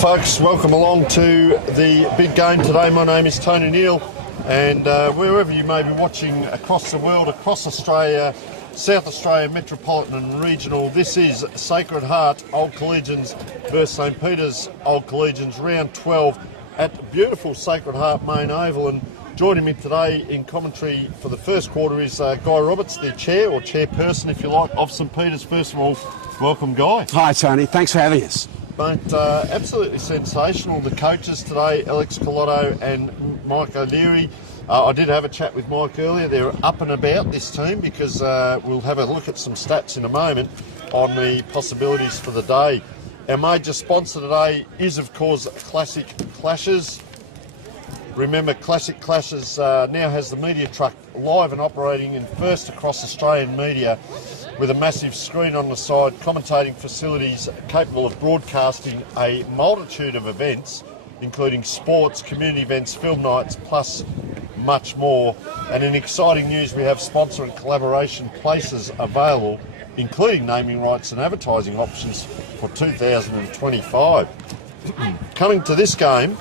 Folks, welcome along to the big game today. My name is Tony Neal, and wherever you may be watching across the world, across Australia, South Australia, Metropolitan and Regional, this is Sacred Heart Old Collegians versus St Peter's Old Collegians, round 12 at beautiful Sacred Heart Main Oval. And joining me today in commentary for the first quarter is Guy Roberts, the chair or chairperson, if you like, of St Peter's. First of all, welcome, Guy. Hi, Tony. Thanks for having us. But absolutely sensational. The coaches today, Alex Collotto and Mike O'Leary. I did have a chat with Mike earlier. They're up and about, this team, because we'll have a look at some stats in a moment on the possibilities for the day. Our major sponsor today is, of course, Classic Clashes. Remember, Classic Clashes now has the media truck live and operating in first across Australian media, with a massive screen on the side, commentating facilities capable of broadcasting a multitude of events, including sports, community events, film nights, plus much more. And in exciting news, we have sponsor and collaboration places available, including naming rights and advertising options for 2025. Coming to this game,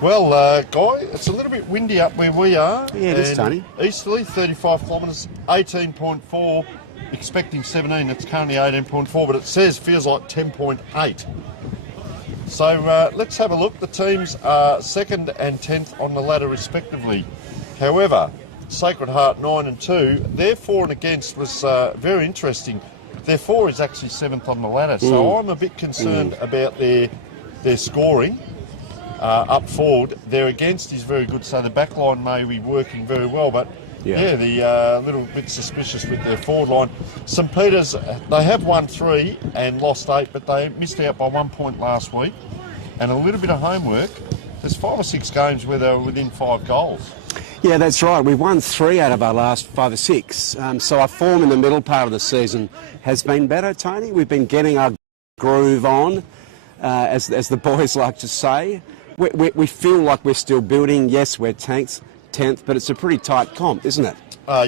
well, Guy, it's a little bit windy up where we are. Yeah, it is, Tony. Easterly, 35 kilometres, 18.4, expecting 17. It's currently 18.4, but it feels like 10.8. So let's have a look. The teams are 2nd and 10th on the ladder respectively. However, Sacred Heart 9 and 2, their for and against was very interesting. Their for is actually 7th on the ladder, so I'm a bit concerned about their scoring. Up forward, their against is very good, so the back line may be working very well, but the little bit suspicious with their forward line. St Peter's, they have won 3 and lost 8, but they missed out by 1 point last week. And a little bit of homework, there's 5 or 6 games where they were within 5 goals. Yeah, that's right. We've won 3 out of our last 5 or 6. So our form in the middle part of the season has been better, Tony. We've been getting our groove on, as the boys like to say. We feel like we're still building. Yes, we're 10th, but it's a pretty tight comp, isn't it?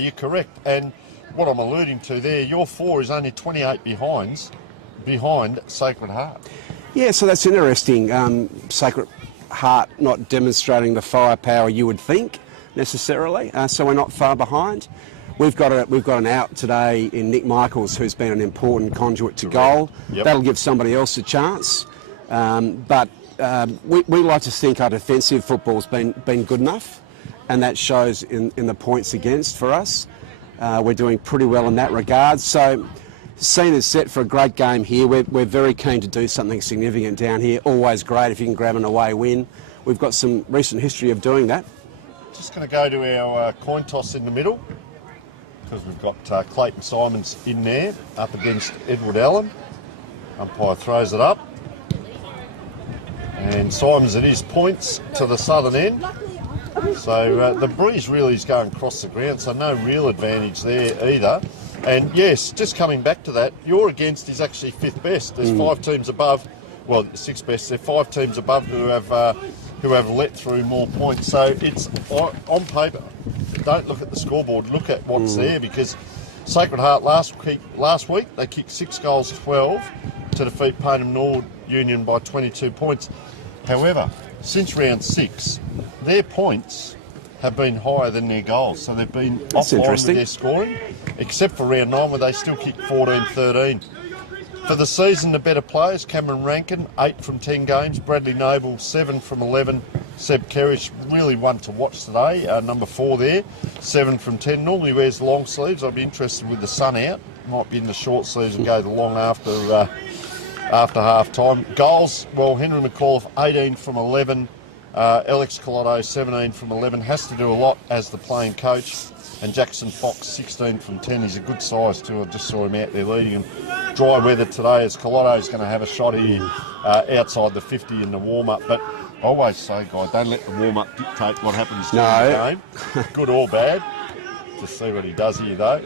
You're correct. And what I'm alluding to there, your 4 is only 28 behind Sacred Heart. Yeah, so that's interesting. Sacred Heart not demonstrating the firepower you would think necessarily. So we're not far behind. We've got an out today in Nick Michaels, who's been an important conduit to goal. Yep. That'll give somebody else a chance. But we like to think our defensive football's been good enough, and that shows in the points against for us. We're doing pretty well in that regard. So, scene is set for a great game here. We're very keen to do something significant down here. Always great if you can grab an away win. We've got some recent history of doing that. Just going to go to our coin toss in the middle, because we've got Clayton Simons in there up against Edward Allen. Umpire throws it up. And Simons, it is, points to the southern end. So the breeze really is going across the ground, so no real advantage there either. And yes, just coming back to that, your against is actually 5th best. There's 5 teams above, well, 6th best. There are 5 teams above who have let through more points. So it's on paper. Don't look at the scoreboard. Look at what's there, because Sacred Heart last week they kicked 6 goals 12 to defeat Payneham Norwood Union by 22 points. However, since round 6, their points have been higher than their goals, so they've been offline with their scoring, except for round 9 where they still kicked 14-13. For the season, the better players: Cameron Rankin, 8 from 10 games, Bradley Noble, 7 from 11, Seb Kerrish, really one to watch today, number 4 there, 7 from 10. Normally wears the long sleeves. I'd be interested with the sun out. Might be in the short sleeves and go the long after half time. Goals, well, Henry McAuliffe, 18 from 11. Alex Collotto, 17 from 11. Has to do a lot as the playing coach. And Jackson Fox, 16 from 10. He's a good size too. I just saw him out there leading him. Dry weather today, as Collotto's going to have a shot here outside the 50 in the warm-up. But I always say, guys, don't let the warm-up dictate what happens during the game. Good or bad. Just see what he does here, though.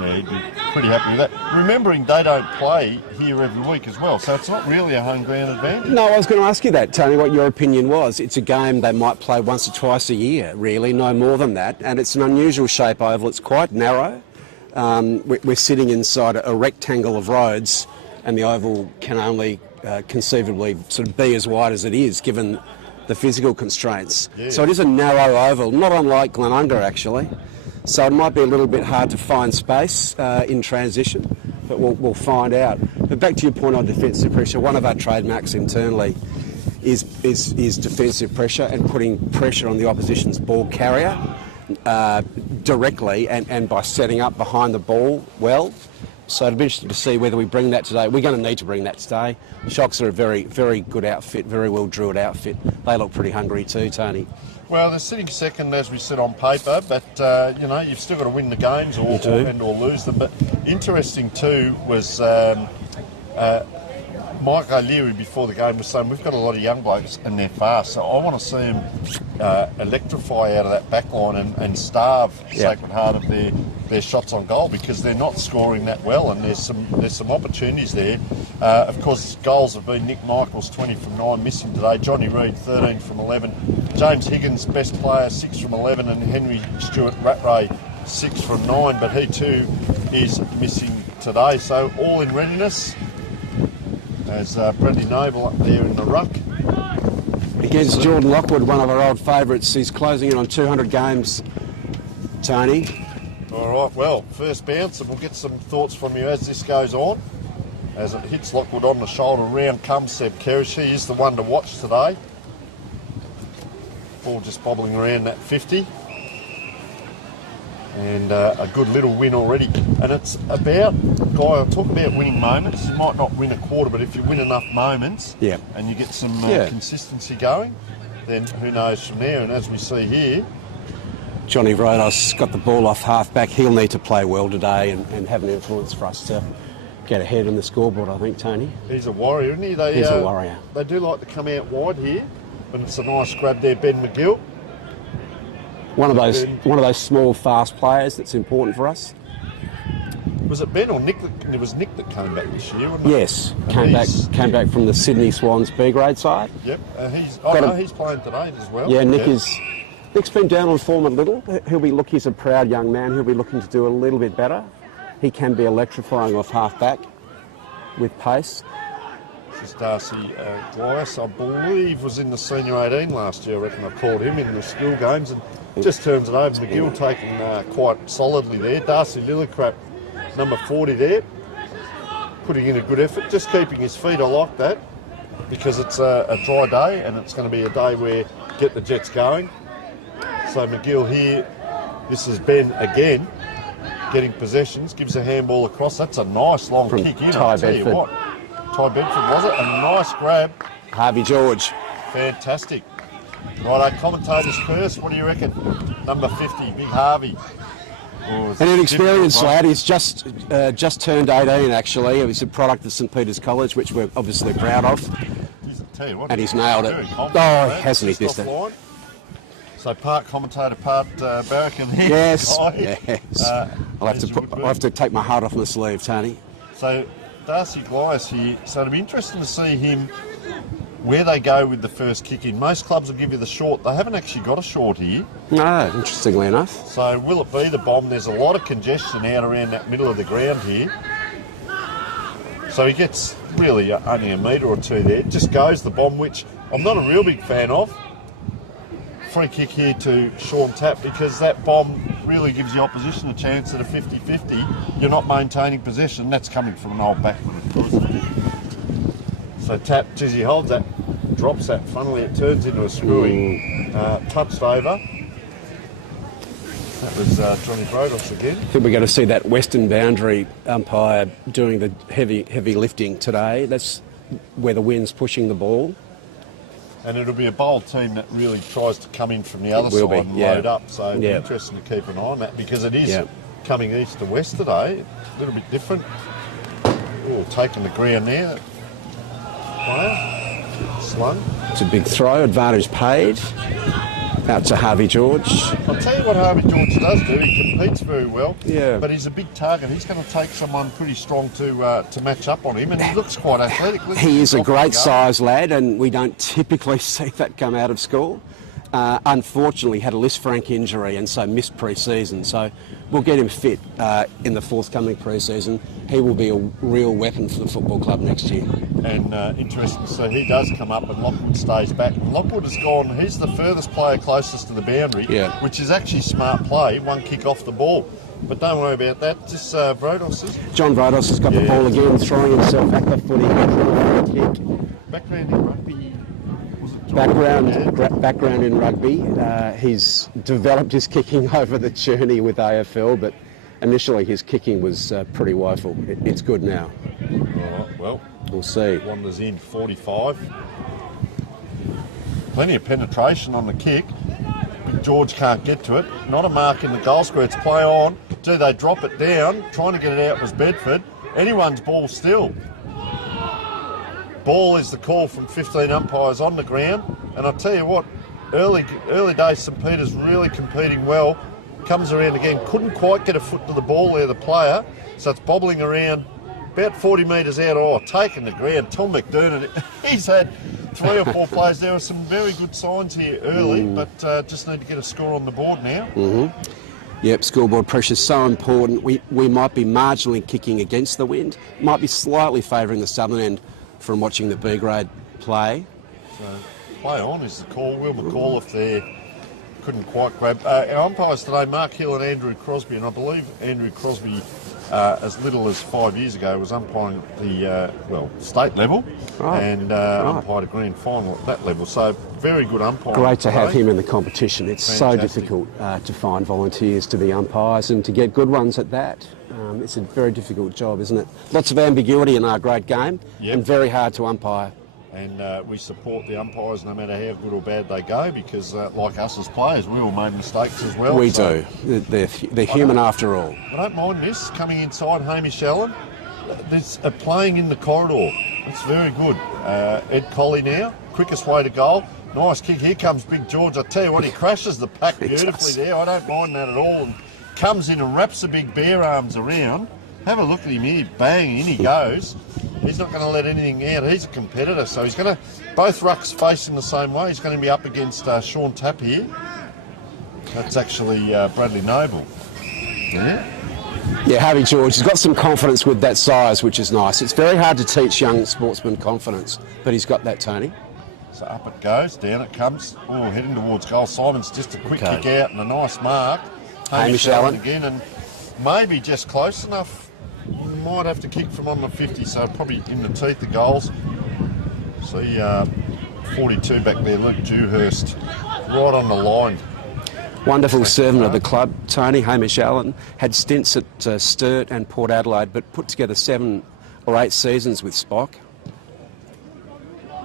Yeah, he'd be pretty happy with that. Remembering they don't play here every week as well, so it's not really a home ground advantage. No, I was going to ask you that, Tony, what your opinion was. It's a game they might play once or twice a year, really, no more than that, and it's an unusual shape oval. It's quite narrow. We're sitting inside a rectangle of roads, and the oval can only conceivably sort of be as wide as it is, given the physical constraints. Yeah. So it is a narrow oval, not unlike Glenunga actually. So it might be a little bit hard to find space in transition, but we'll find out. But back to your point on defensive pressure, one of our trademarks internally is defensive pressure and putting pressure on the opposition's ball carrier directly and by setting up behind the ball well. So it'll be interesting to see whether we bring that today. We're going to need to bring that today. Shocks are a very, very good outfit, very well drilled outfit. They look pretty hungry too, Tony. Well, they're sitting second as we sit on paper, but you've still got to win the games or lose them. But interesting too was Mike O'Leary before the game was saying we've got a lot of young blokes and they're fast, so I want to see them electrify out of that back line and starve Sacred Heart of their shots on goal, because they're not scoring that well, and there's some opportunities there. Of course, goals have been Nick Michaels 20 from 9 missing today, Johnny Reid 13 from 11, James Higgins best player 6 from 11, and Henry Stewart Rattray 6 from 9, but he too is missing today. So all in readiness. There's Brendy Noble up there in the ruck. Against Jordan Lockwood, one of our old favourites. He's closing in on 200 games, Tony. All right, well, first bounce, and we'll get some thoughts from you as this goes on. As it hits Lockwood on the shoulder, round comes Seb Kerrish. He is the one to watch today. Ball just bobbling around that 50. And a good little win already. And it's about, Guy, I'll talk about winning moments. You might not win a quarter, but if you win enough moments and you get some consistency going, then who knows from there. And as we see here, Johnny Rodos got the ball off half-back. He'll need to play well today and have an influence for us to get ahead on the scoreboard, I think, Tony. He's a warrior, isn't he? He's a warrior. They do like to come out wide here, but it's a nice grab there, Ben McGill. One of those small, fast players that's important for us. Was it Ben or Nick? It was Nick that came back this year, wasn't it? Yes, came back from the Sydney Swans B grade side. Yep, he's playing today as well. Yeah, Nick's been down on form a little. He's a proud young man. He'll be looking to do a little bit better. He can be electrifying off half back with pace. This is Darcy Glyas, I believe, was in the senior 18 last year. I reckon I called him in the school games and just turns it over. McGill taking quite solidly there. Darcy Lillicrap, number 40 there, putting in a good effort, just keeping his feet. I like that because it's a dry day and it's going to be a day where get the Jets going. So McGill here, this is Ben again, getting possessions, gives a handball across. That's a nice long kick in, I'll tell you what. Ty Bedford, was it? A nice grab. Harvey George. Fantastic. Righto, commentators first, what do you reckon? Number 50, Big Harvey. An inexperienced lad. He's just turned 18 actually. He was a product of St Peter's College, which we're obviously proud of. Tell you what, and he's nailed it. Oh, hasn't he missed it? So part commentator, part Barracan here. Yes, yes. I'll have to take my heart off my sleeve, Tony. So Darcy Glyas here. So it'll be interesting to see him where they go with the first kick in. Most clubs will give you the short. They haven't actually got a short here. No, interestingly enough. So will it be the bomb? There's a lot of congestion out around that middle of the ground here. So he gets really only a metre or two there. Just goes the bomb, which I'm not a real big fan of. Free kick here to Sean Tapp, because that bomb really gives the opposition a chance at a 50-50. You're not maintaining possession. That's coming from an old backman. So Tapp, he holds that, drops that funnily, it turns into a screwy, touched over. That was Johnny Brodos again. I think we're going to see that western boundary umpire doing the heavy lifting today. That's where the wind's pushing the ball. And it'll be a bold team that really tries to come in from the other side and load up. So it'll be interesting to keep an eye on that, because it is coming east to west today. A little bit different. Oh, taking the ground there. Player. Slung. It's a big throw. Advantage paid. Out to Harvey George. I'll tell you what Harvey George does do. He competes very well. Yeah. But he's a big target. He's going to take someone pretty strong to match up on him, and he looks quite athletic. He is a great size lad, and we don't typically see that come out of school. Unfortunately, had a Liz Frank injury and so missed pre-season. So we'll get him fit in the forthcoming pre-season. He will be a real weapon for the football club next year. And interesting to see, he does come up and Lockwood stays back. Lockwood has gone, he's the furthest player closest to the boundary, which is actually smart play, one kick off the ball. But don't worry about that. Just Brodos is. John Brodos has got the ball again, throwing himself at the footy, drawing a kick. Background in rugby. Background in rugby. He's developed his kicking over the journey with AFL, but initially his kicking was pretty woeful. It's good now. All right, well, we'll see. Wanderers in 45. Plenty of penetration on the kick. Big George can't get to it. Not a mark in the goal square. It's play on. Do they drop it down? Trying to get it out was Bedford. Anyone's ball still. Ball is the call from 15 umpires on the ground. And I'll tell you what, early days St Peter's really competing well. Comes around again. Couldn't quite get a foot to the ball there, the player. So it's bobbling around about 40 metres out. Oh, taking the ground. Tom McDermott, he's had 3 or 4 players. There are some very good signs here early, but just need to get a score on the board now. Yep, scoreboard pressure is so important. We might be marginally kicking against the wind. Might be slightly favouring the southern end from watching the B grade play. So play on is the call. Will McAuliffe there couldn't quite grab. Our umpires today, Mark Hill and Andrew Crosby, and I believe Andrew Crosby, as little as 5 years ago, was umpiring at the state level, and umpired a grand final at that level. So very good umpiring. Great to have him in the competition. It's Fantastic. so difficult to find volunteers to be umpires and to get good ones at that. It's a very difficult job, isn't it? Lots of ambiguity in our great game, and very hard to umpire. And we support the umpires no matter how good or bad they go, because like us as players, we all made mistakes as well. We do. They're human after all. I don't mind this. Coming inside, Hamish Allen. There's playing in the corridor. It's very good. Ed Colley now, quickest way to goal. Nice kick. Here comes Big George. I tell you what, he crashes the pack beautifully there. I don't mind that at all. And comes in and wraps the big bare arms around. Have a look at him here. Bang, in he goes. He's not going to let anything out. He's a competitor, so he's going to... Both rucks facing the same way. He's going to be up against Sean Tapp here. That's actually Bradley Noble. Yeah, Harvey George has got some confidence with that size, which is nice. It's very hard to teach young sportsmen confidence, but he's got that, Tony. So up it goes, down it comes. Oh, heading towards goal. Simon's just a quick kick out and a nice mark. Hamish Allen again, and maybe just close enough. Might have to kick from on the 50, so probably in the teeth of goals. See 42 back there, Luke Dewhurst, right on the line. Wonderful servant of the club, Tony. Hamish Allen had stints at Sturt and Port Adelaide, but put together 7 or 8 seasons with Spock.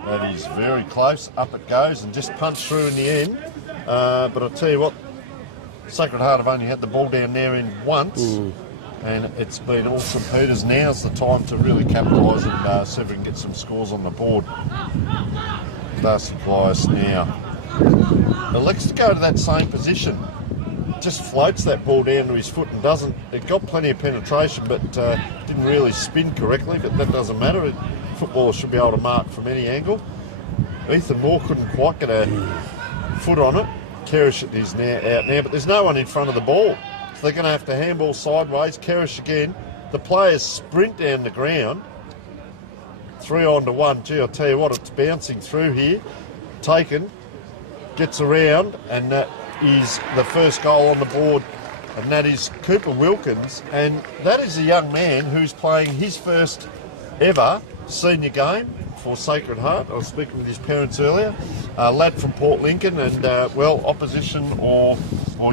That is very close. Up it goes and just punched through in the end. But I'll tell you what, Sacred Heart have only had the ball down there in once. And it's been all St Peter's. Now's the time to really capitalise and see if we can get some scores on the board. Darcy Pliers now elects to go to that same position. Just floats that ball down to his foot and doesn't. It got plenty of penetration, but didn't really spin correctly. But that doesn't matter. Footballers should be able to mark from any angle. Ethan Moore couldn't quite get a foot on it. Kerrish is now out now, but there's no one in front of the ball. They're going to have to handball sideways. Kerrish again. The players sprint down the ground. 3 on to 1. Gee, I'll tell you what, it's bouncing through here. Taken. Gets around, and that is the first goal on the board. And that is Cooper Wilkins. And that is a young man who's playing his first ever senior game for Sacred Heart. I was speaking with his parents earlier. A lad from Port Lincoln, and opposition or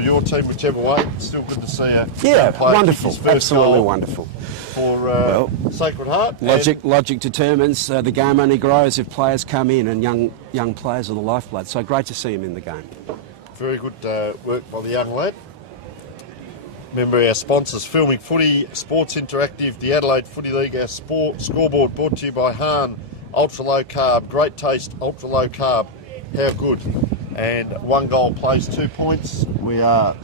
your team, whichever way. It's still good to see a player wonderful, absolutely wonderful for Sacred Heart. Logic determines the game only grows if players come in, and young players are the lifeblood. So great to see him in the game. Very good work by the young lad. Remember our sponsors, Filming Footy, Sports Interactive, the Adelaide Footy League, our scoreboard brought to you by Hahn, ultra low carb, great taste, ultra low carb, how good. And 1 goal plays 2 points. We are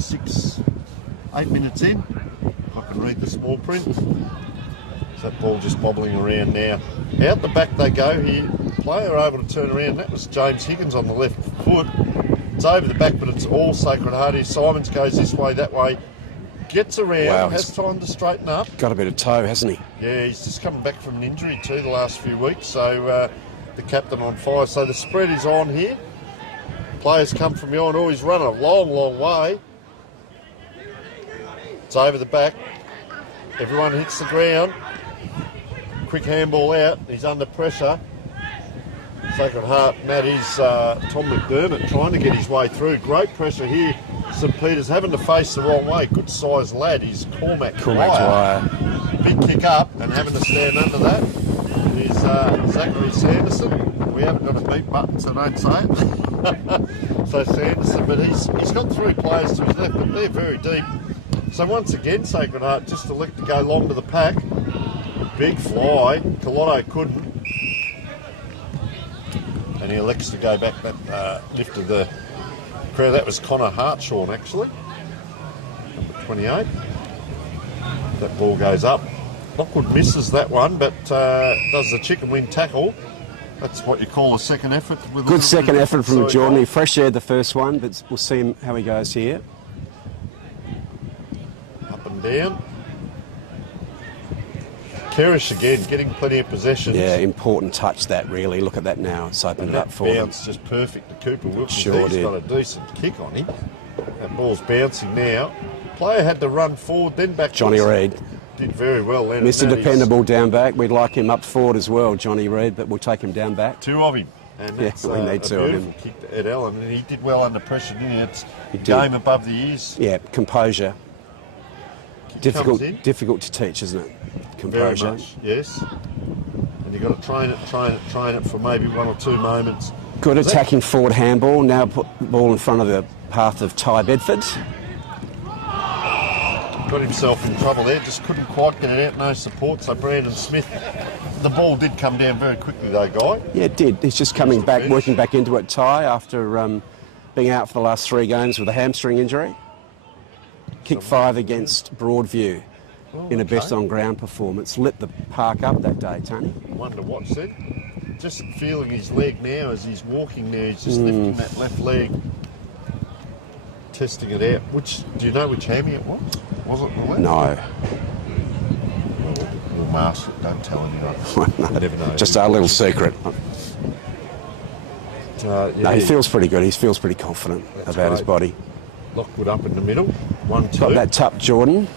8 minutes in. If I can read the small print. So that ball just bobbling around now. Out the back they go here. Player able to turn around. That was James Higgins on the left foot. It's over the back, but it's all Sacred Heart here. Simons goes this way, that way. Gets around, Wow, has time to straighten up. Got a bit of toe, hasn't he? Yeah, he's just coming back from an injury too the last few weeks, so the captain on fire. So the spread is on here. Players come from behind. Oh, he's run a long, long way. It's over the back. Everyone hits the ground. Quick handball out. He's under pressure. Sacred Heart, and that is Tom McDermott trying to get his way through. Great pressure here. St Peter's having to face the wrong way. Good sized lad. He's Cormac Dwyer. Big kick up and having to stand under that is Zachary Sanderson. We haven't got a beat button, so don't say it. So Sanderson, but he's got 3 players to his left, but they're very deep. So once again, Sacred Heart just elect to go long to the pack. Big fly. Colotto couldn't. And he elects to go back that lifted the crowd. That was Connor Hartshaw, actually. Number 28. That ball goes up. Lockwood misses that one, but does the chicken wing tackle. That's what you call a second effort. Good second effort from Jordan. He fresh aired the first one, but we'll see how he goes here. Up and down. Kerrish again, getting plenty of possessions. Yeah, important touch that, really. Look at that now. It's opened it up for them. Bounce just perfect to Cooper Wilkins. Sure He's got a decent kick on him. That ball's bouncing now. Player had to run forward, then back. Johnny Reid. Did very well. Mr. Dependable down back. We'd like him up forward as well, Johnny Reid, but we'll take him down back. 2 of him. And yeah, that's, we need 2 of him. Kick to Ed Allen, and he did well under pressure. Yeah, it's game above the ears. Yeah, composure. Difficult to teach, isn't it? Composure. Very much, yes. And you've got to train it for maybe 1 or 2 moments. Good attacking forward handball. Now put the ball in front of the path of Ty Bedford. Got himself in trouble there, just couldn't quite get it out, no support, so Brandon Smith, the ball did come down very quickly though, Guy. Yeah, it did. He's just coming back, working back into it, Ty, after being out for the last 3 games with a hamstring injury. Kick 5 against Broadview in a best on ground performance. Lit the park up that day, Tony. One to watch then. Just feeling his leg now as he's walking there, he's just lifting that left leg. Testing it out. Do you know which hammy it was? Was it the left? No. We'll mask it, don't tell anyone. No, never know. Just our little secret. Yeah. No, he feels pretty good. He feels pretty confident about his body. Lockwood up in the middle. 1-2. Got that tup, Jordan.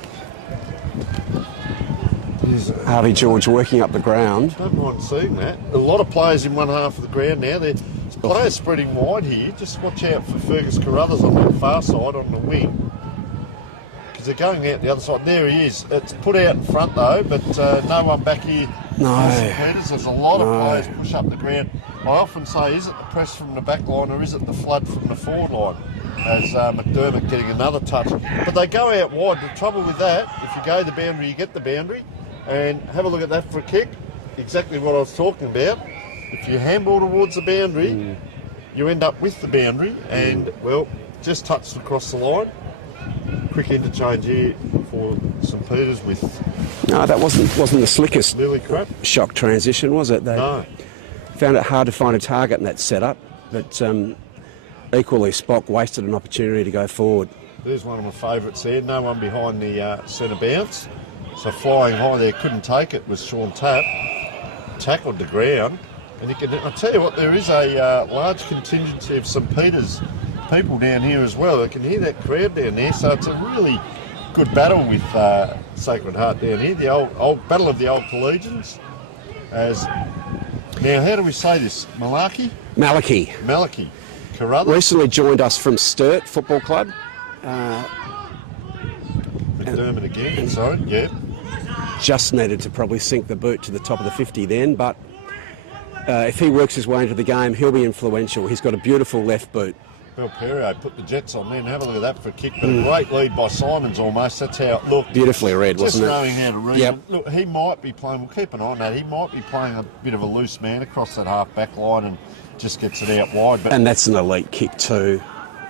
Harvey George working up the ground. Don't mind seeing that. A lot of players in one half of the ground now. There's players spreading wide here. Just watch out for Fergus Carruthers on the far side on the wing. Because they're going out the other side. There he is. It's put out in front though, but no one back here. No. There's a lot of players push up the ground. I often say, is it the press from the back line or is it the flood from the forward line? As McDermott getting another touch. But they go out wide. The trouble with that, if you go the boundary, you get the boundary. And have a look at that for a kick. Exactly what I was talking about. If you handball towards the boundary, you end up with the boundary. And, well, just touched across the line. Quick interchange here for St Peter's with... No, that wasn't the slickest Lillycrap shock transition, was it? They found it hard to find a target in that setup. But equally, Spock wasted an opportunity to go forward. There's one of my favourites there. No one behind the centre bounce. So flying high there, couldn't take it, was Sean Tapp. Tackled the ground. And I'll tell you what, there is a large contingency of St Peter's people down here as well. I can hear that crowd down there. So it's a really good battle with Sacred Heart down here. The old battle of the old collegians. Now, how do we say this? Malachi? Malachi. Carruthers. Recently joined us from Sturt Football Club. McDermott again, sorry, yeah. Just needed to probably sink the boot to the top of the 50 then, but if he works his way into the game, he'll be influential. He's got a beautiful left boot. Bill Perrier put the Jets on there, and have a look at that for a kick, but a great lead by Simons almost. That's how it looked. Beautifully read, wasn't it? Just knowing how to read. Yep. Look, he might be playing, we'll keep an eye on that, he might be playing a bit of a loose man across that half-back line and just gets it out wide. But, and that's an elite kick too.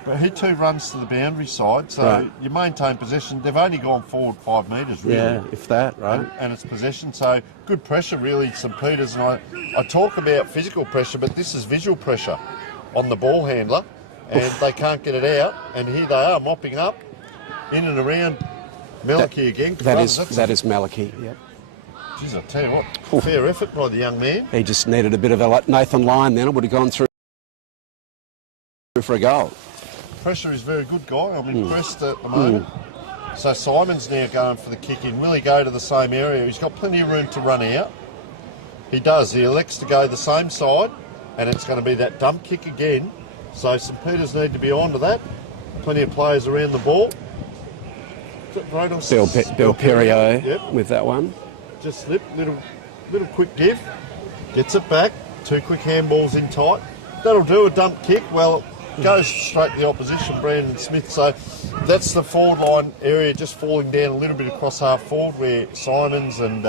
But he too runs to the boundary side, so you maintain possession. They've only gone forward 5 metres, really. Yeah, if that, right. And it's possession, so good pressure, really, St Peter's. And I talk about physical pressure, but this is visual pressure on the ball handler, and they can't get it out. And here they are, mopping up, in and around Malachy again. That is Malachy. Yep. Jeez, I tell you what, fair effort by the young man. He just needed a bit of a Nathan Lyon then. It would have gone through for a goal. Pressure is very good, Guy. I'm impressed at the moment. So Simon's now going for the kick in. Will he go to the same area? He's got plenty of room to run out. He does. He elects to go the same side, and it's going to be that dump kick again. So St Peters need to be on to that. Plenty of players around the ball. Bill Perio with that one. Just slip, little quick give. Gets it back. 2 quick handballs in tight. That'll do a dump kick. Well, it goes straight to the opposition, Brandon Smith. So that's the forward line area just falling down a little bit across half forward where Simons and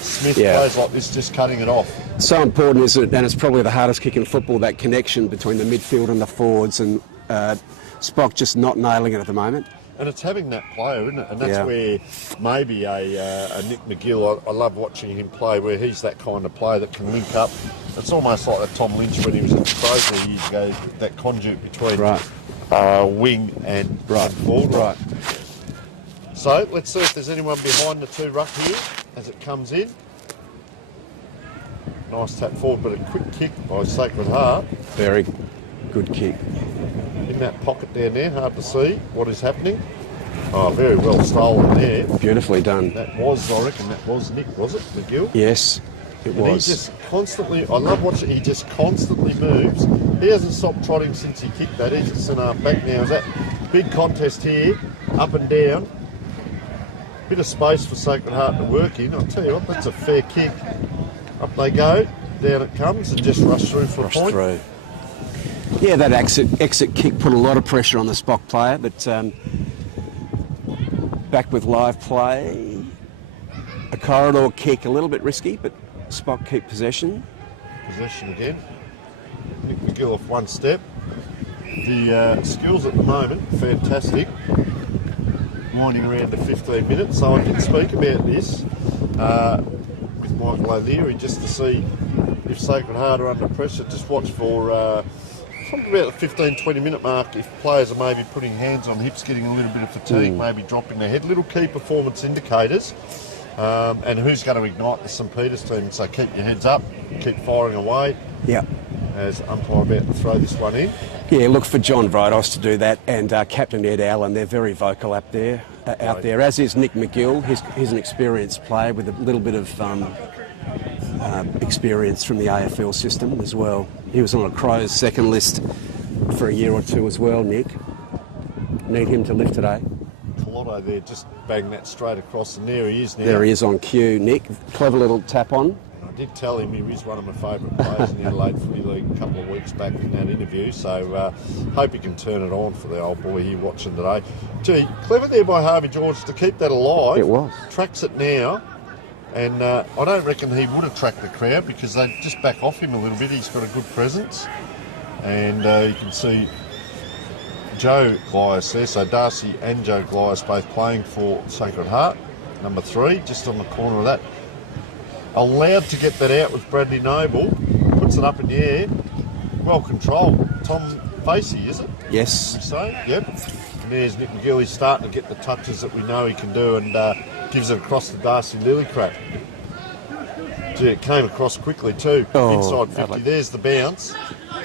Smith plays like this, just cutting it off. So important, isn't it? And it's probably the hardest kick in football, that connection between the midfield and the forwards, and Spock just not nailing it at the moment. And it's having that player, isn't it? And that's where maybe a Nick McGill, I love watching him play, where he's that kind of player that can link up. It's almost like that Tom Lynch when he was at the Crows years ago, that conduit between wing and forward. Right. So let's see if there's anyone behind the 2 ruck here as it comes in. Nice tap forward, but a quick kick by Sacred Heart. Very good kick. In that pocket down there, hard to see what is happening. Oh, very well stolen there. Beautifully done. That was, I reckon, that was Nick, was it, McGill? Yes, it was. He just constantly, I love watching, he just constantly moves. He hasn't stopped trotting since he kicked that. He's at centre half back now. Is that big contest here, up and down. Bit of space for Sacred Heart to work in. I'll tell you what, that's a fair kick. Up they go, down it comes, and just rush through for a point. Through. Yeah, that exit kick put a lot of pressure on the Spock player, but back with live play. A corridor kick, a little bit risky, but Spock keep possession. Possession again. Nick McGill off one step. The skills at the moment, fantastic. Winding around to 15 minutes, so I did speak about this with Michael O'Leary just to see if Sacred Heart are under pressure. Just watch for probably about the 15-20 minute mark if players are maybe putting hands on hips, getting a little bit of fatigue, maybe dropping their head. Little key performance indicators. And who's going to ignite the St Peters team. So keep your heads up, keep firing away. Yeah. As umpire about to throw this one in. Yeah, look for John Vrodos to do that, and Captain Ed Allen. They're very vocal out there, as is Nick McGill. He's an experienced player with a little bit of experience from the AFL system as well. He was on a Crows second list for a year or two as well, Nick. Need him to lift today. Colotto there, just bang that straight across, and there he is now. There he is on cue, Nick. Clever little tap on. I did tell him he was one of my favourite players in the Adelaide Footy League a couple of weeks back in that interview, so hope he can turn it on for the old boy here watching today. Gee, clever there by Harvey George to keep that alive. It was. Tracks it now, and I don't reckon he would attract the crowd because they just back off him a little bit. He's got a good presence, and you can see Joe Glyas there, so Darcy and Joe Glyas both playing for Sacred Heart, number 3, just on the corner of that. Allowed to get that out with Bradley Noble, puts it up in the air, well controlled. Tom Facey, is it? Yes. You say? Yep. And there's Nick McGill, he's starting to get the touches that we know he can do, and gives it across to Darcy Lillicrap. Gee, it came across quickly too, inside 50. Adelaide. There's the bounce.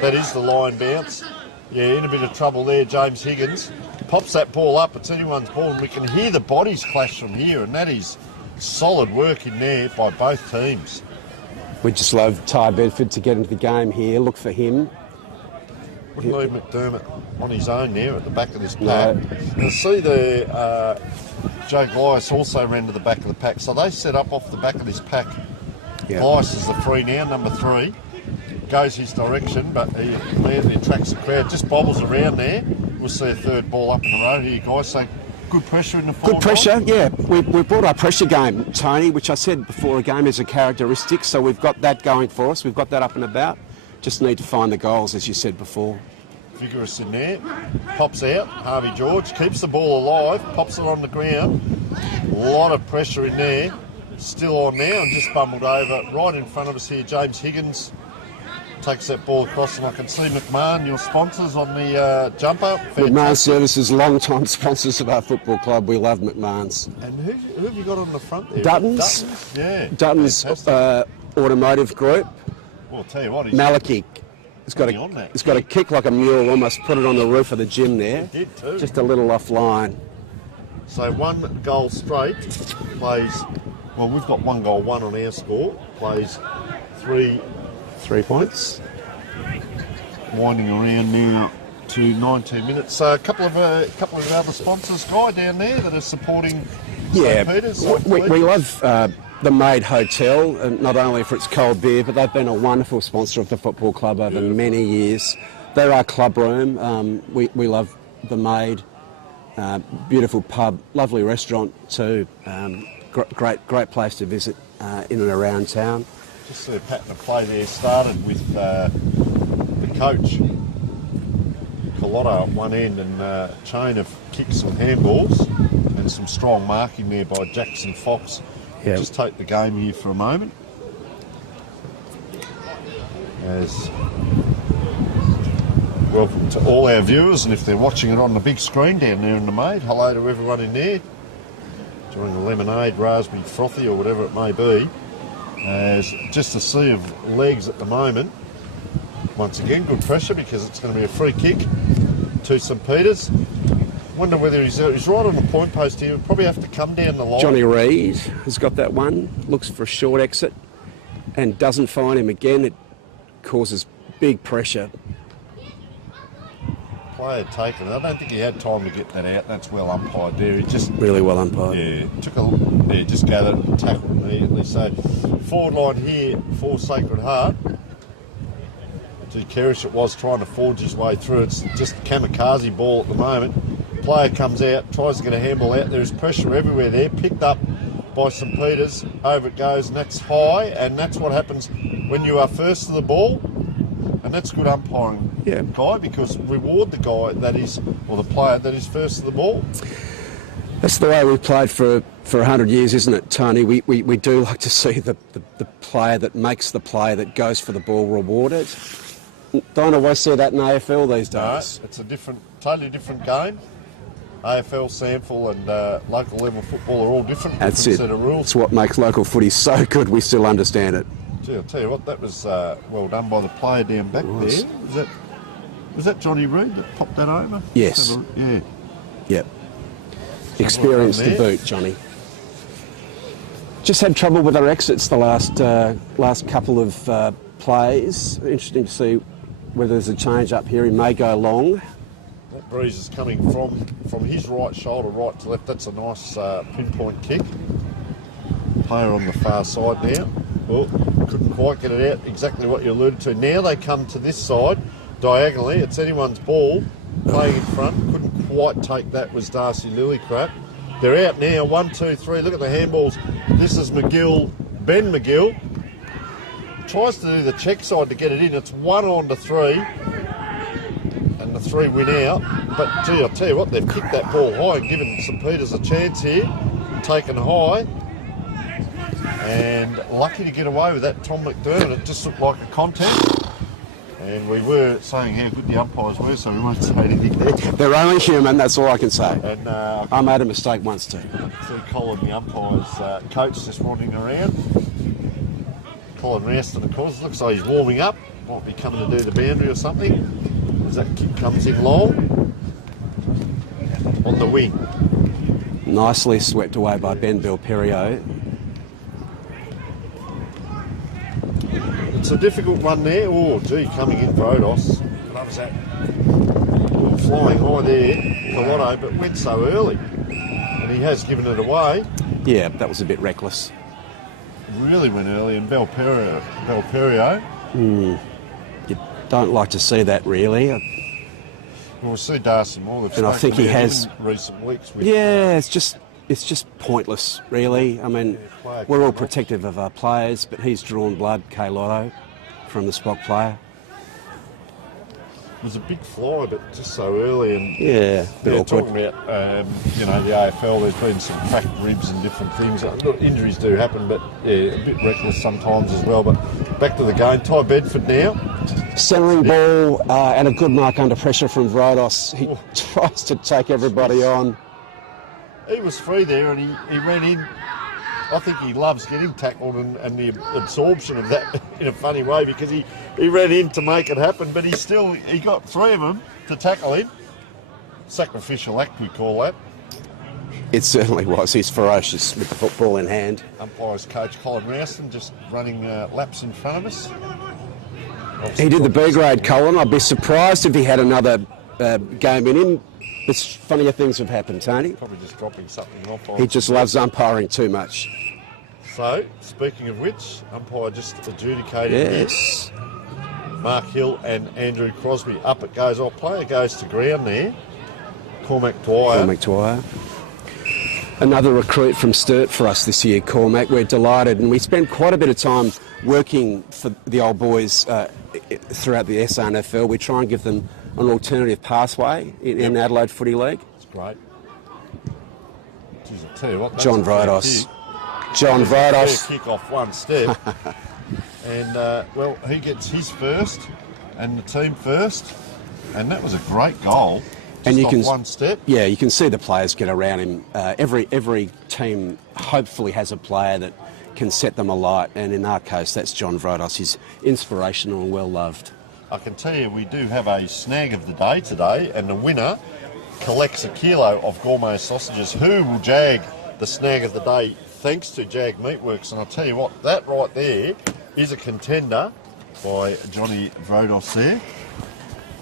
That is the line bounce. Yeah, in a bit of trouble there, James Higgins. Pops that ball up, it's anyone's ball, and we can hear the bodies clash from here, and that is solid work in there by both teams. We just love Ty Bedford to get into the game here. Look for him. Wouldn't leave McDermott on his own there at the back of this pack. You'll see the Joe Glyas also ran to the back of the pack. So they set up off the back of this pack. Yeah. Glyas is the free now, number 3. Goes his direction, but he immediately attracts the crowd. Just bobbles around there. We'll see a third ball up in the row here, guys. So good pressure in the forward. Good pressure, line. Yeah. We brought our pressure game, Tony, which I said before a game is a characteristic. So we've got that going for us. We've got that up and about. Just need to find the goals, as you said before. Vigorous in there. Pops out. Harvey George keeps the ball alive. Pops it on the ground. A lot of pressure in there. Still on now and just bumbled over right in front of us here. James Higgins takes that ball across, and I can see McMahon, your sponsors, on the jumper. McMahon Services, long-time sponsors of our football club. We love McMahon's. And who have you got on the front there? Dutton's. Yeah. Dutton's automotive group. Well, I'll tell you what, Maliki. It's got a kick like a mule, almost put it on the roof of the gym there. He did too. Just a little offline. So 1 goal straight, plays, well, we've got 1 goal, 1 on our score, plays 3 points. Winding around now to 19 minutes. So a couple of other sponsors, Guy, down there that are supporting St. Peter's. We love the Maid Hotel, and not only for its cold beer, but they've been a wonderful sponsor of the football club over many years. They're our club room. We love the Maid. Beautiful pub, lovely restaurant too. Great place to visit in and around town. Just the pattern of play there started with the coach, Colotta at one end, and chain of kicks and handballs, and some strong marking there by Jackson Fox. Yep. Just take the game here for a moment. As welcome to all our viewers, and if they're watching it on the big screen down there in the Maid, hello to everyone in there. Enjoying the lemonade, raspberry frothy, or whatever it may be. As just a sea of legs at the moment. Once again, good pressure because it's going to be a free kick to St. Peter's. Wonder whether he's right on the point post here. He'll probably have to come down the line. Johnny Reid has got that one. Looks for a short exit and doesn't find him again. It causes big pressure. Player taken. I don't think he had time to get that out. That's well umpired there. He just really well umpired. Yeah, just gathered and tackled immediately. So forward line here for Sacred Heart. G. Kerrish it was trying to forge his way through. It's just kamikaze ball at the moment. Player comes out, tries to get a handball out. There's pressure everywhere there. Picked up by St. Peter's. Over it goes, and that's high. And that's what happens when you are first to the ball. And that's good umpiring, Guy, because reward the guy that is, or the player that is first to the ball. That's the way we've played for 100 years, isn't it, Tony? We do like to see the player that makes the play, that goes for the ball, rewarded. Don't always see that in AFL these days. No, it's a totally different game. AFL, SANFL and local level football are all different. That's different it. Set of rules. It's what makes local footy so good. We still understand it. Gee, I'll tell you what, that was well done by the player down back there. Was that Johnny Reid that popped that over? Yes. Yeah. Yep. Experienced to boot, Johnny. Just had trouble with our exits the last couple of plays. Interesting to see whether there's a change up here. He may go long. That breeze is coming from his right shoulder right to left. That's a nice pinpoint kick. Player on the far side now. Oh, couldn't quite get it out. Exactly what you alluded to. Now they come to this side diagonally. It's anyone's ball playing in front. Couldn't quite take that. Was Darcy Lillycrap. They're out now. 1, 2, 3. Look at the handballs. This is McGill. Ben McGill tries to do the check side to get it in. It's 1 on to 3. And the 3 win out. But gee, I'll tell you what, they've kicked that ball high and given St. Peter's a chance here. Taken high. And lucky to get away with that, Tom McDermott. It just looked like a contest. And we were saying how good the umpires were, so we won't say anything there. They're only human, that's all I can say. And I made a mistake once too. See Colin, the umpire's coach, just wandering around. Colin Rouston, of course, looks like he's warming up. Might be coming to do the boundary or something. As that kick comes in long. On the wing. Nicely swept away by Ben Belperio. It's a difficult one there. Oh, gee, coming in for Odos. Loves that. Oh, flying high there, Colotto, but went so early. And he has given it away. Yeah, that was a bit reckless. Really went early, and Belperio. You don't like to see that, really. Well, we'll see Darcy more. And I think he has recent weeks. With, it's just pointless, really. I mean, we're all protective of our players, but he's drawn blood, K Lotto, from the spot player. It was a big fly, but just so early. And awkward. Talking about the AFL, there's been some cracked ribs and different things. Injuries do happen, but a bit reckless sometimes as well. But back to the game. Ty Bedford now. Centering ball and a good mark under pressure from Vrodos. He tries to take everybody on. He was free there and he ran in. I think he loves getting tackled and the absorption of that in a funny way, because he ran in to make it happen, but he got three of them to tackle him. Sacrificial act, we call that. It certainly was. He's ferocious with the football in hand. Umpires coach Colin Rouston just running laps in front of us. He did the B grade, Colin. I'd be surprised if he had another game in him. But funnier things have happened, Tony. Probably just dropping something off. He just loves umpiring too much. So, speaking of which, umpire just adjudicated. Yes. Mark Hill and Andrew Crosby. Up it goes. Our player goes to ground there. Cormac Dwyer. Another recruit from Sturt for us this year, Cormac. We're delighted, and we spent quite a bit of time working for the old boys throughout the SANFL. We try and give them an alternative pathway in Adelaide Footy League. It's great. Jeez, I tell you what, John Vrodos. John Vrodos. Kick off one step. And, he gets his first and the team first. And that was a great goal. And you can, one step. Yeah, you can see the players get around him. Every team hopefully has a player that can set them alight, and in our case, that's John Vrodos. He's inspirational and well loved. I can tell you, we do have a snag of the day today, and the winner collects a kilo of gourmet sausages. Who will jag the snag of the day? Thanks to Jag Meatworks, and I'll tell you what, that right there is a contender by Johnny Vrodos there.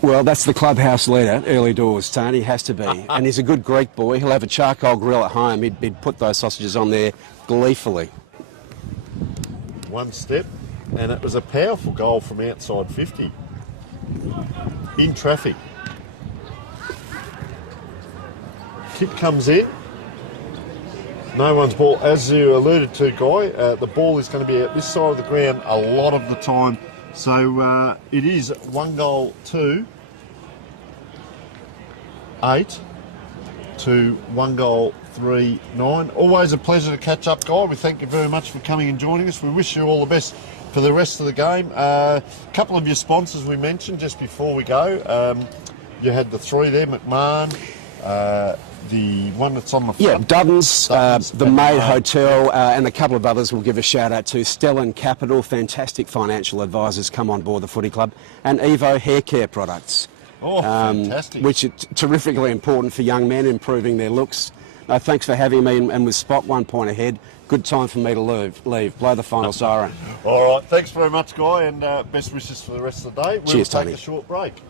Well, that's the clubhouse leader, early doors, Tony, has to be. And he's a good Greek boy. He'll have a charcoal grill at home. He'd put those sausages on there gleefully. One step, and it was a powerful goal from outside 50. In traffic. Kick comes in. No one's ball. As you alluded to, Guy, the ball is going to be at this side of the ground a lot of the time. So it is 1-8 to 1-3-9. Always a pleasure to catch up, Guy. We thank you very much for coming and joining us. We wish you all the best for the rest of the game. A couple of your sponsors we mentioned just before we go. You had the three there, McMahon, the one that's on the front. Yeah, Duddens, the Maid Hotel, and a couple of others we'll give a shout out to. Stellan Capital, fantastic financial advisors come on board the footy club, and Evo Hair Care Products. Oh, fantastic. Which is terrifically important for young men, improving their looks. Thanks for having me, and with Spot 1 point ahead, good time for me to leave. Blow the final siren. All right, thanks very much, Guy, and best wishes for the rest of the day. We'll Cheers, take Tony. a short break.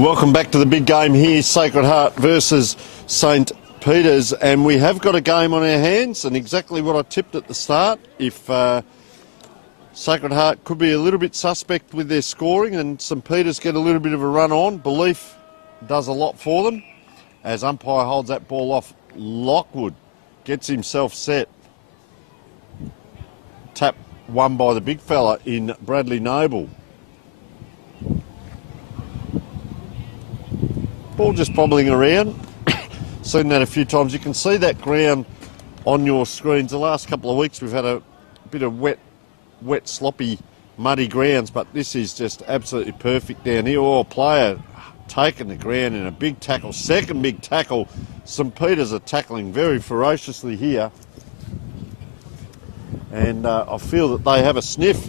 Welcome back to the big game here, Sacred Heart versus St Peter's, and we have got a game on our hands, and exactly what I tipped at the start. If Sacred Heart could be a little bit suspect with their scoring and St Peter's get a little bit of a run on, belief does a lot for them. As umpire holds that ball off, Lockwood gets himself set. Tap won by the big fella in Bradley Noble. Ball just bobbling around. Seen that a few times. You can see that ground on your screens. The last couple of weeks we've had a bit of wet, sloppy, muddy grounds, but this is just absolutely perfect down here. Oh, player taking the ground in a big tackle. Second big tackle. St Peter's are tackling very ferociously here. And I feel that they have a sniff.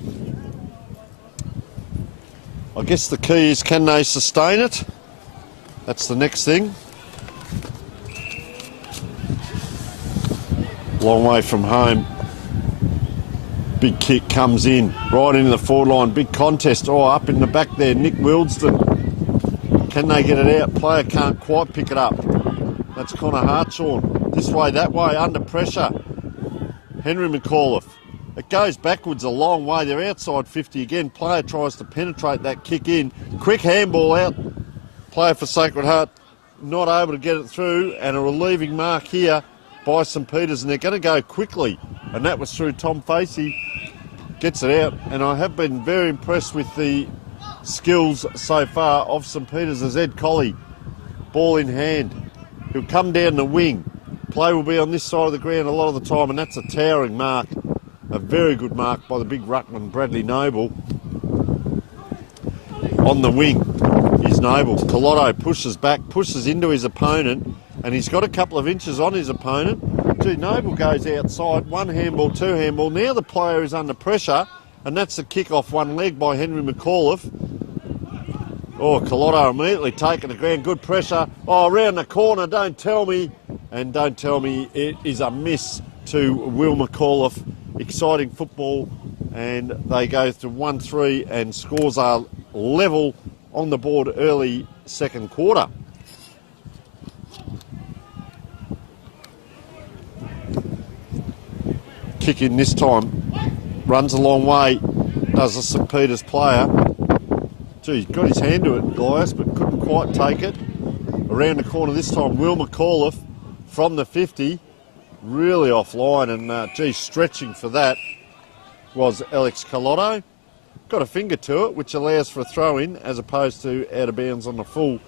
I guess the key is, can they sustain it? That's the next thing. Long way from home. Big kick comes in, right into the forward line. Big contest. Oh, up in the back there, Nick Wildston. Can they get it out? Player can't quite pick it up. That's Connor Hartshorn. This way, that way, under pressure. Henry McAuliffe. It goes backwards a long way. They're outside 50 again. Player tries to penetrate that kick in. Quick handball out. Player for Sacred Heart not able to get it through, and a relieving mark here by St Peter's, and they're going to go quickly. And that was through Tom Facey. Gets it out, and I have been very impressed with the skills so far of St Peter's as Ed Colley. Ball in hand. He'll come down the wing. Play will be on this side of the ground a lot of the time, and that's a towering mark. A very good mark by the big ruckman, Bradley Noble. On the wing is Noble. Collotto pushes back, pushes into his opponent, and he's got a couple of inches on his opponent. Gee, Noble goes outside, one handball, two handball. Now the player is under pressure, and that's the kick off one leg by Henry McAuliffe. Oh, Collotto immediately taking the ground, good pressure. Oh, around the corner, don't tell me. And don't tell me it is a miss to Will McAuliffe. Exciting football, and they go to 1-3, and scores are level on the board early second quarter. Kick in this time, runs a long way, does a St Peter's player. Gee, got his hand to it, Gaius, but couldn't quite take it. Around the corner this time, Will McAuliffe from the 50, really offline, and stretching for that was Alex Collotto. Got a finger to it, which allows for a throw in as opposed to out of bounds on the full.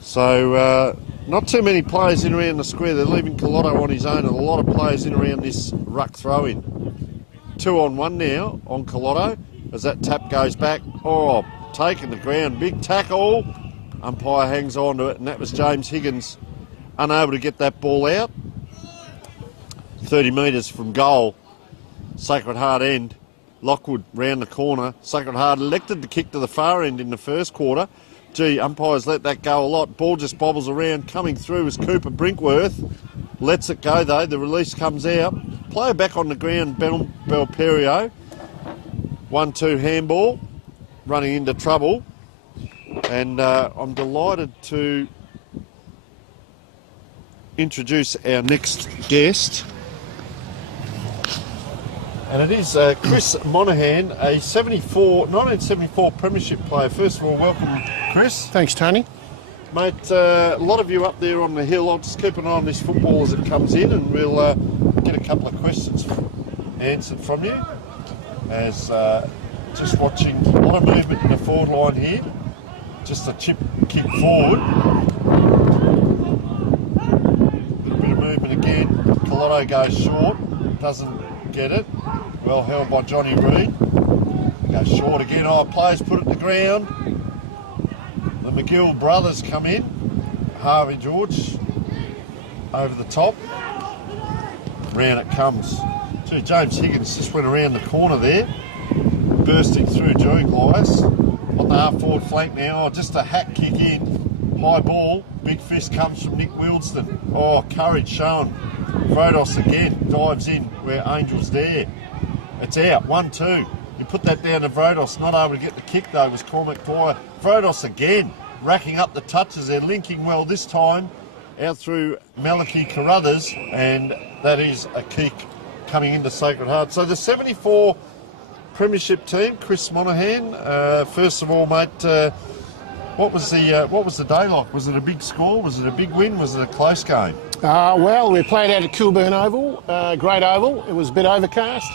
So not too many players in around the square. They're leaving Collotto on his own, and a lot of players in around this ruck throw in. 2-on-1 now on Collotto as that tap goes back. Oh, taking the ground, big tackle. Umpire hangs on to it, and that was James Higgins, unable to get that ball out. 30 metres from goal. Sacred Heart end. Lockwood round the corner. Sacred Heart elected to kick to the far end in the first quarter. Gee, umpires let that go a lot. Ball just bobbles around. Coming through is Cooper Brinkworth. Lets it go though. The release comes out. Player back on the ground, Belperio. 1-2 handball. Running into trouble. And I'm delighted to introduce our next guest. And it is Chris Monaghan, a 1974 Premiership player. First of all, welcome, Chris. Thanks, Tony. Mate, a lot of you up there on the hill. I'll just keep an eye on this football as it comes in, and we'll get a couple of questions answered from you. As just watching a lot of movement in the forward line here. Just a chip kick forward. A bit of movement again. Collotto goes short, doesn't get it. Well held by Johnny Reid. Goes short again. Oh, players put it to the ground. The McGill brothers come in. Harvey George over the top. Round it comes. Gee, James Higgins just went around the corner there. Bursting through during Gaius. On the half forward flank now. Oh, just a hack kick in. High ball. Big fist comes from Nick Wildston. Oh, courage shown. Frodos again dives in where Angel's there. It's out. 1-2. You put that down to Vrodos, not able to get the kick though, was Cormac Dwyer. Vrodos again, racking up the touches. They're linking well this time, out through Malachi Carruthers, and that is a kick coming into Sacred Heart. So the 74 Premiership team, Chris Monaghan, first of all, mate, what was the day like? Was it a big score? Was it a big win? Was it a close game? Well, we played out at Kilburn Oval, great oval. It was a bit overcast.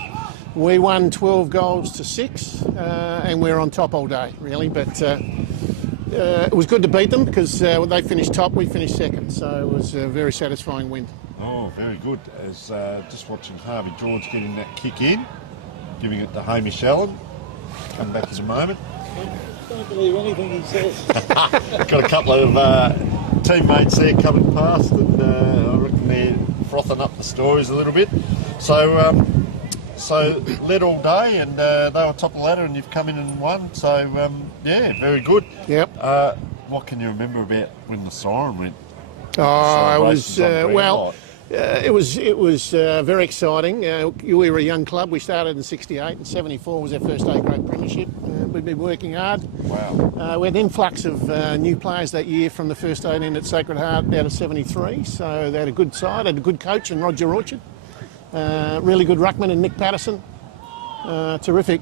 We won 12 goals to 6, and we were on top all day, really. But it was good to beat them because they finished top, we finished second. So it was a very satisfying win. Oh, very good. As just watching Harvey George getting that kick in, giving it to Hamish Allen. Come back in a moment. Don't believe anything he says. Got a couple of teammates there coming past, and I reckon they're frothing up the stories a little bit. So led all day, and they were top of the ladder, and you've come in and won. So yeah, very good. Yep. What can you remember about when the siren went? Oh, it was it was very exciting. We were a young club. We started in '68, and '74 was our first A-grade premiership. We've been working hard. Wow. We had an influx of new players that year from the first 18 at Sacred Heart out of '73. So they had a good side, had a good coach in Roger Orchard. Really good ruckman in Nick Patterson. Terrific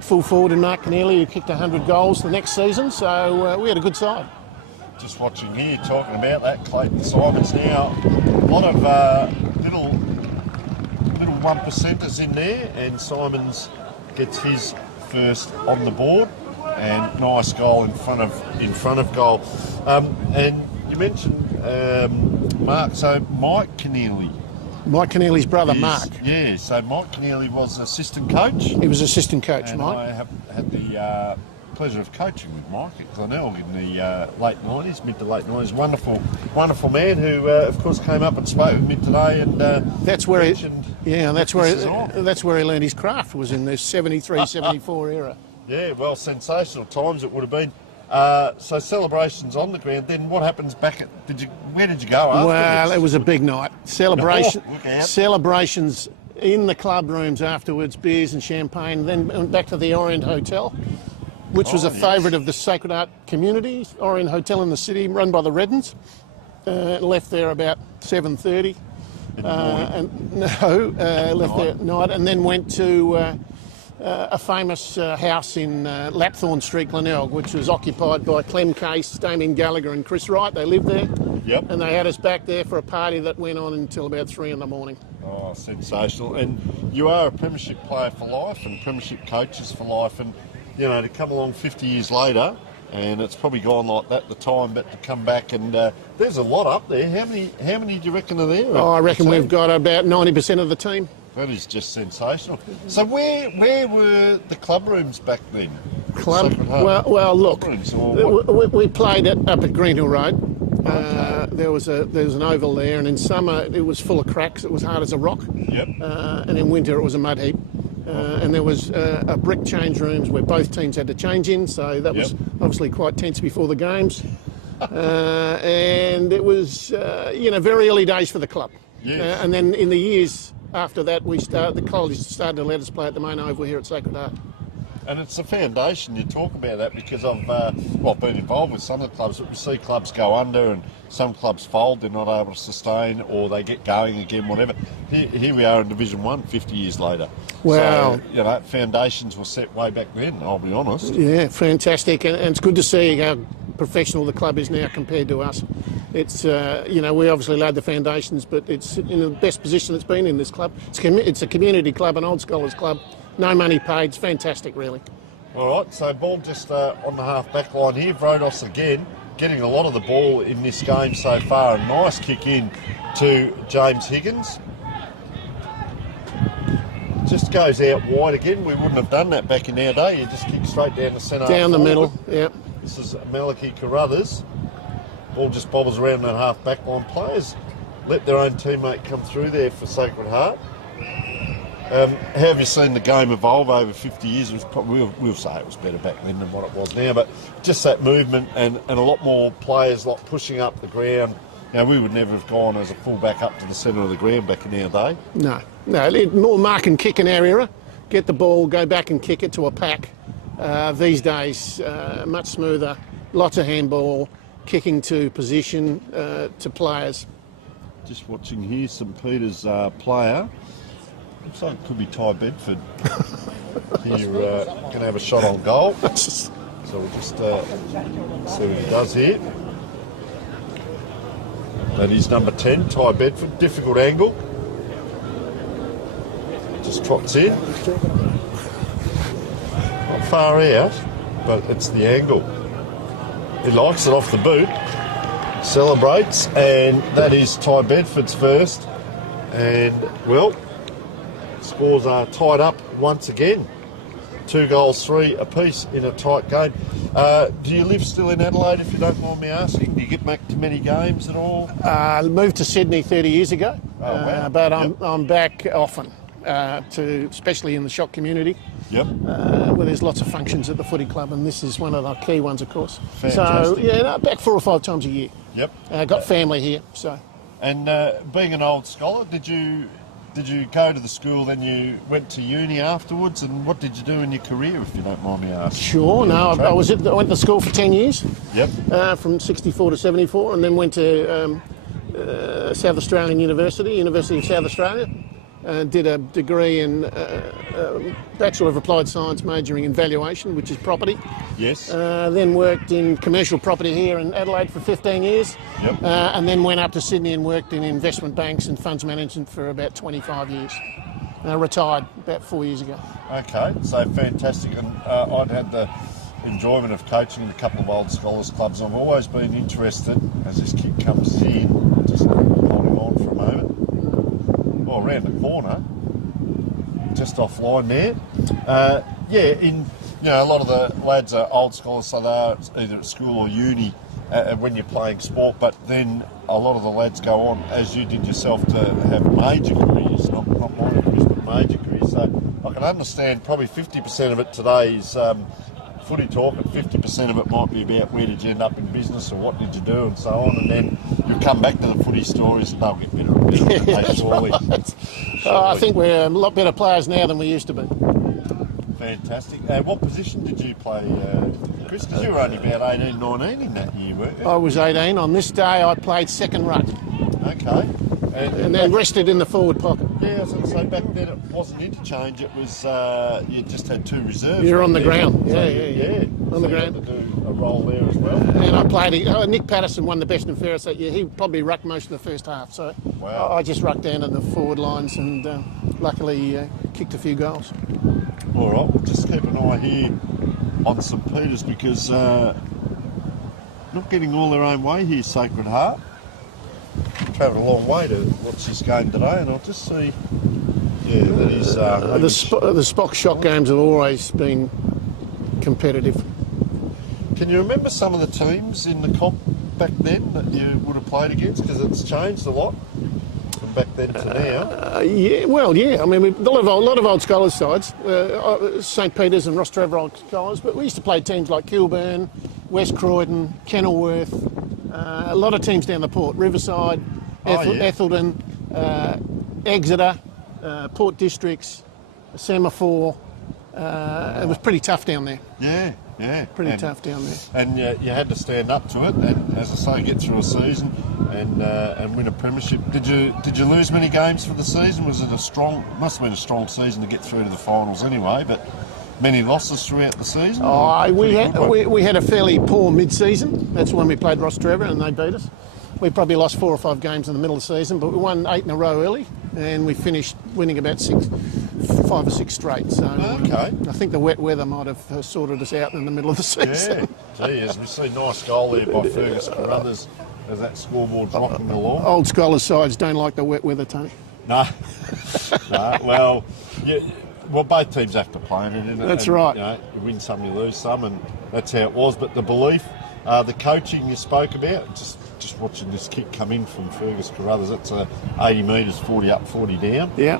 full forward in Mark Keneally, who kicked 100 goals the next season. So we had a good side. Just watching here, talking about that, Clayton Simons now. A lot of little 1%ers in there, and Simons gets his first on the board, and nice goal in front of goal. And you mentioned Mark, so Mike Keneally. Mike Keneally's brother, Mark. Yeah, so Mike Keneally was assistant coach. He was assistant coach, and Mike. I have had the pleasure of coaching with Mike at Glenelg in the late 90s, mid to late 90s. Wonderful man who, of course, came up and spoke with me today. And that's where that's where he learned his craft, was in the 73, 74 era. Yeah, well, sensational times it would have been. So celebrations on the ground. Then what happens back at? Where did you go after? Well, it was a big night. Celebrations In the club rooms afterwards, beers and champagne. Then went back to the Orient Hotel, which was a favourite of the Sacred Heart community. Orient Hotel in the city, run by the Reddens. Left there about 7:30. Left there at night, and then went to a famous house in Lapthorne Street, Glenelg, which was occupied by Clem Case, Damien Gallagher and Chris Wright. They lived there. Yep. And they had us back there for a party that went on until about 3 in the morning. Oh, sensational. And you are a premiership player for life and premiership coaches for life. And, you know, to come along 50 years later, and it's probably gone like that at the time, but to come back and there's a lot up there. How many do you reckon are there? Oh, I reckon we've got about 90% of the team. That is just sensational. So where were the club rooms back then? Well, look, we played up at Green Hill Road. There was an oval there, and in summer it was full of cracks. It was hard as a rock. Yep. And in winter it was a mud heap. And there was a brick change rooms where both teams had to change in, so that was obviously quite tense before the games. And it was, very early days for the club. Yes. And then in the years after that, the college started to let us play at the main oval here at Sacred Heart. And it's a foundation. You talk about that because I've been involved with some of the clubs, but we see clubs go under and some clubs fold, they're not able to sustain, or they get going again, whatever. Here we are in Division 1 50 years later. Wow. So, foundations were set way back then, I'll be honest. Yeah, fantastic. And it's good to see how professional the club is now compared to us. It's, we obviously laid the foundations, but it's in the best position it's been in, this club. It's a community club, an old scholars club. No money paid. It's fantastic, really. All right, so ball just on the half-back line here. Vrodos again, getting a lot of the ball in this game so far. A nice kick in to James Higgins. Just goes out wide again. We wouldn't have done that back in our day. You just kick straight down the centre. Down the middle, yeah. This is Malachi Carruthers. Ball just bobbles around that half-back line. Players let their own teammate come through there for Sacred Heart. How have you seen the game evolve over 50 years? We'll say it was better back then than what it was now, but just that movement and a lot more players like pushing up the ground. We would never have gone as a full-back up to the centre of the ground back in our day. No, more mark and kick in our era. get the ball, go back and kick it to a pack. These days, much smoother, lots of handball, kicking to position to players. Just watching here, St Peter's player. Looks like it could be Ty Bedford. Here, going to have a shot on goal. So we'll just see what he does here. That is number 10, Ty Bedford. Difficult angle. Just trots in. Not far out, but it's the angle. He likes it off the boot. Celebrates, and that is Ty Bedford's first. And, well, scores are tied up once again. 2 goals, 3 apiece in a tight game. Do you live still in Adelaide, if you don't mind me asking? Do you get back to many games at all? I moved to Sydney 30 years ago, wow. but I'm back often, especially in the shop community. Yep. Where there's lots of functions at the footy club, and this is one of the key ones, of course. Fantastic. So, back 4 or 5 times a year. Yep. Got family here, so. And being an old scholar, did you go to the school, then you went to uni afterwards, and what did you do in your career, if you don't mind me asking? Sure, no, I went to school for 10 years. Yep. From 64 to 74, and then went to South Australian University of South Australia. Did a degree in Bachelor of Applied Science, majoring in valuation, which is property. Yes. Then worked in commercial property here in Adelaide for 15 years. Yep. And then went up to Sydney and worked in investment banks and funds management for about 25 years. Retired about 4 years ago. Okay, so fantastic. And I'd had the enjoyment of coaching in a couple of old scholars clubs. I've always been interested, as this kid comes in, just holding on for a moment. Well, around the corner, just offline there. A lot of the lads are old scholars, so they're either at school or uni when you're playing sport, but then a lot of the lads go on, as you did yourself, to have major careers, not minor careers, but major careers. So I can understand probably 50% of it today is footy talk, and 50% of it might be about where did you end up in business or what did you do and so on, and then you come back to the footy stories and they'll get better and better. Yeah, surely. Right. I think we're a lot better players now than we used to be. Fantastic. What position did you play, Chris? Because you were only about 18, 19 in that year, weren't you? I was 18. On this day, I played second ruck. Okay. And then rested in the forward pocket. Yeah, I was going to say, back then it wasn't interchange, it was, you just had 2 reserves. You're on the there. ground. So Yeah. On the you ground. had to do a role there as well. And I played, Nick Patterson won the best and fairest that year. He probably rucked most of the first half. So Wow. I just rucked down in the forward lines and luckily kicked a few goals. All right, we'll just keep an eye here on St Peter's because not getting all their own way here, Sacred Heart. Travelled a long way to watch this game today, and I'll just see. Yeah, that is. The Spock shot games have always been competitive. Can you remember some of the teams in the comp back then that you would have played against? Because it's changed a lot from back then to now. I mean, a lot of old scholars sides, St Peter's and Rostrevor old scholars, but we used to play teams like Kilburn, West Croydon, Kenilworth, a lot of teams down the port, Riverside, Ethelton, Exeter, Port Districts, Semaphore. It was pretty tough down there. Yeah. Pretty tough down there. And you had to stand up to it, and as I say, get through a season and win a premiership. Did you lose many games for the season? Was it must have been a strong season to get through to the finals anyway, but many losses throughout the season? We had a fairly poor mid-season. That's when we played Rostrevor and they beat us. We probably lost 4 or 5 games in the middle of the season, but we won 8 in a row early, and we finished winning about 5 or 6 straight. So okay. I think the wet weather might have sorted us out in the middle of the season. Yeah, gee, as we see, nice goal there by Fergus Carruthers as that scoreboard's rocking along. Old scholars' sides don't like the wet weather, Tony. No. Well, both teams have to play in it, isn't it? That's right. You win some, you lose some, and that's how it was. But the belief, the coaching you spoke about, just watching this kick come in from Fergus Carruthers, it's 80 metres, 40 up, 40 down. Yeah.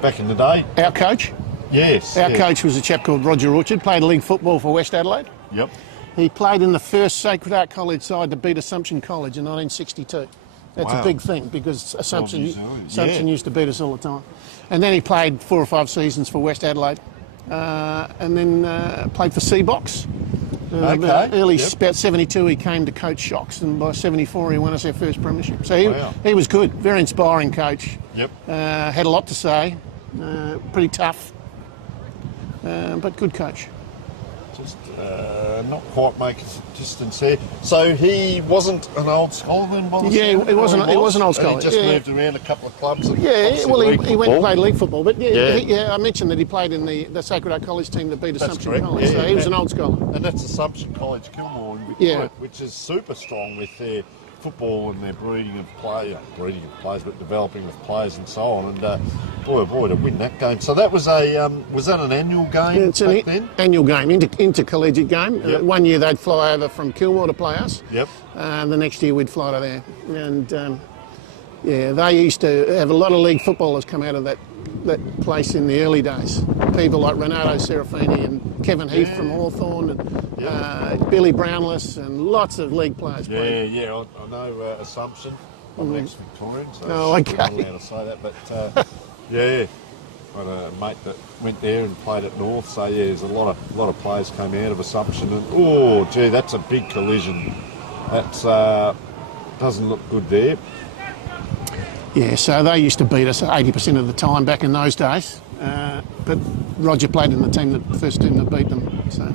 Back in the day. Our coach? Yes. Our coach was a chap called Roger Orchard, played league football for West Adelaide. Yep. He played in the first Sacred Heart College side to beat Assumption College in 1962. That's Wow. a big thing because Assumption Yeah. used to beat us all the time. And then he played 4 or 5 seasons for West Adelaide, and then played for Seabox. Okay, yep. About 72, he came to coach Shocks, and by 74, he won us our first premiership. So Wow. he was good, very inspiring coach. Yep. Had a lot to say, pretty tough, but good coach. Just not quite making distance here. So he wasn't an old scholar then, by the Yeah, sound of he wasn't- or he was an old And scholar, he just yeah. moved around a couple of clubs. And Yeah, obviously well, league he went and football. played league football, but Yeah. yeah, I mentioned that he played in the Sacred Heart College team that beat That's Assumption correct, College, yeah. so he was an old scholar. And that's Assumption College Kilmore in Victoria, Yeah. which is super strong with their football and their breeding of players, but developing of players and so on. And boy, to win that game. So that was was that an annual game It's back an then? annual game, intercollegiate game. Yep. One year they'd fly over from Kilmore to play us. Yep. The next year we'd fly to there. And yeah, they used to have a lot of league footballers come out of that place in the early days. People like Renato Serafini and Kevin Heath from Hawthorn and Billy Brownless and lots of league players played. Yeah. I know Assumption. I'm an ex-Victorian, so Oh, okay. we're not allowed to say that. But yeah, I had a mate that went there and played at North. So yeah, there's a lot of players came out of Assumption, and oh, gee, that's a big collision. That's doesn't look good there. Yeah, so they used to beat us 80% of the time back in those days. But Roger played in the first team that beat them. So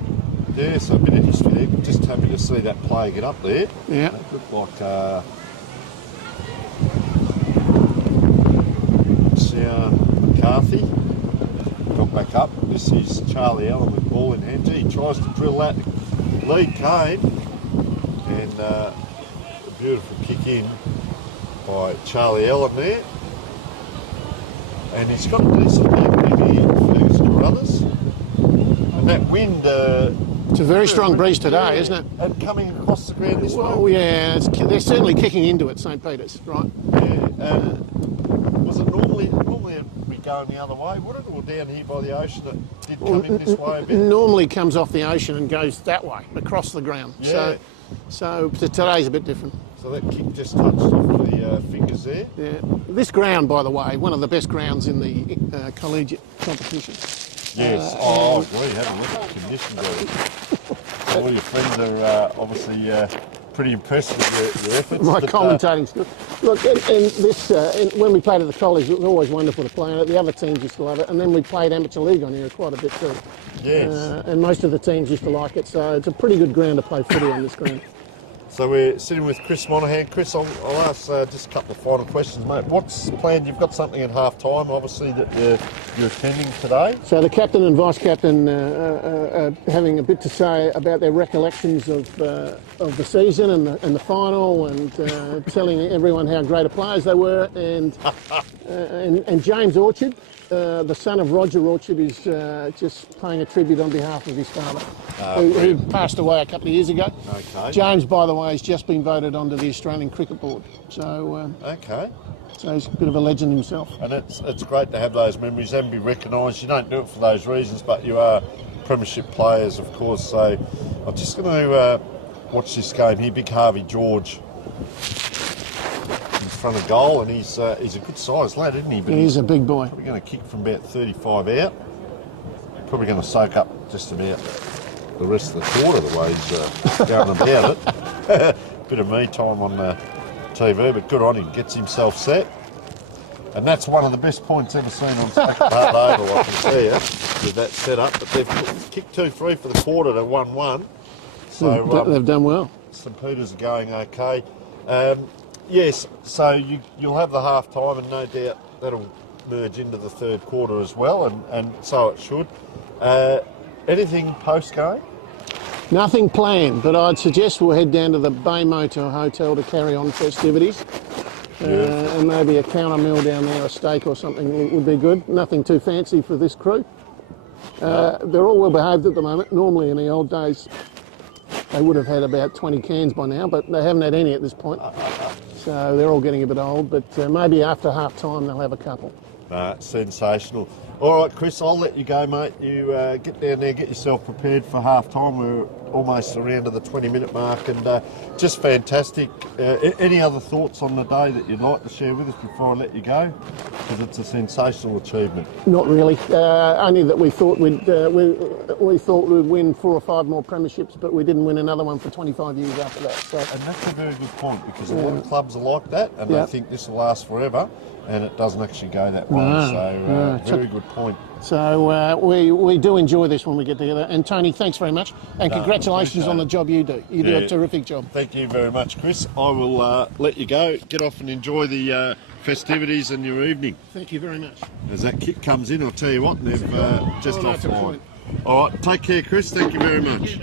Yeah, so a bit of history there. Just happy to see that player get up there. yeah. It looked like Sean McCarthy got back up. This is Charlie Allen with ball in hand. He tries to drill that. Lead came, and a beautiful kick in by Charlie Allen there. And he's got a decent man maybe Ferguson Brothers. And that wind... It's a very strong breeze today, isn't it? And coming across the ground this Well, way. yeah, they're certainly kicking into it, St. Peter's, right? Yeah. Was it normally we going the other way, would it? Or down here by the ocean it did come in this way a bit? Normally comes off the ocean and goes that way, across the ground. Yeah. So today's a bit different. So that kick just touched off the fingers there. Yeah. This ground, by the way, one of the best grounds in the collegiate competition. Yes, I agree. Have a look at the conditions of it. So all your friends are obviously pretty impressed with your efforts. My but, commentating skill. Look, and this when we played at the college, it was always wonderful to play on it. The other teams used to love it, and then we played amateur league on here quite a bit too. Yes. And most of the teams used to like it, so it's a pretty good ground to play footy on this ground. So we're sitting with Chris Monaghan. Chris, I'll ask just a couple of final questions, mate. What's planned? You've got something at half time, obviously, that you're attending today. So the captain and vice captain are having a bit to say about their recollections of the season and the final, and telling everyone how great a players they were. And James Orchard, the son of Roger Orchard, is just paying a tribute on behalf of his father, who passed away a couple of years ago. Okay. James, by the way, has just been voted onto the Australian Cricket Board. So Okay. so he's a bit of a legend himself. And it's great to have those memories and be recognised. You don't do it for those reasons, but you are premiership players, of course. So I'm just going to watch this game here. Big Harvey George in front of goal, and he's a good sized lad, isn't he? But He's a big boy. probably going to kick from about 35 out. Probably going to soak up just about the rest of the quarter the way he's going about it. Bit of me time on TV, but good on him. Gets himself set. And that's one of the best points ever seen on Sacred Heart Oval, I can tell you, with that setup. But they've kicked 2-3 for the quarter to 1-1. So They've done well. St Peter's are going okay. Yes, so you'll have the half time, and no doubt that'll merge into the third quarter as well, and so it should. Anything post-game? Nothing planned, but I'd suggest we'll head down to the Bay Motel Hotel to carry on festivities. And maybe a counter meal down there, a steak or something would be good. Nothing too fancy for this crew. They're all well behaved at the moment. Normally in the old days they would have had about 20 cans by now, but they haven't had any at this point. So they're all getting a bit old, but maybe after half time they'll have a couple. Sensational. All right, Chris, I'll let you go, mate. You get down there, get yourself prepared for half time. We're almost around to the 20-minute mark, and just fantastic. Any other thoughts on the day that you'd like to share with us before I let you go? Because it's a sensational achievement. Not really. Only that we thought we thought we'd win 4 or 5 more premierships, but we didn't win another one for 25 years after that. So. And that's a very good point, because a lot of clubs are like that, and they think this will last forever, and it doesn't actually go that way. Very good point. So we do enjoy this when we get together. And Tony, thanks very much, and congratulations on the job you do. You do a terrific job. Thank you very much, Chris. I will let you go. Get off and enjoy the festivities and your evening. Thank you very much. As that kick comes in, I'll tell you what, they've just offline. All right, take care, Chris. Thank you very much.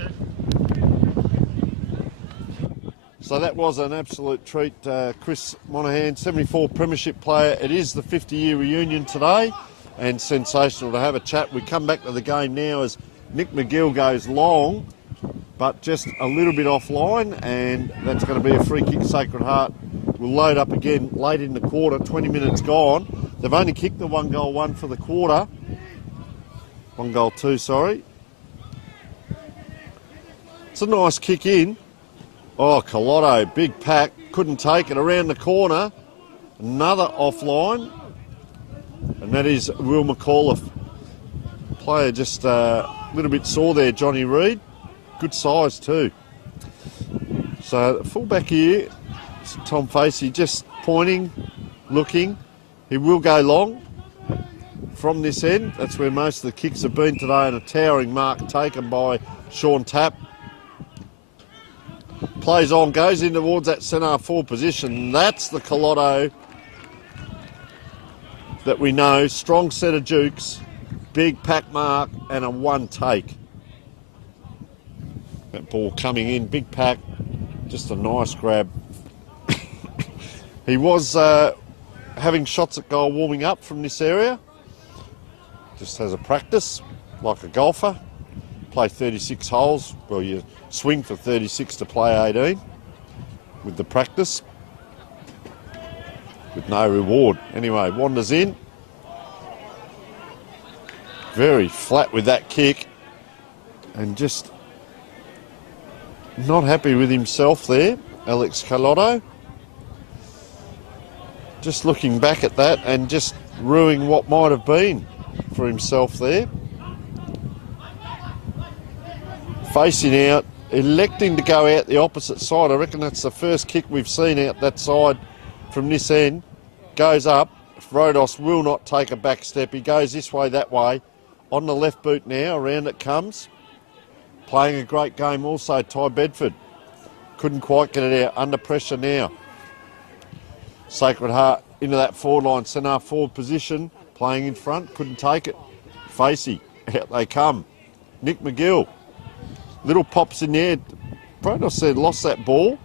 So that was an absolute treat. Chris Monahan, 74 premiership player. It is the 50-year reunion today, and sensational to have a chat. We come back to the game now as Nick McGill goes long, but just a little bit offline, and that's going to be a free kick. Sacred Heart will load up again late in the quarter, 20 minutes gone. They've only kicked the 1-goal-1 for the quarter. 1-goal-2, sorry. It's a nice kick in. Oh, Colotto, big pack, couldn't take it around the corner. Another offline, and that is Will McAuliffe. Player just a little bit sore there, Johnny Reid. Good size too. So the fullback here, Tom Facey, just pointing, looking. He will go long from this end. That's where most of the kicks have been today, and a towering mark taken by Sean Tapp. Plays on, goes in towards that centre forward position. That's the Colotto that we know. Strong set of dukes, big pack mark, and a one take. That ball coming in, big pack, just a nice grab. He was having shots at goal warming up from this area. Just has a practice, like a golfer. Play 36 holes. Well, you swing for 36 to play 18 with the practice, with no reward. Anyway, wanders in. Very flat with that kick, and just not happy with himself there, Alex Colotto. Just looking back at that and just ruining what might have been for himself there. Facing out, electing to go out the opposite side. I reckon that's the first kick we've seen out that side from this end. Goes up. Rodos will not take a back step. He goes this way, that way. On the left boot now, around it comes. Playing a great game also, Ty Bedford. Couldn't quite get it out. Under pressure now. Sacred Heart into that forward line, centre forward position. Playing in front, couldn't take it. Facey, out they come. Nick McGill. Little pops in there. Protos said lost that ball.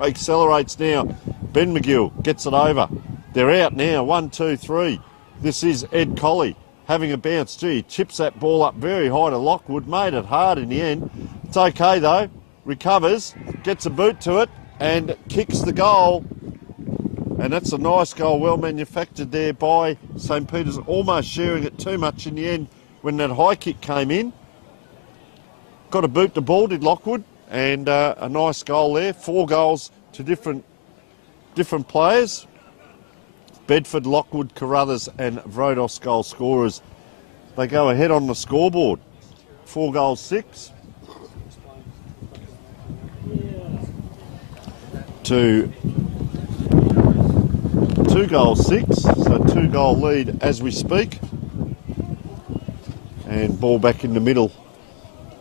Accelerates now. Ben McGill gets it over. They're out now. 1, 2, 3. This is Ed Colley having a bounce. Gee, he chips that ball up very high to Lockwood. Made it hard in the end. It's okay though. Recovers. Gets a boot to it and kicks the goal. And that's a nice goal. Well manufactured there by St. Peter's. Almost sharing it too much in the end when that high kick came in. Got a boot to ball, did Lockwood, and a nice goal there. 4 goals to different players. Bedford, Lockwood, Carruthers and Vrodos goal scorers. They go ahead on the scoreboard. 4 goals, 6. To 2 goals, 6. So 2 goal lead as we speak. And ball back in the middle.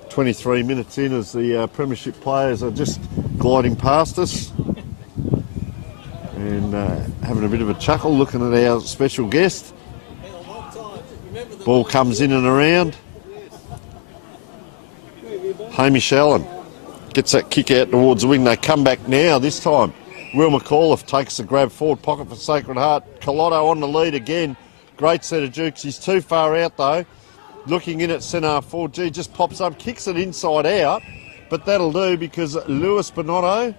23 minutes in as the premiership players are just gliding past us and having a bit of a chuckle looking at our special guest. Ball comes in and around. Hamish Allen gets that kick out towards the wing. They come back now this time. Will McAuliffe takes the grab forward pocket for Sacred Heart. Colotto on the lead again. Great set of dukes. He's too far out though. Looking in at centre forward, G just pops up, kicks it inside out, but that'll do because Lewis Bonotto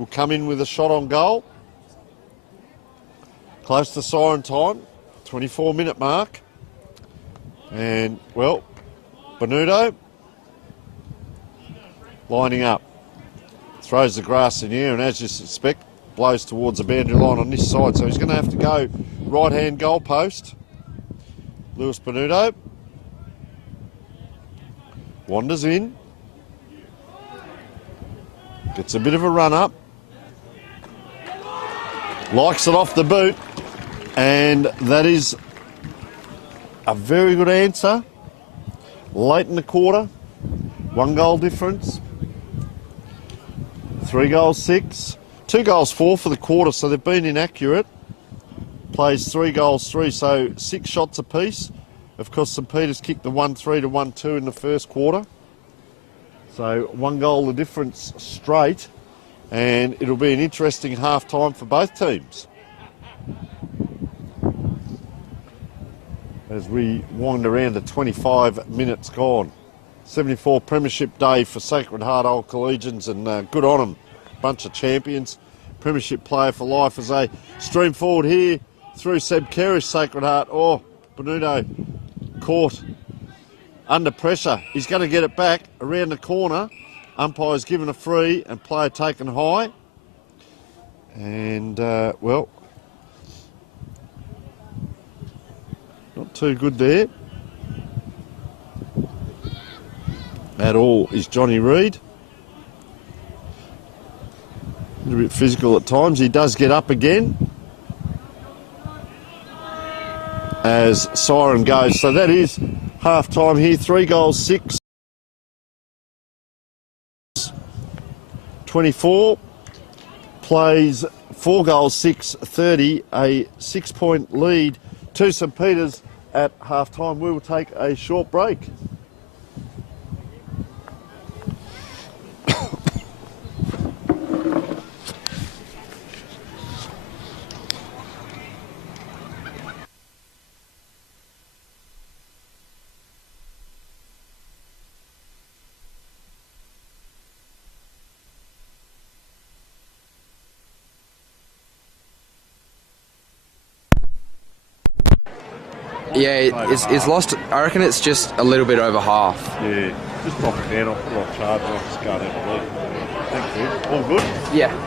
will come in with a shot on goal. Close to siren time, 24-minute mark. And, well, Benuto lining up. Throws the grass in the air and, as you suspect, blows towards the boundary line on this side. So he's going to have to go right-hand goal post. Lewis Benuto wanders in. Gets a bit of a run-up. Likes it off the boot. And that is a very good answer. Late in the quarter. 1 goal difference. 3 goals 6. 2 goals 4 for the quarter, so they've been inaccurate. Plays 3 goals 3, so 6 shots apiece. Of course, St Peter's kicked the 1-3 to 1-2 in the first quarter. So 1 goal the difference straight, and it'll be an interesting half-time for both teams. As we wind around to 25 minutes gone. 74 Premiership Day for Sacred Heart Old Collegians, and good on them. Bunch of champions. Premiership player for life as they stream forward here through Seb Kerrish, Sacred Heart. Oh, Benuto caught under pressure. He's going to get it back around the corner. Umpire's given a free and player taken high. And, well, not too good there. At all is Johnny Reid. A little bit physical at times. He does get up again as siren goes. So that is half time here. 3 goals 6. 24 plays 4 goals 6, 30. A 6-point lead to St Peter's at half time. We will take a short break. Yeah, it's lost. I reckon it's just a little bit over half. Yeah, just drop it down. I'll put it on charge and I'll just go down the lead. Thank you. All good? Yeah.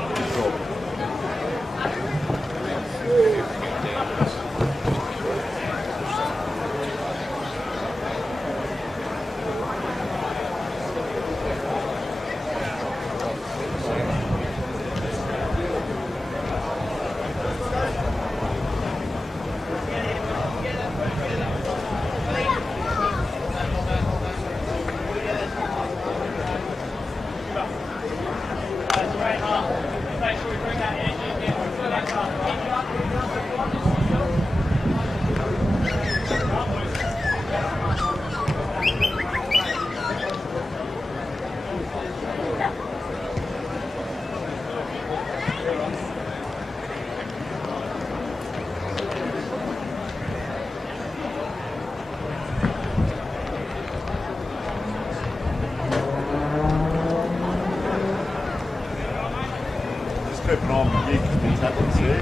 Keep an eye on the gig that's happened here.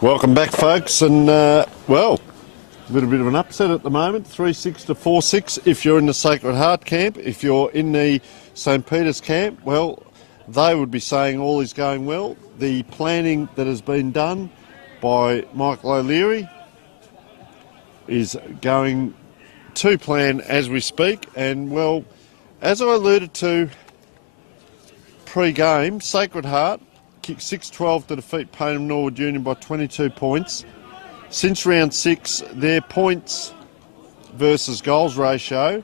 Welcome back, folks, and well, a little bit of an upset at the moment, 3-6 to 4-6 if you're in the Sacred Heart camp. If you're in the St Peter's camp, well, they would be saying all is going well. The planning that has been done by Michael O'Leary is going to plan as we speak, and well, as I alluded to pre-game, Sacred Heart kicked 6-12 to defeat Payneham Norwood Union by 22 points. Since round 6, their points versus goals ratio,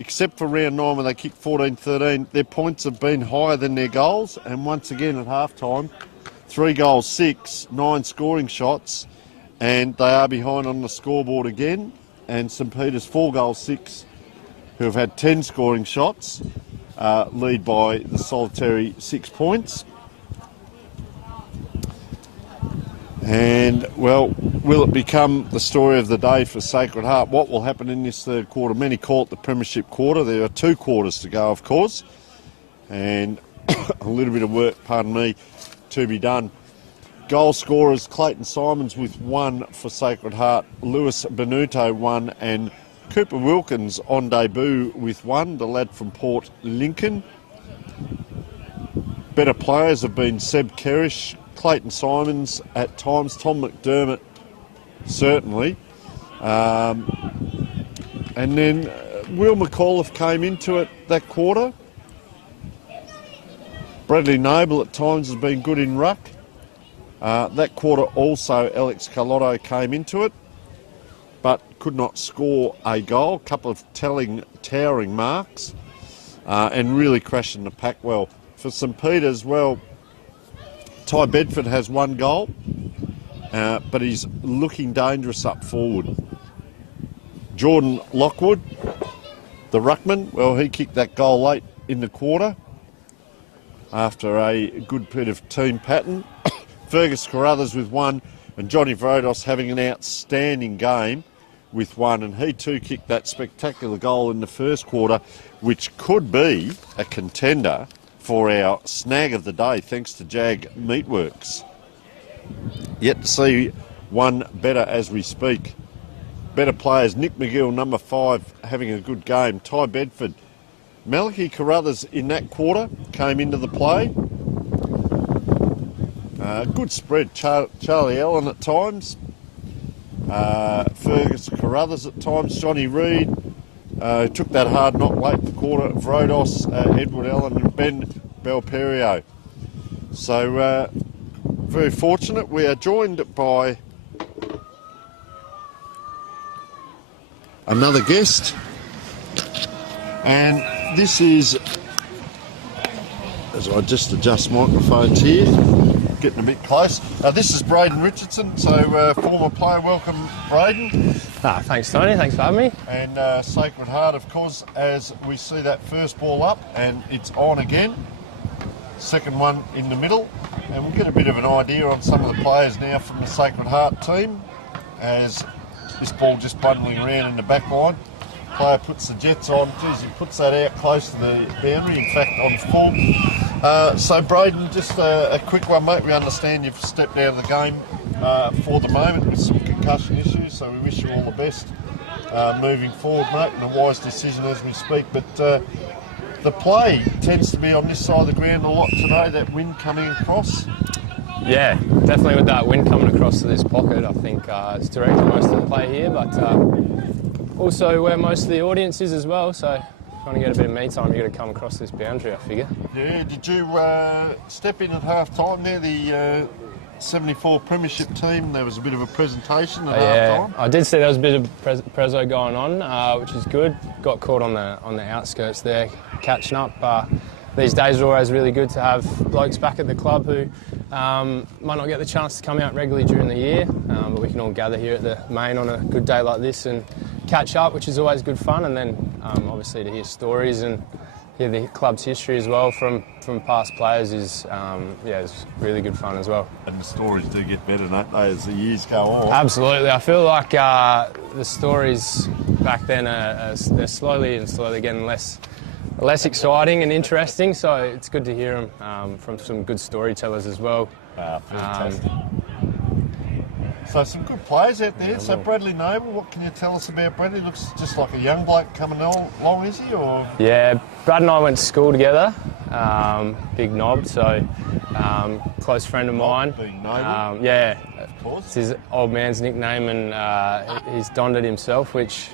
except for round 9 when they kicked 14-13, their points have been higher than their goals. And once again at half-time, 3 goals, 6, 9 scoring shots, and they are behind on the scoreboard again. And St Peter's 4 goals, 6, who have had 10 scoring shots, lead by the solitary 6 points. And, well, will it become the story of the day for Sacred Heart? What will happen in this third quarter? Many call it the Premiership quarter. There are 2 quarters to go, of course, and a little bit of work, pardon me, to be done. Goal scorers, Clayton Simons with 1 for Sacred Heart, Lewis Benuto 1, and Cooper Wilkins on debut with 1, the lad from Port Lincoln. Better players have been Seb Kerrish, Clayton Simons at times, Tom McDermott certainly. And then Will McAuliffe came into it that quarter. Bradley Noble at times has been good in ruck. That quarter also Alex Carlotto came into it, but could not score a goal. A couple of towering marks, and really crashing the pack well. For St Peter's, well, Ty Bedford has 1 goal, but he's looking dangerous up forward. Jordan Lockwood, the ruckman, well, he kicked that goal late in the quarter after a good bit of team pattern. Fergus Carruthers with 1, and Johnny Vrodos having an outstanding game with 1, and he too kicked that spectacular goal in the first quarter, which could be a contender for our snag of the day, thanks to Jag Meatworks. Yet to see one better as we speak. Better players, Nick McGill, number 5, having a good game. Ty Bedford. Malachi Carruthers in that quarter came into the play. Good spread. Charlie Allen at times. Fergus Carruthers at times. Johnny Reid took that hard knock late in the quarter. Vrodos, Edward Allen and Ben Belperio. So very fortunate. We are joined by another guest, and this is, as I just adjust microphones here, getting a bit close. This is Braden Richardson, so former player. Welcome, Braden. Thanks, Tony. Thanks for having me. And Sacred Heart, of course, as we see that first ball up, and it's on again. Second one in the middle, and we'll get a bit of an idea on some of the players now from the Sacred Heart team as this ball just bundling around in the back line. Player puts the jets on. Geez, he puts that out close to the boundary, in fact on full. So Braden, just a quick one, mate. We understand you've stepped out of the game for the moment with some concussion issues, so we wish you all the best moving forward, mate, and a wise decision as we speak. But the play tends to be on this side of the ground a lot today, that wind coming across. Yeah, definitely with that wind coming across to this pocket, I think it's directing most of the play here, but also where most of the audience is as well, so if you want to get a bit of me time, you've got to come across this boundary, I figure. Yeah, did you step in at half-time there, the 74 Premiership team? There was a bit of a presentation at half-time. I did see there was a bit of prezzo going on, which is good. Got caught on the outskirts there, catching up. These days are always really good to have blokes back at the club who might not get the chance to come out regularly during the year, but we can all gather here at the main on a good day like this and catch up, which is always good fun, and then obviously to hear stories and hear the club's history as well from past players is it's really good fun as well. And the stories do get better, don't they, as the years go on? Absolutely. I feel like the stories back then they're slowly getting less exciting and interesting, so it's good to hear them from some good storytellers as well. Fantastic. So some good players out there. So Bradley Noble, what can you tell us about Bradley? Looks just like a young bloke coming along, is he? Or yeah, Brad and I went to school together. Big knob, so close friend of mine. Being Noble. Yeah, of course. It's his old man's nickname, and he's donned it himself, which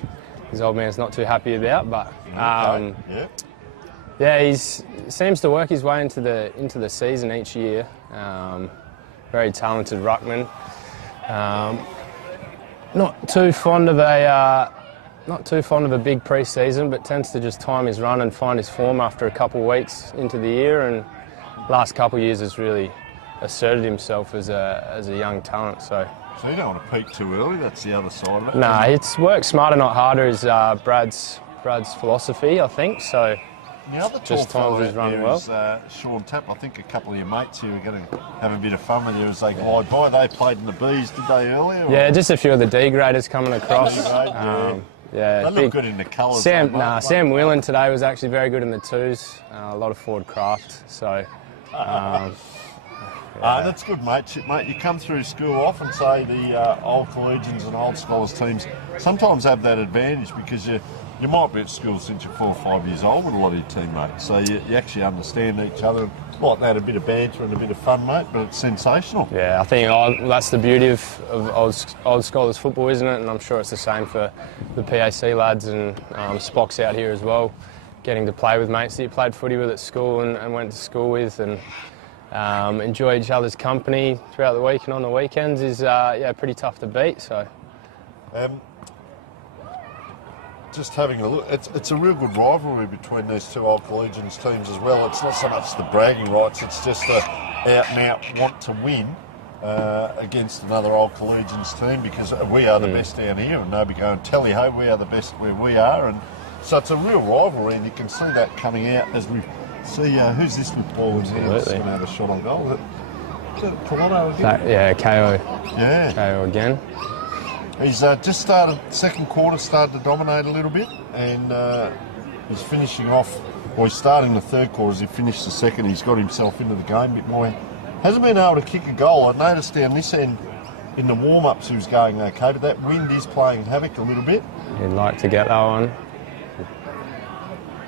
his old man's not too happy about. But he seems to work his way into the season each year. Very talented ruckman. Not too fond of a big pre-season, but tends to just time his run and find his form after a couple of weeks into the year. And last couple of years has really asserted himself as a young talent. So you don't want to peak too early. That's the other side of it. Nah, it's work smarter, not harder is Brad's philosophy, I think. So. The other tall fellow out there is Sean Tapp. I think a couple of your mates here are going to have a bit of fun with you as they glide by. They played in the Bs, did they, earlier? Or? Yeah, just a few of the D graders coming across. They look good in the colours. Sam Whelan today was actually very good in the twos. A lot of forward craft. So. That's good, mate. You come through school often, say the old collegians and old scholars teams sometimes have that advantage because you might be at school since you're 4 or 5 years old with a lot of your teammates, so you actually understand each other. Like that, a bit of banter and a bit of fun, mate, but it's sensational. Yeah, I think that's the beauty of old scholars football, isn't it? And I'm sure it's the same for the PAC lads and Spock's out here as well. Getting to play with mates that you played footy with at school and went to school with and enjoy each other's company throughout the week and on the weekends is pretty tough to beat. So. Just having a look, it's a real good rivalry between these two old collegians teams as well. It's not so much the bragging rights, it's just the out and out want to win against another old collegians team because we are the best down here and nobody going tally ho, we are the best where we are, and so it's a real rivalry and you can see that coming out as we see who's this with ball in hand that's going to have a shot on goal. Is that Pilato again? KO. Yeah. KO again. He's just started, second quarter, started to dominate a little bit and he's finishing off, or he's starting the third quarter as he finished the second. He's got himself into the game a bit more. Hasn't been able to kick a goal. I noticed down this end in the warm-ups he was going okay, but that wind is playing havoc a little bit. He'd like to get that one.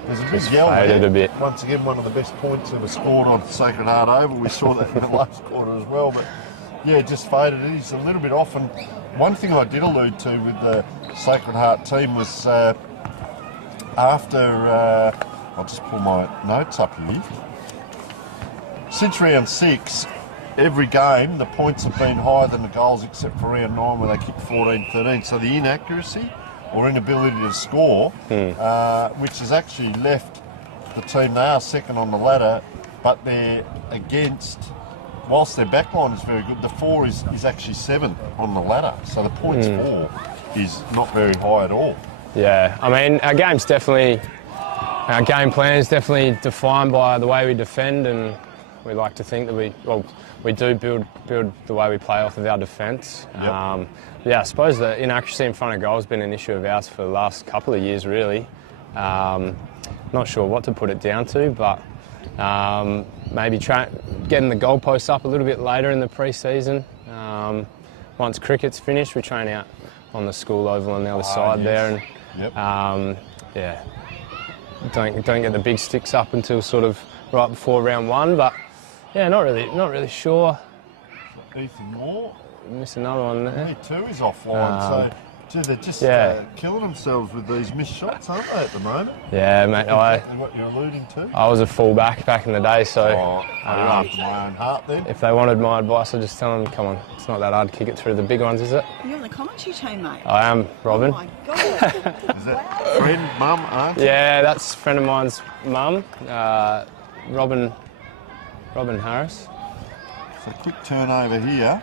There's a big yell there. A bit. Once again, one of the best points ever scored on Sacred Heart Oval. We saw that in the last quarter as well, but yeah, just faded. He's a little bit off. And one thing I did allude to with the Sacred Heart team was after, I'll just pull my notes up here. Since round 6, every game the points have been higher than the goals except for round 9 where they kicked 14-13. So the inaccuracy or inability to score, which has actually left the team, they are second on the ladder, but they're against whilst their back line is very good, the 4 is actually 7th on the ladder. So the points 4 is not very high at all. Yeah, I mean, our game plan is definitely defined by the way we defend, and we like to think that we do build the way we play off of our defence. Yep. Yeah, I suppose the inaccuracy in front of goal has been an issue of ours for the last couple of years, really. Not sure what to put it down to, but maybe getting the goalposts up a little bit later in the pre-season. Once cricket's finished, we train out on the school oval on the other side there, and yep. don't get the big sticks up until sort of right before round 1. But yeah, not really sure. Ethan Moore. Miss another one there. He too is offline, so gee, they're just killing themselves with these missed shots, aren't they, at the moment? Yeah, mate. Exactly what you're alluding to. I was a full-back back in the day, so you're after my own heart then. if they wanted my advice, I'd just tell them, come on, it's not that hard to kick it through the big ones, is it? You're on the commentary team, mate. I am, Robin. Oh my God. Is that friend, mum, auntie? Yeah, that's a friend of mine's mum, Robin Harris. So quick turnover here.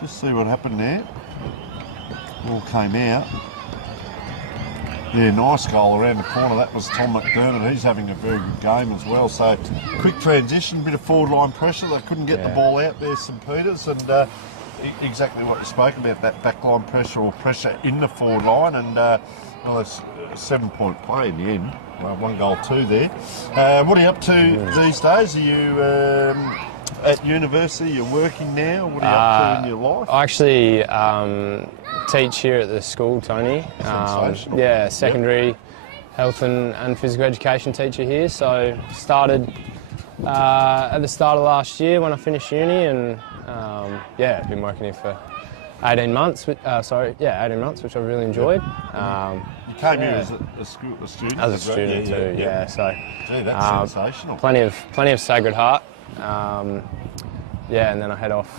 Just see what happened there. Ball came out. Yeah, nice goal around the corner. That was Tom McDermott. He's having a very good game as well. So quick transition, bit of forward line pressure. They couldn't get the ball out there, St Peters, and exactly what you spoke about, that back line pressure or pressure in the forward line. And well, it's a 7-point play in the end. 1 goal, 2 there. What are you up to these days? Are you at university? You're working now? What are you up to in your life? I actually teach here at the school, Tony. Sensational. Yeah, secondary health and physical education teacher here. So started at the start of last year when I finished uni, and I've been working here for 18 months. 18 months, which I've really enjoyed. You came here as a student? As a student too, yeah. So, gee, that's sensational. Plenty of Sacred Heart. And then I head off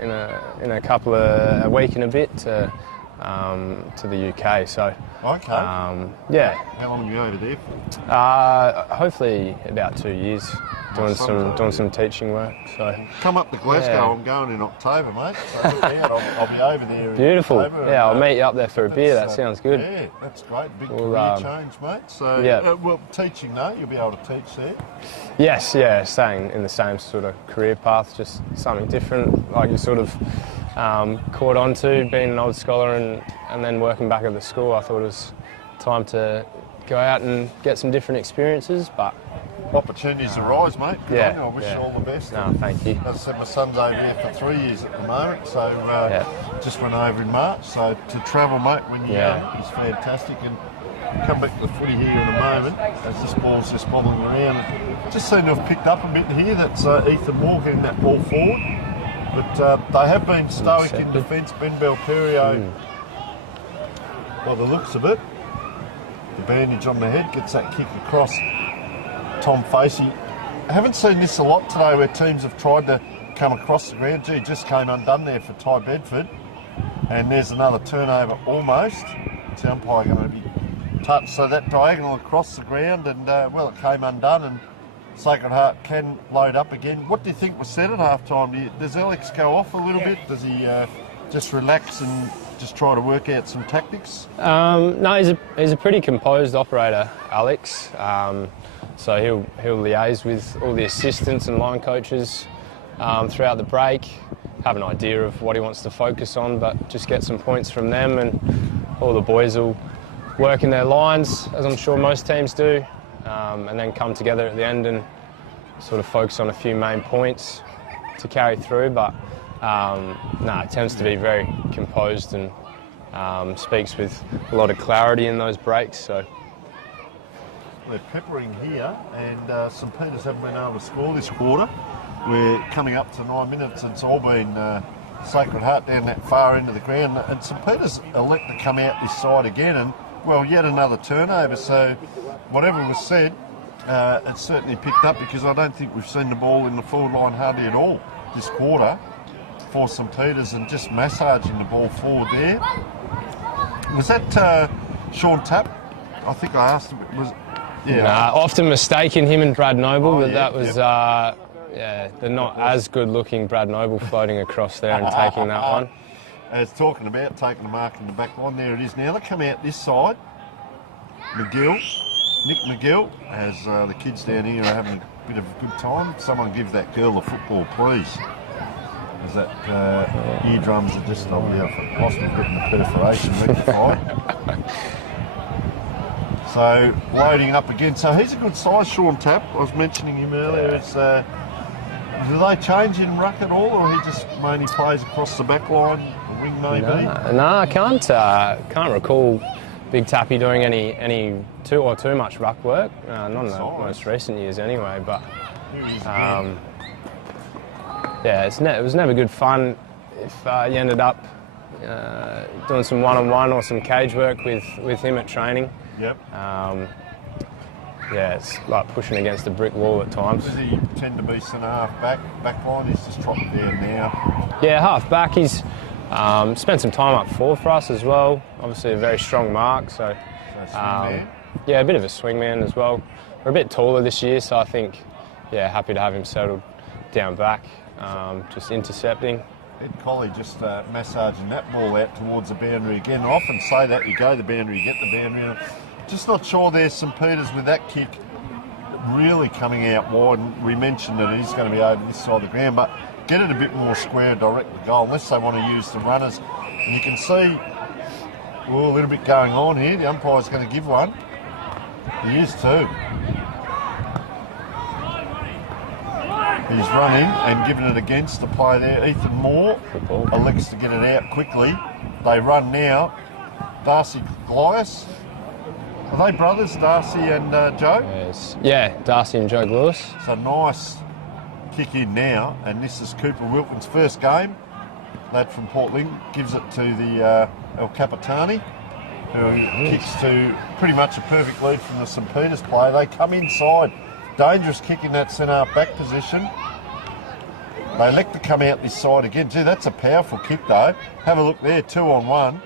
in a week and a bit to the UK. So okay. How long are you over there for? Hopefully about 2 years, doing some teaching work. So come up to Glasgow. Yeah. I'm going in October, mate. So look out, I'll be over there. Beautiful. In October, I'll meet you up there for a beer. That sounds good. Yeah, that's great. Big career change, mate. So well, teaching, no, you'll be able to teach there. Yes, yeah, staying in the same sort of career path, just something different, like you sort of caught on to, being an old scholar and then working back at the school. I thought it was time to go out and get some different experiences, but opportunities arise, mate. Good on you. I wish you all the best. No, thank you. As I said, my son's over here for 3 years at the moment, so just went over in March. So to travel, mate, when you're young is fantastic. And come back to the footy here in a moment as this ball's just bobbling around. Just seem to have picked up a bit here. That's Ethan Moore getting that ball forward. But they have been stoic in defence. Ben Belperio, by the looks of it, the bandage on the head, gets that kick across. Tom Facey. I haven't seen this a lot today where teams have tried to come across the ground. Gee, just came undone there for Ty Bedford. And there's another turnover almost. It's the umpire going to be touched. So that diagonal across the ground, and it came undone, and Sacred Heart can load up again. What do you think was said at half time? Does Alex go off a little bit? Does he just relax and just try to work out some tactics? No, he's a pretty composed operator, Alex. So he'll liaise with all the assistants and line coaches throughout the break, have an idea of what he wants to focus on, but just get some points from them, and all the boys will work in their lines, as I'm sure most teams do, and then come together at the end and sort of focus on a few main points to carry through. But it tends to be very composed and speaks with a lot of clarity in those breaks. So they're peppering here, and St Peters haven't been able to score this quarter. We're coming up to 9 minutes. It's all been Sacred Heart down that far end of the ground, and St Peters elect to come out this side again, and yet another turnover. So whatever was said, it's certainly picked up, because I don't think we've seen the ball in the forward line hardly at all this quarter for St Peters, and just massaging the ball forward there. Was that Sean Tapp? I think I asked him. Often mistaken him and Brad Noble, but that was Yeah, they're not as good-looking Brad Noble floating across there and taking that one. As talking about taking the mark in the back line, there it is now. They come out this side. McGill, Nick McGill, as the kids down here are having a bit of a good time. Someone give that girl a football, please. As that eardrums are just over there for hospital getting the perforation rectified. So loading up again. So he's a good size, Sean Tapp. I was mentioning him earlier. It's, do they change in ruck at all, or he just mainly plays across the back line, a wing maybe? No, I can't recall Big Tappy doing any too much ruck work. Not in the most recent years anyway. But yeah, it was never good fun if you ended up doing some one-on-one or some cage work with him at training. Yep. Yeah, it's like pushing against a brick wall at times. Does he tend to be centre half back line? He's just trotting down now. Yeah, half back. He's spent some time up forward for us as well. Obviously a very strong mark. So yeah, a bit of a swingman as well. We're a bit taller this year, so I think happy to have him settled down back, just intercepting. Ed Colley just massaging that ball out towards the boundary again. I often say that, you go the boundary, you get the boundary. Just not sure there's St Peters with that kick really coming out wide. And we mentioned that he's going to be over this side of the ground, but get it a bit more square, direct the goal, unless they want to use the runners. And you can see a little bit going on here. The umpire's going to give one. He is too. He's running and giving it against the play there. Ethan Moore elects to get it out quickly. They run now. Darcy Goliath. Are they brothers, Darcy and Joe? Yes. Yeah, Darcy and Joe Lewis. So nice kick in now, and this is Cooper Wilkins' first game. Lad from Portland gives it to the El Capitani, who kicks to pretty much a perfect lead from the St Peters player. They come inside. Dangerous kick in that centre back position. They elect to come out this side again. Gee, that's a powerful kick though. Have a look there, 2-on-1.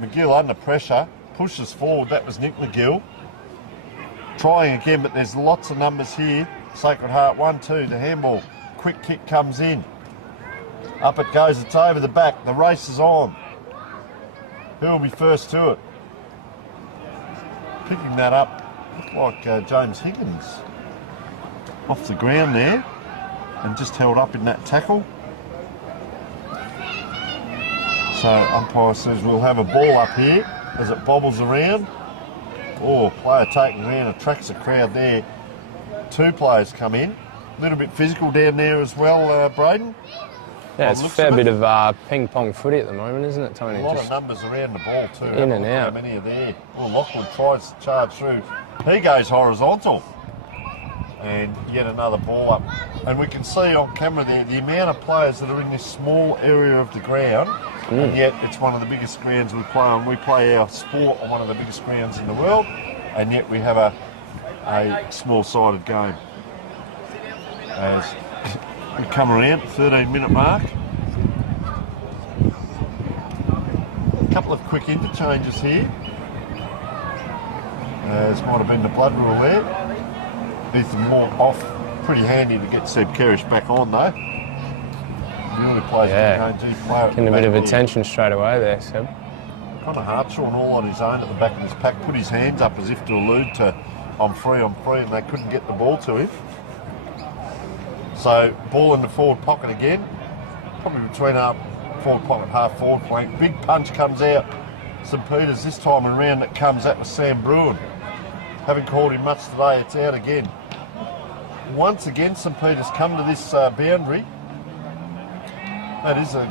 McGill under pressure, pushes forward. That was Nick McGill. Trying again, but there's lots of numbers here. Sacred Heart 1-2, the handball. Quick kick comes in. Up it goes, it's over the back. The race is on. Who will be first to it? Picking that up, looked like James Higgins. Off the ground there, and just held up in that tackle. So umpire says we'll have a ball up here as it bobbles around. Oh, player taking around, attracts a crowd there. Two players come in. A little bit physical down there as well, Braden. Yeah, it's a fair bit of ping pong footy at the moment, isn't it, Tony? A lot of numbers around the ball too. In and out. How many are there? Oh, Lockwood tries to charge through. He goes horizontal. And yet another ball up. And we can see on camera there the amount of players that are in this small area of the ground. And yet it's one of the biggest grounds we play on. We play our sport on one of the biggest grounds in the world. And yet we have a small-sided game. As we come around, 13-minute mark. A couple of quick interchanges here. As might have been the blood rule there. Ethan Moore off. Pretty handy to get Seb Kerrish back on though. Really plays a good game. Getting a bit of attention straight away there, Seb. Kind of Hartshaw all on his own at the back of his pack. Put his hands up as if to allude to I'm free, and they couldn't get the ball to him. So ball in the forward pocket again. Probably between forward pocket, half forward flank. Big punch comes out. St Peters this time around it comes. That was Sam Bruin. Haven't called him much today. It's out again. Once again, St Peters come to this boundary. That is a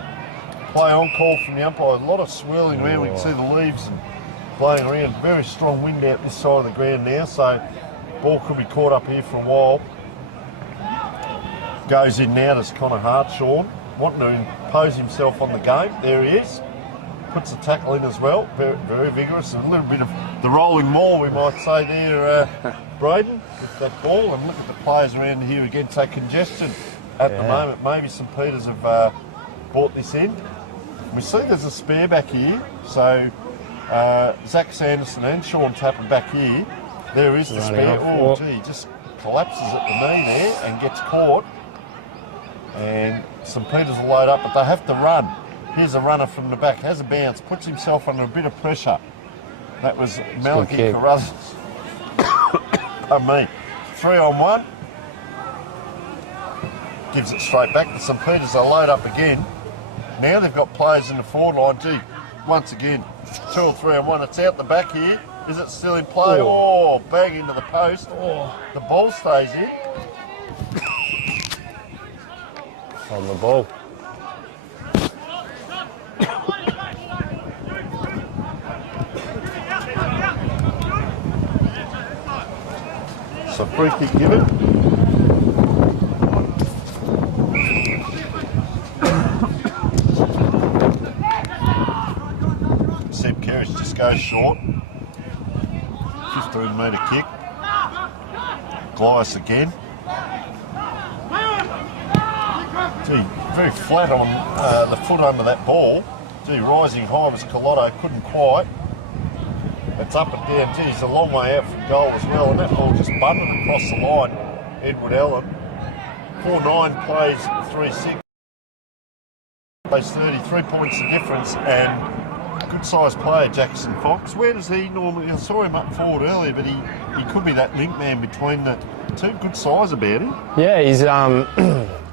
play on call from the umpire. A lot of swirling around. We can see the leaves and blowing around. Very strong wind out this side of the ground now, so ball could be caught up here for a while. Goes in now to Connor Hartshaw, wanting to impose himself on the game. There he is. Puts the tackle in as well. Very, very vigorous. A little bit of the rolling maul, we might say there, Braden, with that ball. And look at the players around here again. So congestion at the moment. Maybe St Peters have brought this in. We see there's a spare back here. So Zach Sanderson and Sean Tapper back here. There is the spare. Oh, gee, just collapses at the knee there and gets caught. And St Peter's will load up, but they have to run. Here's a runner from the back, has a bounce, puts himself under a bit of pressure. That was Malachi Carruthers. Pardon me. 3-on-1. Gives it straight back to St Peter's. They'll load up again. Now they've got players in the forward line. Gee, once again, 2 or 3-on-1. It's out the back here. Is it still in play? Oh, bang into the post. Oh, the ball stays in. On the ball. So free kick given. Seb Kerridge just goes short. 15-metre kick. Glyas again. Gee, very flat on the foot under that ball. Gee, rising high was Collotto, couldn't quite. It's up and down. Gee, he's a long way out from goal as well, and that ball just bunted across the line. Edward Allen. 4-9 plays 3-6. Plays 33 points the difference, and good sized player, Jackson Fox. Where does he normally? I saw him up forward earlier, but he could be that link man between the two. Good size about him. Yeah, he's developed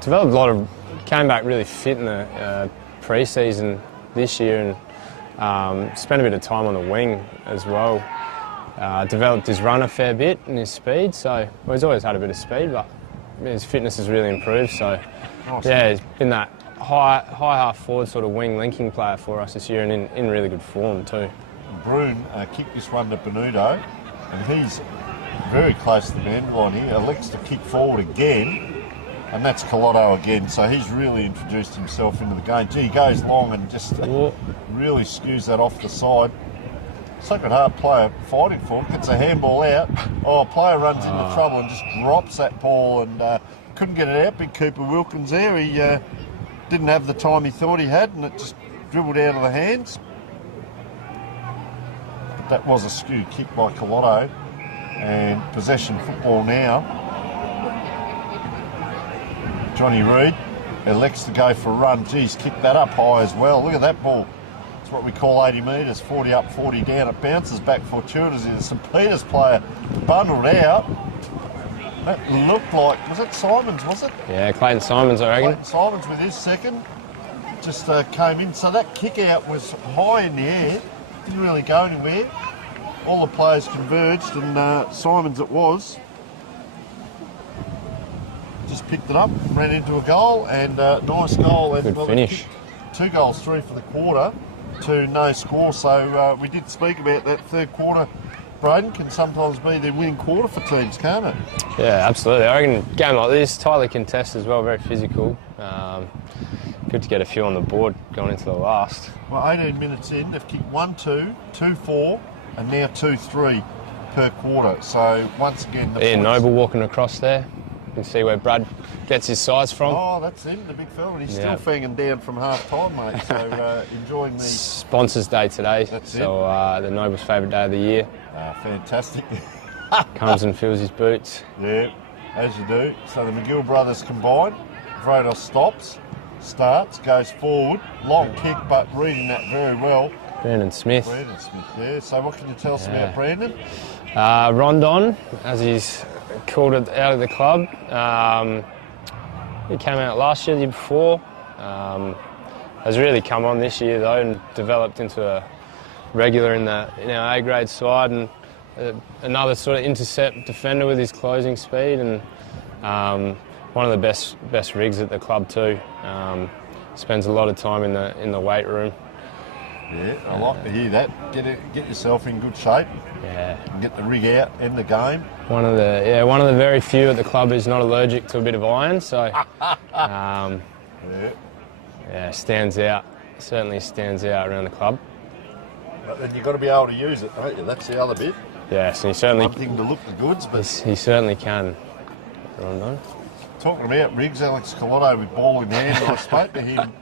a lot of. Came back really fit in the pre-season this year, and spent a bit of time on the wing as well. Developed his run a fair bit and his speed. So well, he's always had a bit of speed, but his fitness has really improved. So Nice. yeah, he's been that high half forward sort of wing linking player for us this year, and in really good form too. Broome kicked this one to Benuto, and he's very close to the end line here. Elects to kick forward again, and that's Collotto again. So he's really introduced himself into the game. Gee, he goes long and just really skews that off the side. Sacred Heart player fighting for him, gets a handball out. Oh, player runs into trouble and just drops that ball and couldn't get it out. Big Cooper Wilkins there. He didn't have the time he thought he had, and it just dribbled out of the hands. But that was a skew kick by Collotto, and possession football now. Johnny Reid elects to go for a run. Geez, kicked that up high as well. Look at that ball. It's what we call 80 metres, 40 up, 40 down. It bounces back fortuitously. The St Peter's player bundled out. That looked like, was it Simons, was it? Yeah, Clayton Simons, I reckon. Clayton Simons with his second. Just came in. So that kick out was high in the air. Didn't really go anywhere. All the players converged, and Simons it was. Just picked it up, ran into a goal, and nice goal. And, Good finish. 2 goals, 3 for the quarter to no score. So we did speak about that third quarter. Braden can sometimes be the winning quarter for teams, can't it? Yeah, absolutely. I reckon a game like this, tightly contested as well, very physical. Good to get a few on the board going into the last. Well, 18 minutes in, they've kicked 1-2, 2-4, and now 2-3 per quarter. So once again, the Ian points- Noble walking across there. You can see where Brad gets his size from. Oh, that's him, the big fella. He's still fanging down from half time, mate. So enjoying the Sponsors Day today, That's so the Noble's favourite day of the year. fantastic. Comes and fills his boots. Yeah, as you do. So the McGill brothers combine. Vrados stops, starts, goes forward. Long kick, but reading that very well. Brandon Smith. Brandon Smith, yeah. So what can you tell us about Brandon? Rondon, as he's called it out of the club. He came out last year, the year before. Has really come on this year though, and developed into a regular in our A grade side, and another sort of intercept defender with his closing speed, and one of the best rigs at the club too. Spends a lot of time in the weight room. Yeah, I like to hear that. Get yourself in good shape. Yeah. And get the rig out, end the game. One of the very few at the club who's not allergic to a bit of iron, so stands out. Certainly stands out around the club. But then you've got to be able to use it, don't you? That's the other bit. Yes, and he certainly. One thing to look the goods, but he certainly can. Rondon. Talking about rigs, Alex Collotto with ball in hand. I spoke to him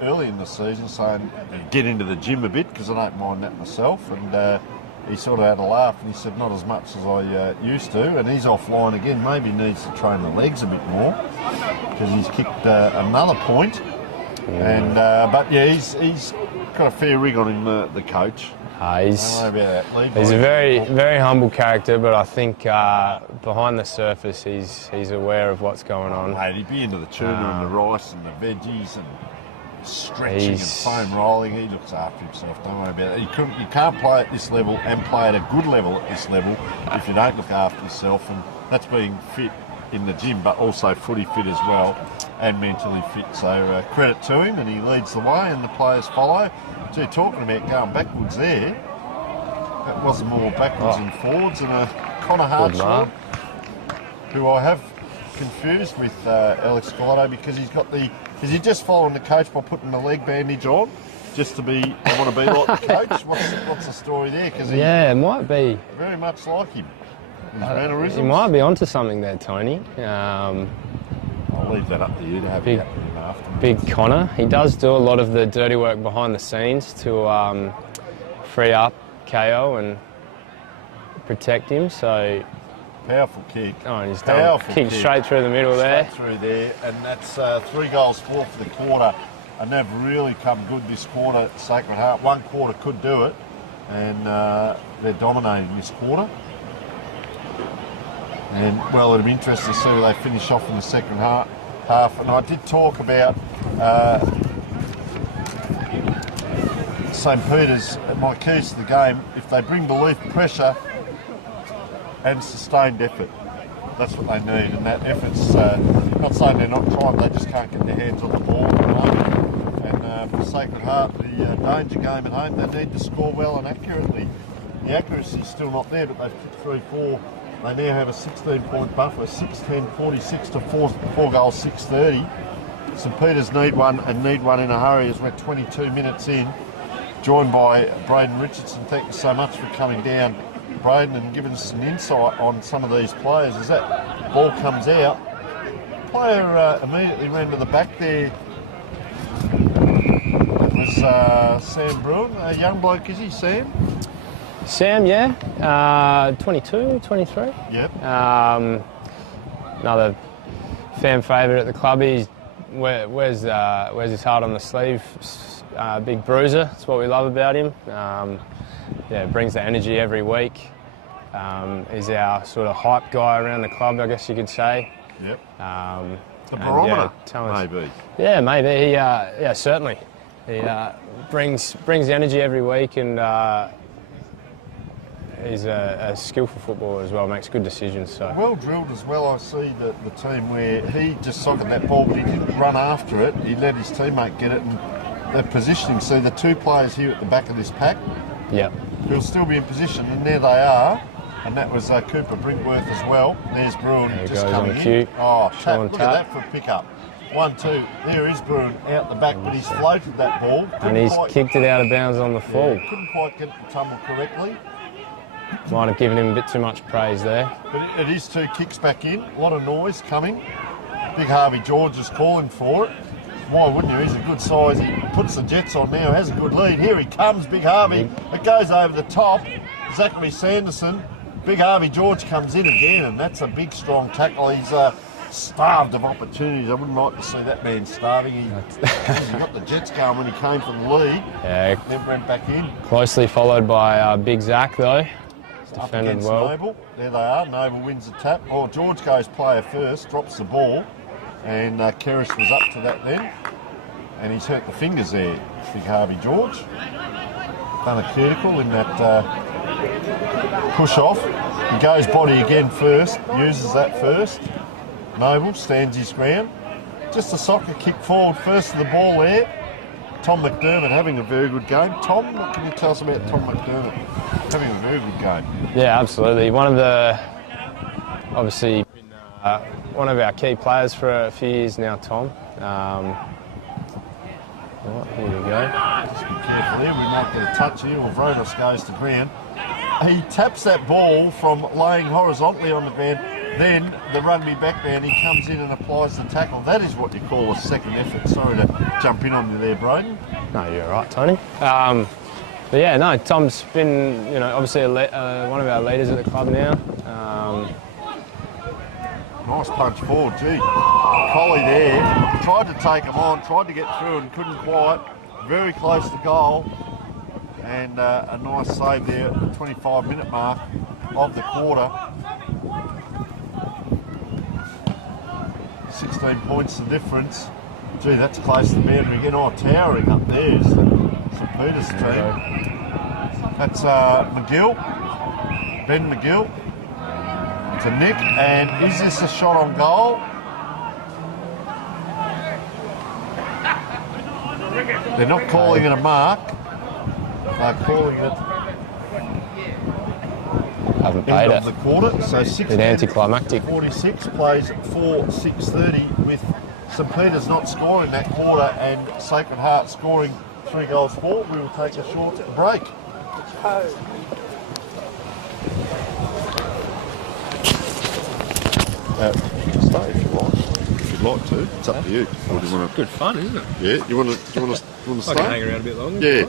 early in the season, saying get into the gym a bit because I don't mind that myself. And he sort of had a laugh and he said, not as much as I used to, and he's offline again. Maybe needs to train the legs a bit more because he's kicked another point. And but yeah, he's got a fair rig on him, the coach. He's I don't know about that. a very humble character, but I think behind the surface he's aware of what's going on. Mate, he'd be into the tuna and the rice and the veggies and stretching and foam rolling. He looks after himself. Don't worry about it. You can't play at this level and play at a good level at this level if you don't look after yourself, and that's being fit in the gym, but also footy fit as well and mentally fit. So credit to him, and he leads the way, and the players follow. Gee, talking about going backwards there, that wasn't more backwards and forwards, and a Connor Hartshorn, who I have confused with Alex Gallardo because he's got the. Is he just following the coach by putting the leg bandage on, just to be? I want to be like the coach. What's the story there? Because it might be very much like him. His mannerisms. He might be onto something there, Tony. I'll leave that up to you to have big, after. Big Connor. He does do a lot of the dirty work behind the scenes to free up KO and protect him. So. Powerful kick. Oh, and he's done kick straight through the middle there. Through there, and that's 3 goals for the quarter. And they've really come good this quarter at Sacred Heart. One quarter could do it, and they're dominating this quarter. And, well, it'll be interesting to see where they finish off in the second half. And I did talk about St Peter's, my keys to the game, if they bring belief, pressure, and sustained effort. That's what they need, and that effort's not saying they're not trying, they just can't get their hands on the ball at the moment. And for Sacred Heart, the danger game at home, they need to score well and accurately. The accuracy's still not there, but they've kicked 3-4. They now have a 16-point buffer, 6-10, 46 to 4 goals, 6-30. St Peter's need one, and need one in a hurry as we're 22 minutes in. Joined by Braden Richardson. Thank you so much for coming down, Braden, and giving us an insight on some of these players. As that ball comes out, player immediately ran to the back there. It was Sam Bruin, a young bloke, is he, Sam? Sam, yeah, 22, 23. Yep. Another fan favourite at the club. He wears his heart on the sleeve. Big bruiser. That's what we love about him. Brings the energy every week. He's our sort of hype guy around the club, I guess you could say. Yep. The barometer, maybe. Yeah, maybe. He, certainly. He brings the energy every week, and he's a skillful footballer as well. Makes good decisions. So well drilled as well. I see the team where he just socketed that ball, but he didn't run after it. He let his teammate get it, and they're positioning. See the two players here at the back of this pack. Yep. Who'll still be in position, and there they are. And that was Cooper Brinkworth as well. There's Bruin just coming in. Oh, look at that for a pick-up. 1-2. There is Bruin out the back, but he's floated that ball. And he's kicked it out of bounds on the full. Yeah, couldn't quite get the tumble correctly. Might have given him a bit too much praise there. But it is 2 kicks back in. A lot of noise coming. Big Harvey George is calling for it. Why wouldn't you? He's a good size. He puts the Jets on now, has a good lead. Here he comes, Big Harvey. It goes over the top. Zachary Sanderson. Big Harvey George comes in again, and that's a big, strong tackle. He's starved of opportunities. I wouldn't like to see that man starving. He got the Jets going when he came from the lead. Yeah. Then went back in. Closely followed by Big Zach, though. Up against well. Noble. There they are. Noble wins the tap. Oh, George goes player first, drops the ball. And Kerrish was up to that then. And he's hurt the fingers there, Big Harvey George. Done a cuticle in that push off. He goes body again first, uses that first. Noble stands his ground. Just a soccer kick forward first of the ball there. Tom McDermott having a very good game. Tom, what can you tell us about Tom McDermott having a very good game? Yeah, absolutely. One of our key players for a few years now, Tom. Here we go. Just be careful here, we might get a touch here, or Vronos goes to ground. He taps that ball from laying horizontally on the ground, then the rugby backband, he comes in and applies the tackle. That is what you call a second effort. Sorry to jump in on you there, Braden. No, you're right, Tony. But yeah, no, Tom's been, obviously one of our leaders at the club now. Nice punch forward, gee. Collie there, tried to take him on, tried to get through and couldn't quite. Very close to goal. And a nice save there at the 25-minute mark of the quarter. 16 points the difference. Gee, that's close to the boundary again. Oh, towering up there is St Peter's team. That's McGill, Ben McGill to Nick, and is this a shot on goal? They're not calling it a mark, they're calling it Haven't paid end it. of the quarter, so 6 Bit anticlimactic. 46 plays 4-6-30 with St Peter's not scoring that quarter and Sacred Heart scoring 3 goals for. We will take a short break. You can stay if you like. If you'd like to, it's up to you. Or do you want to? Good fun, isn't it? Yeah, you want to stay? I can hang around a bit longer. Yeah.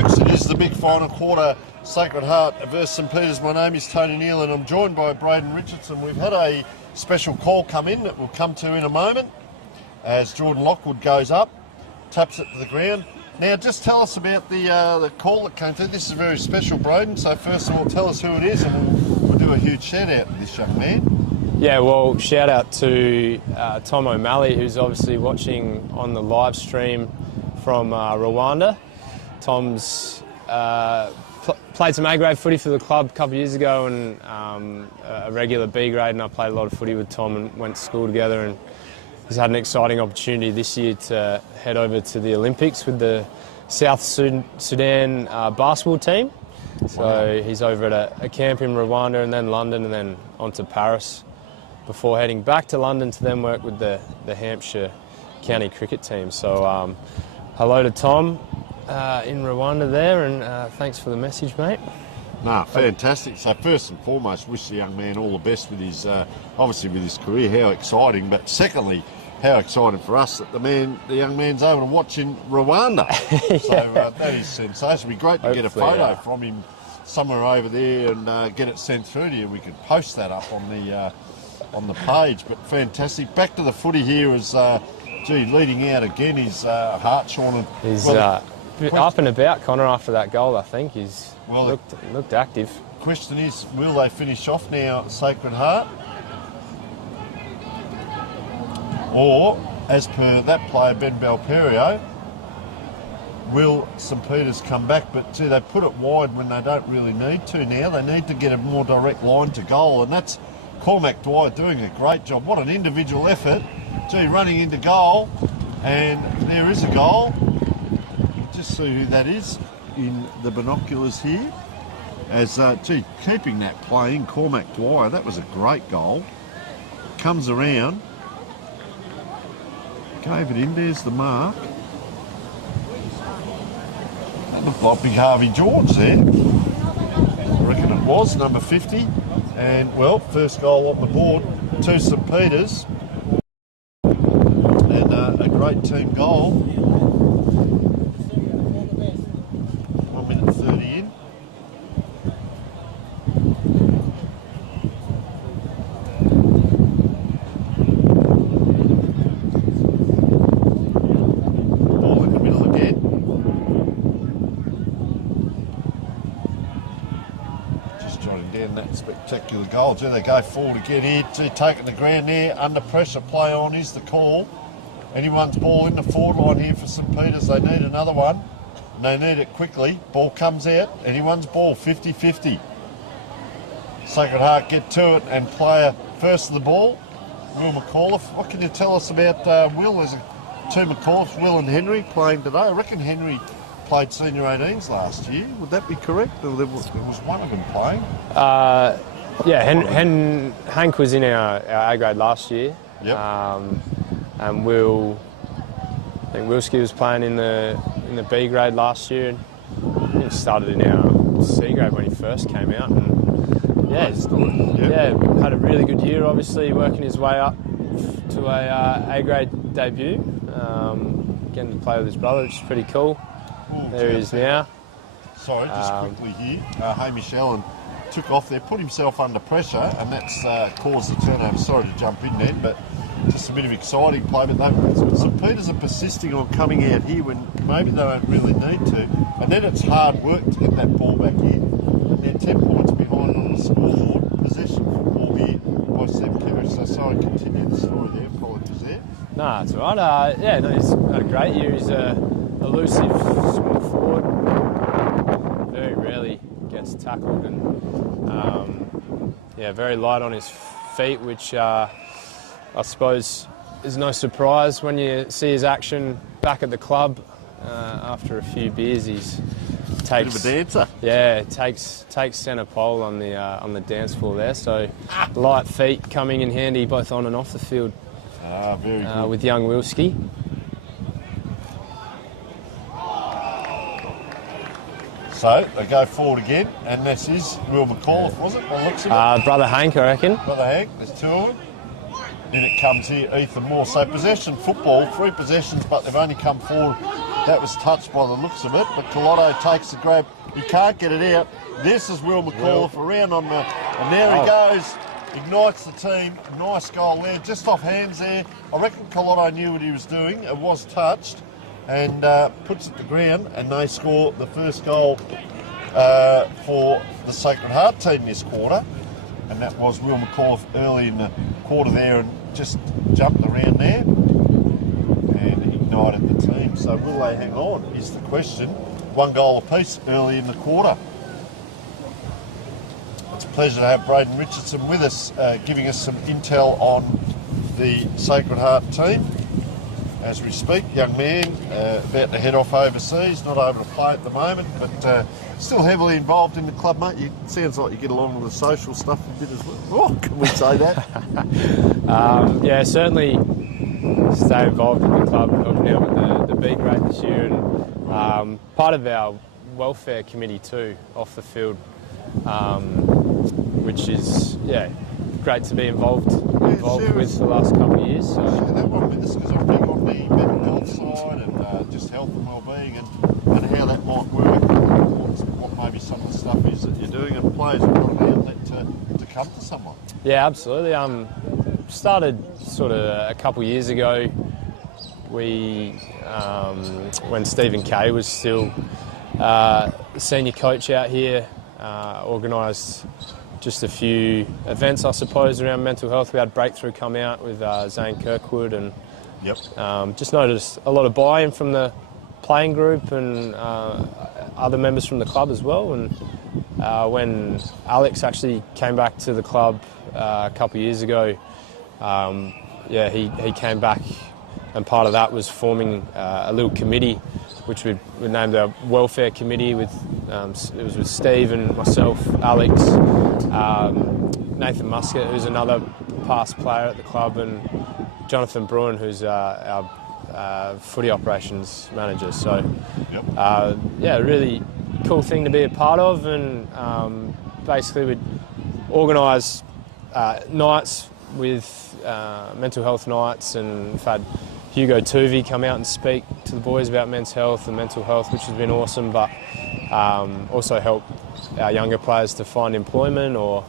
folks. It is the big final quarter, Sacred Heart versus St Peters. My name is Tony Neal and I'm joined by Braden Richardson. We've had a special call come in that we'll come to in a moment as Jordan Lockwood goes up, taps it to the ground. Now, just tell us about the call that came through. This is very special, Braden. So first of all, tell us who it is and we'll do a huge shout-out to this young man. Yeah, well, shout out to Tom O'Malley, who's obviously watching on the live stream from Rwanda. Tom's played some A-grade footy for the club a couple of years ago and a regular B-grade, and I played a lot of footy with Tom and went to school together, and he's had an exciting opportunity this year to head over to the Olympics with the South Sudan basketball team. So he's over at a camp in Rwanda and then London and then on to Paris before heading back to London to then work with the Hampshire County cricket team. So hello to Tom in Rwanda there, and thanks for the message, mate. No, fantastic. So first and foremost, wish the young man all the best with his, obviously with his career. How exciting! But secondly, how exciting for us that the young man's over to watch in Rwanda. Yeah. So that is sensational. It'd be great to get a photo from him somewhere over there and get it sent through to you. We could post that up on the page. But fantastic. Back to the footy here is, leading out again is Hartshorn. He's up and about, Connor, after that goal. I think he's looked active. Question is, will they finish off now at Sacred Heart? Or, as per that player, Ben Belperio, will St Peters come back? But gee, they put it wide when they don't really need to now. They need to get a more direct line to goal, and that's Cormac Dwyer doing a great job. What an individual effort. Gee, running into goal, and there is a goal. Just see who that is in the binoculars here. As, keeping that play in, Cormac Dwyer, that was a great goal. Comes around. Gave it in, there's the mark. That looked like big Harvey George there. I reckon it was, number 50. And, well, first goal on the board to St Peters. And a great team goal. 1 minute 30 in. Spectacular goal. Gee, they go forward to get here. Gee, taking the ground there. Under pressure, play on is the call. Anyone's ball in the forward line here for St Peters. They need another one. And they need it quickly. Ball comes out. Anyone's ball, 50-50. Sacred Heart get to it and player first of the ball. Will McAuliffe. What can you tell us about Will? There's two McAuliffes, Will and Henry, playing today. I reckon Henry played senior 18s last year. Would that be correct? Or there was one of them playing? Hank was in our A-grade last year. Yep. And I think Wilski was playing in the B-grade last year. He started in our C-grade when he first came out. And had a really good year, obviously, working his way up to a A-grade debut. Getting to play with his brother, which is pretty cool. There he is now. Sorry, just quickly here. Hamish Allen took off there, put himself under pressure, and that's caused the turnover. Sorry to jump in then, but just a bit of exciting play. But St Peters are persisting on coming out here when maybe they don't really need to. And then it's hard work to get that ball back in. And they're 10 points behind on the scoreboard. Possession football here by Seb Kerr. So sorry, continue the story there. Apologies there. No, it's all right. He's had a great year. He's elusive small forward. Very rarely gets tackled, and very light on his feet, which I suppose is no surprise when you see his action back at the club. After a few beers, takes bit of a dancer. Yeah, takes centre pole on the dance floor there. So light feet coming in handy both on and off the field. Very good. With young Wilski. So they go forward again, and this is Will McAuliffe, was it? By the looks of it. Brother Hank, I reckon. Brother Hank, there's two of them. Then it comes here, Ethan Moore. So possession football, 3 possessions, but they've only come forward That was touched by the looks of it, but Colotto takes the grab. He can't get it out. This is Will McAuliffe around on the... And there he goes. Ignites the team. Nice goal there. Just off hands there. I reckon Colotto knew what he was doing. It was touched. And puts it to ground, and they score the first goal for the Sacred Heart team this quarter. And that was Will McAuliffe early in the quarter there, and just jumped around there and ignited the team. So will they hang on is the question. 1 goal apiece early in the quarter. It's a pleasure to have Braden Richardson with us, giving us some intel on the Sacred Heart team. As we speak, young man about to head off overseas, not able to play at the moment, but still heavily involved in the club, mate. It sounds like you get along with the social stuff a bit as well. Oh, can we say that? Yeah, certainly stay involved in the club, helping out with the B grade this year, and part of our welfare committee too, off the field, which is great to be involved with the last couple of years. So. Share that one with us, because I'm big on the mental health side and just health and wellbeing and how that might work, what maybe some of the stuff is that you're doing, and players have got an outlet to come to someone. Yeah, absolutely. Started sort of a couple of years ago. We, when Stephen Kay was still the senior coach out here, organised just a few events, I suppose, around mental health. We had Breakthrough come out with Zane Kirkwood, and just noticed a lot of buy-in from the playing group and other members from the club as well. And when Alex actually came back to the club a couple of years ago, he came back, and part of that was forming a little committee, which we named our welfare committee. With it was with Steve and myself, Alex, Nathan Muscat, who's another past player at the club, and Jonathan Bruin, who's our footy operations manager. So, really cool thing to be a part of, and basically we'd organise nights with mental health nights, and we've had Hugo Tuvey come out and speak to the boys about men's health and mental health, which has been awesome, but also help our younger players to find employment or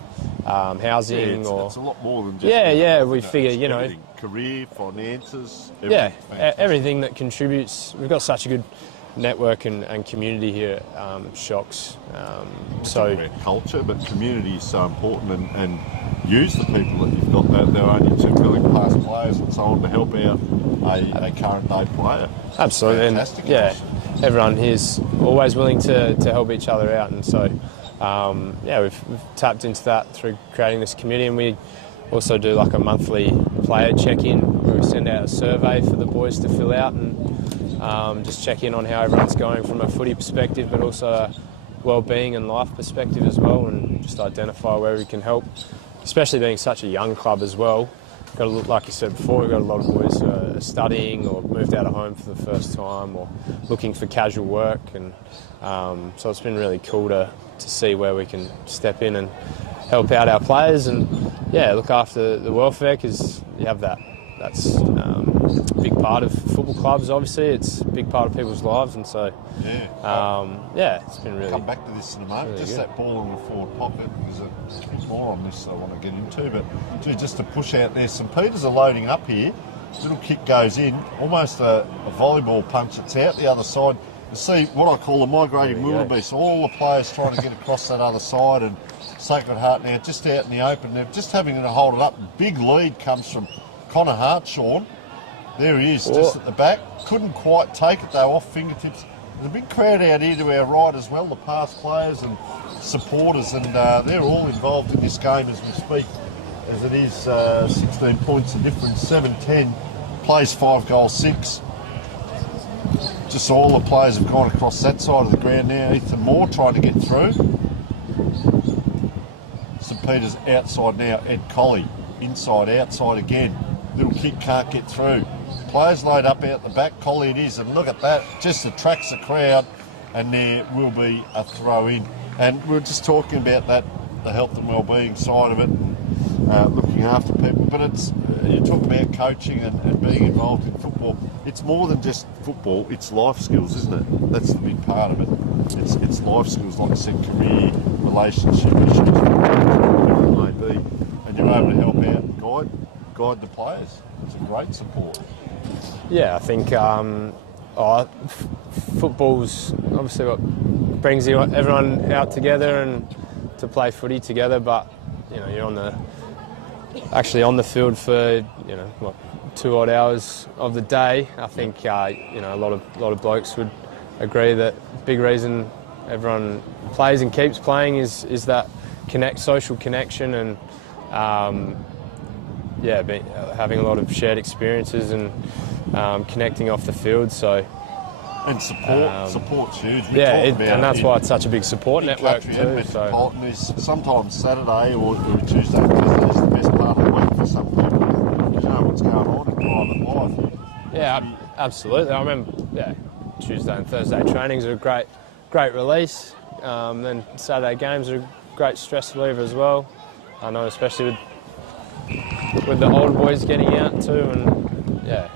housing. It's a lot more than just... we figure, everything. Career, finances, everything that contributes. We've got such a good network and community here at Shocks. Culture, but community is so important, and use the people that you've got. There are only 2 million past players and so on to help out a current day player. Absolutely, fantastic. And everyone here's always willing to help each other out, and so we've tapped into that through creating this committee. And we also do like a monthly player check-in where we send out a survey for the boys to fill out, and just check in on how everyone's going from a footy perspective, but also a well-being and life perspective as well, and just identify where we can help, especially being such a young club as well. Got like you said before, we've got a lot of boys who are studying or moved out of home for the first time or looking for casual work, and so it's been really cool to see where we can step in and help out our players and look after the welfare, because you have that's a big part of football clubs. Obviously it's a big part of people's lives, and so it's been really... Come back to this in a moment, just good. That ball in the forward pocket, there's a bit more on this I want to get into, but just to push out there, St Peters are loading up here, little kick goes in, almost a volleyball punch, it's out the other side. You see what I call a migrating wildebeest, all the players trying to get across that other side, and Sacred Heart now just out in the open, they're just having to hold it up. Big lead comes from Connor Hartshaw. There he is, just at the back. Couldn't quite take it, though, off fingertips. There's a big crowd out here to our right as well, the past players and supporters, and they're all involved in this game as we speak, as it is 16 points of difference, 7-10, plays 5 goals 6. Just all the players have gone across that side of the ground now. Ethan Moore trying to get through. St Peters outside now, Ed Colley. Inside, outside again. Little kick can't get through. Players load up out the back. Colley it is, and look at that. Just attracts the crowd, and there will be a throw in. And we were just talking about that, the health and wellbeing side of it, and looking after people. But it's you talk about coaching and being involved in football. it's more than just football, it's life skills, isn't it? That's the big part of it. It's life skills, like I said, career, relationship issues, whatever it may be. And you're able to help out and guide the players. It's a great support. Yeah, I think football's obviously what brings everyone out together and to play footy together, but you're on the field for 2 odd hours of the day. I think a lot of blokes would agree that big reason everyone plays and keeps playing is that social connection and having a lot of shared experiences and connecting off the field. So. And support's huge. And that's why it's such a big support network too. Metropolitan is sometimes Saturday or Tuesday and Thursday is the best part of the week for some people. You know what's going on in private life. Yeah, absolutely. I remember, Tuesday and Thursday trainings are a great release. Then Saturday games are a great stress reliever as well. I know, especially with the older boys getting out too, and yeah.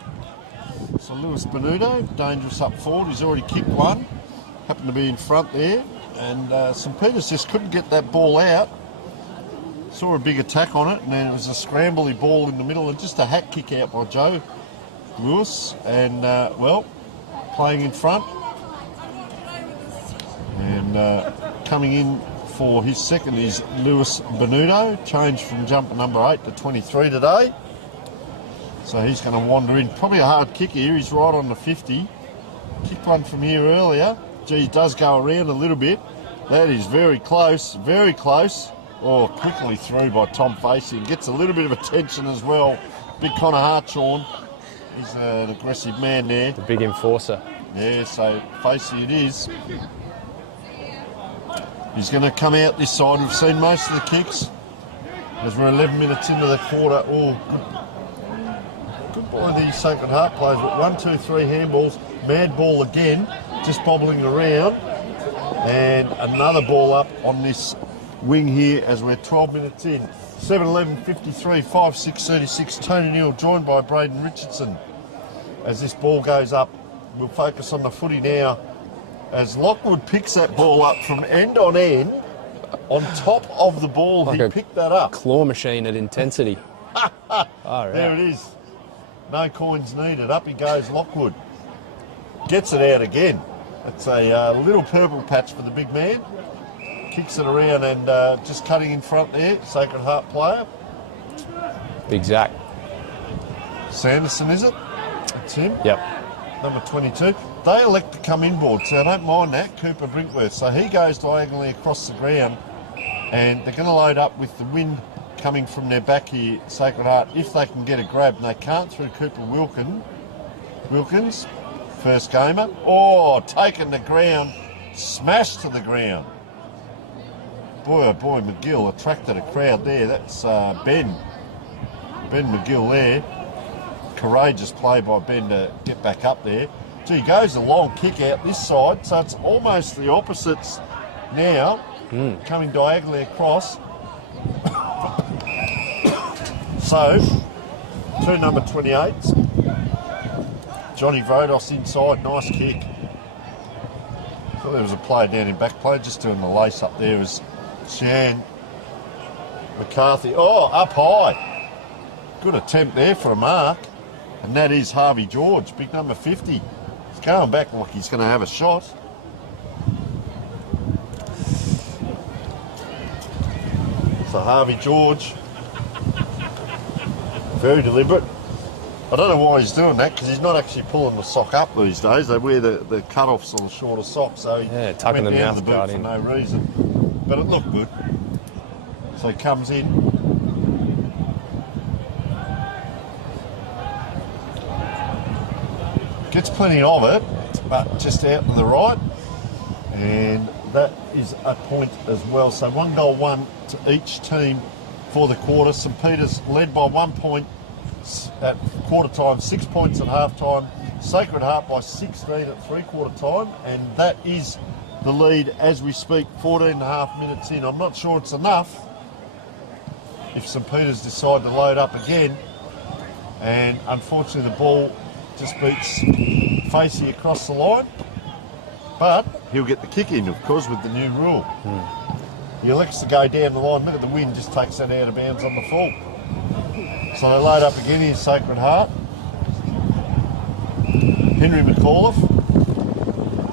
So Lewis Benuto, dangerous up forward. He's already kicked one. Happened to be in front there. And St Peters just couldn't get that ball out. Saw a big attack on it, and then it was a scrambly ball in the middle and just a hack kick out by Joe Lewis. And, playing in front. And coming in for his second is Lewis Benuto. Changed from jumper number 8 to 23 today. So he's going to wander in. Probably a hard kick here. He's right on the 50. Kicked one from here earlier. Gee, does go around a little bit. That is very close, very close. Oh, quickly through by Tom Facey. Gets a little bit of attention as well. Big Connor Hartshorn. He's an aggressive man there. The big enforcer. Yeah, so Facey it is. He's going to come out this side. We've seen most of the kicks as we're 11 minutes into the quarter. Oh, good by the Sacred Heart players, but 1, 2, 3 handballs. Mad ball again, just bobbling around. And another ball up on this wing here as we're 12 minutes in. 7-11, 53, 5-6, 36. Tony Neal joined by Braden Richardson. As this ball goes up, we'll focus on the footy now. As Lockwood picks that ball up from end on end, on top of the ball, like he picked that up. Claw machine at intensity. There it is. No coins needed. Up he goes, Lockwood. Gets it out again. It's a little purple patch for the big man. Kicks it around and just cutting in front there, Sacred Heart player. Big Zach. Sanderson, is it? That's him. Yep. Number 22. They elect to come inboard, so I don't mind that. Cooper Brinkworth. So he goes diagonally across the ground and they're going to load up with the wind coming from their back here, Sacred Heart, if they can get a grab. And they can't through Cooper Wilkins, first gamer. Oh, taken the ground, smashed to the ground. Boy, oh boy, McGill attracted a crowd there. That's Ben McGill there. Courageous play by Ben to get back up there. Gee, goes a long kick out this side, so it's almost the opposites now, coming diagonally across. So, 2 number 28s. Johnny Vodos inside, nice kick. I thought there was a player down in back play, just doing the lace up there was Shan McCarthy. Oh, up high. Good attempt there for a mark. And that is Harvey George, big number 50. He's going back like he's going to have a shot. So Harvey George, very deliberate. I don't know why he's doing that, because he's not actually pulling the sock up these days. They wear the cut-offs on the shorter socks, so he tucking went the down mouth the boot guard for in. no reason. But it looked good. So he comes in. Gets plenty of it, but just out to the right. And that is a point as well. So 1 goal, 1 to each team for the quarter. St Peters led by 1 point at quarter time, 6 points at half time. Sacred Heart by 16 at 3/4 time. And that is the lead as we speak, 14 and a half minutes in. I'm not sure it's enough if St Peters decide to load up again. And unfortunately the ball just beats Facey across the line. But he'll get the kick in, of course, with the new rule. He elects to go down the line. Look at the wind, just takes that out of bounds on the full. So they load up again here, Sacred Heart. Henry McAuliffe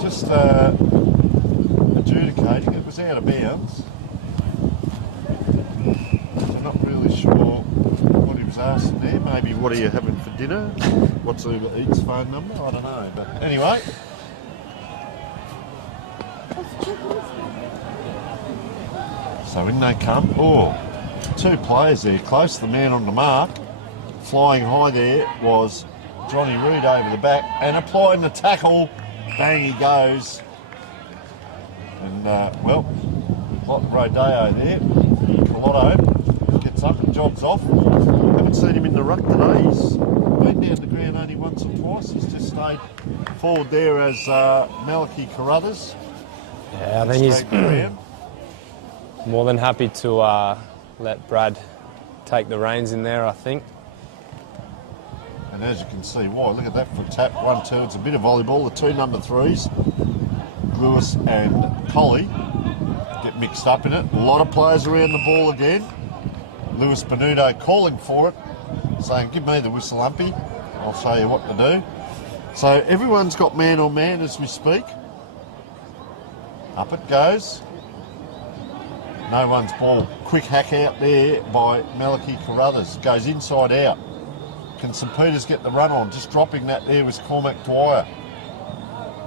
just adjudicating. It was out of bounds. So not really sure what he was asking there. Maybe what are you having for dinner? What's Uber Eats phone number? I don't know. But anyway. So in they come. Oh, two players there close. The man on the mark. Flying high there was Johnny Reid over the back and applying the tackle. Bang he goes. And, well, Rodeo there. Colotto gets up and jogs off. Haven't seen him in the ruck today. He's been down the ground only once or twice. He's just stayed forward there as Malachi Carruthers. Yeah, I think he's more than happy to let Brad take the reins in there, I think. And as you can see, look at that for a tap, 1-2. It's a bit of volleyball. The two number threes, Lewis and Collie, get mixed up in it. A lot of players around the ball again. Lewis Benuto calling for it, saying, give me the whistle, Umpy. I'll show you what to do. So everyone's got man on man as we speak. Up it goes. No one's ball. Quick hack out there by Malachi Carruthers. Goes inside out. Can St Peters get the run on? Just dropping that there was Cormac Dwyer.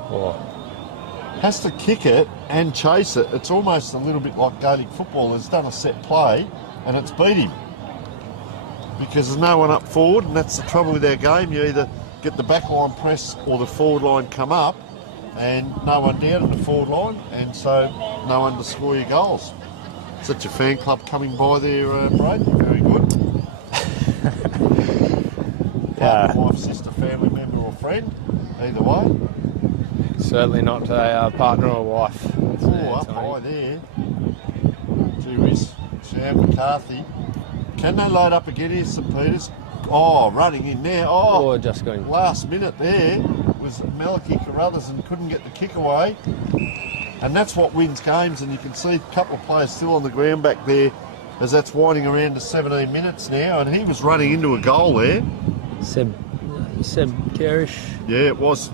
Oh. Has to kick it and chase it. It's almost a little bit like Gaelic football. It's done a set play and it's beat him. Because there's no one up forward, and that's the trouble with our game. You either get the back line press or the forward line come up and no one down in the forward line, and so no one to score your goals. Such a fan club coming by there, Braden. Very good. Partner, wife, sister, family member or friend, either way. Certainly not a partner or wife. Up high there. Gee whiz. Sam McCarthy. Can they load up again here, St Peters? Oh, running in there. Oh, just going. Last minute there was Malachi Carruthers and couldn't get the kick away. And that's what wins games, and you can see a couple of players still on the ground back there as that's winding around to 17 minutes now, and he was running into a goal there. Seb Kerish. Yeah, it was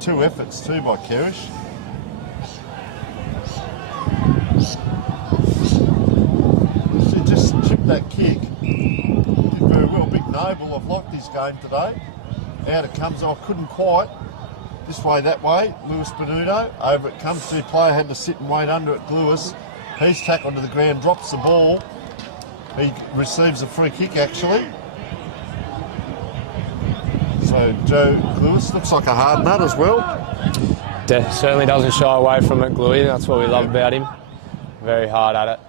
two efforts too by Kerish. So just chipped that kick. Did very well. Big Noble, I've liked his game today. Out it comes, couldn't quite. This way, that way. Lewis Benuto. Over it comes. The player had to sit and wait under it. Lewis. He's tackled to the ground, drops the ball. He receives a free kick, actually. So Joe Lewis looks like a hard nut as well. Certainly doesn't shy away from it, Gluey. That's what we love about him. Very hard at it.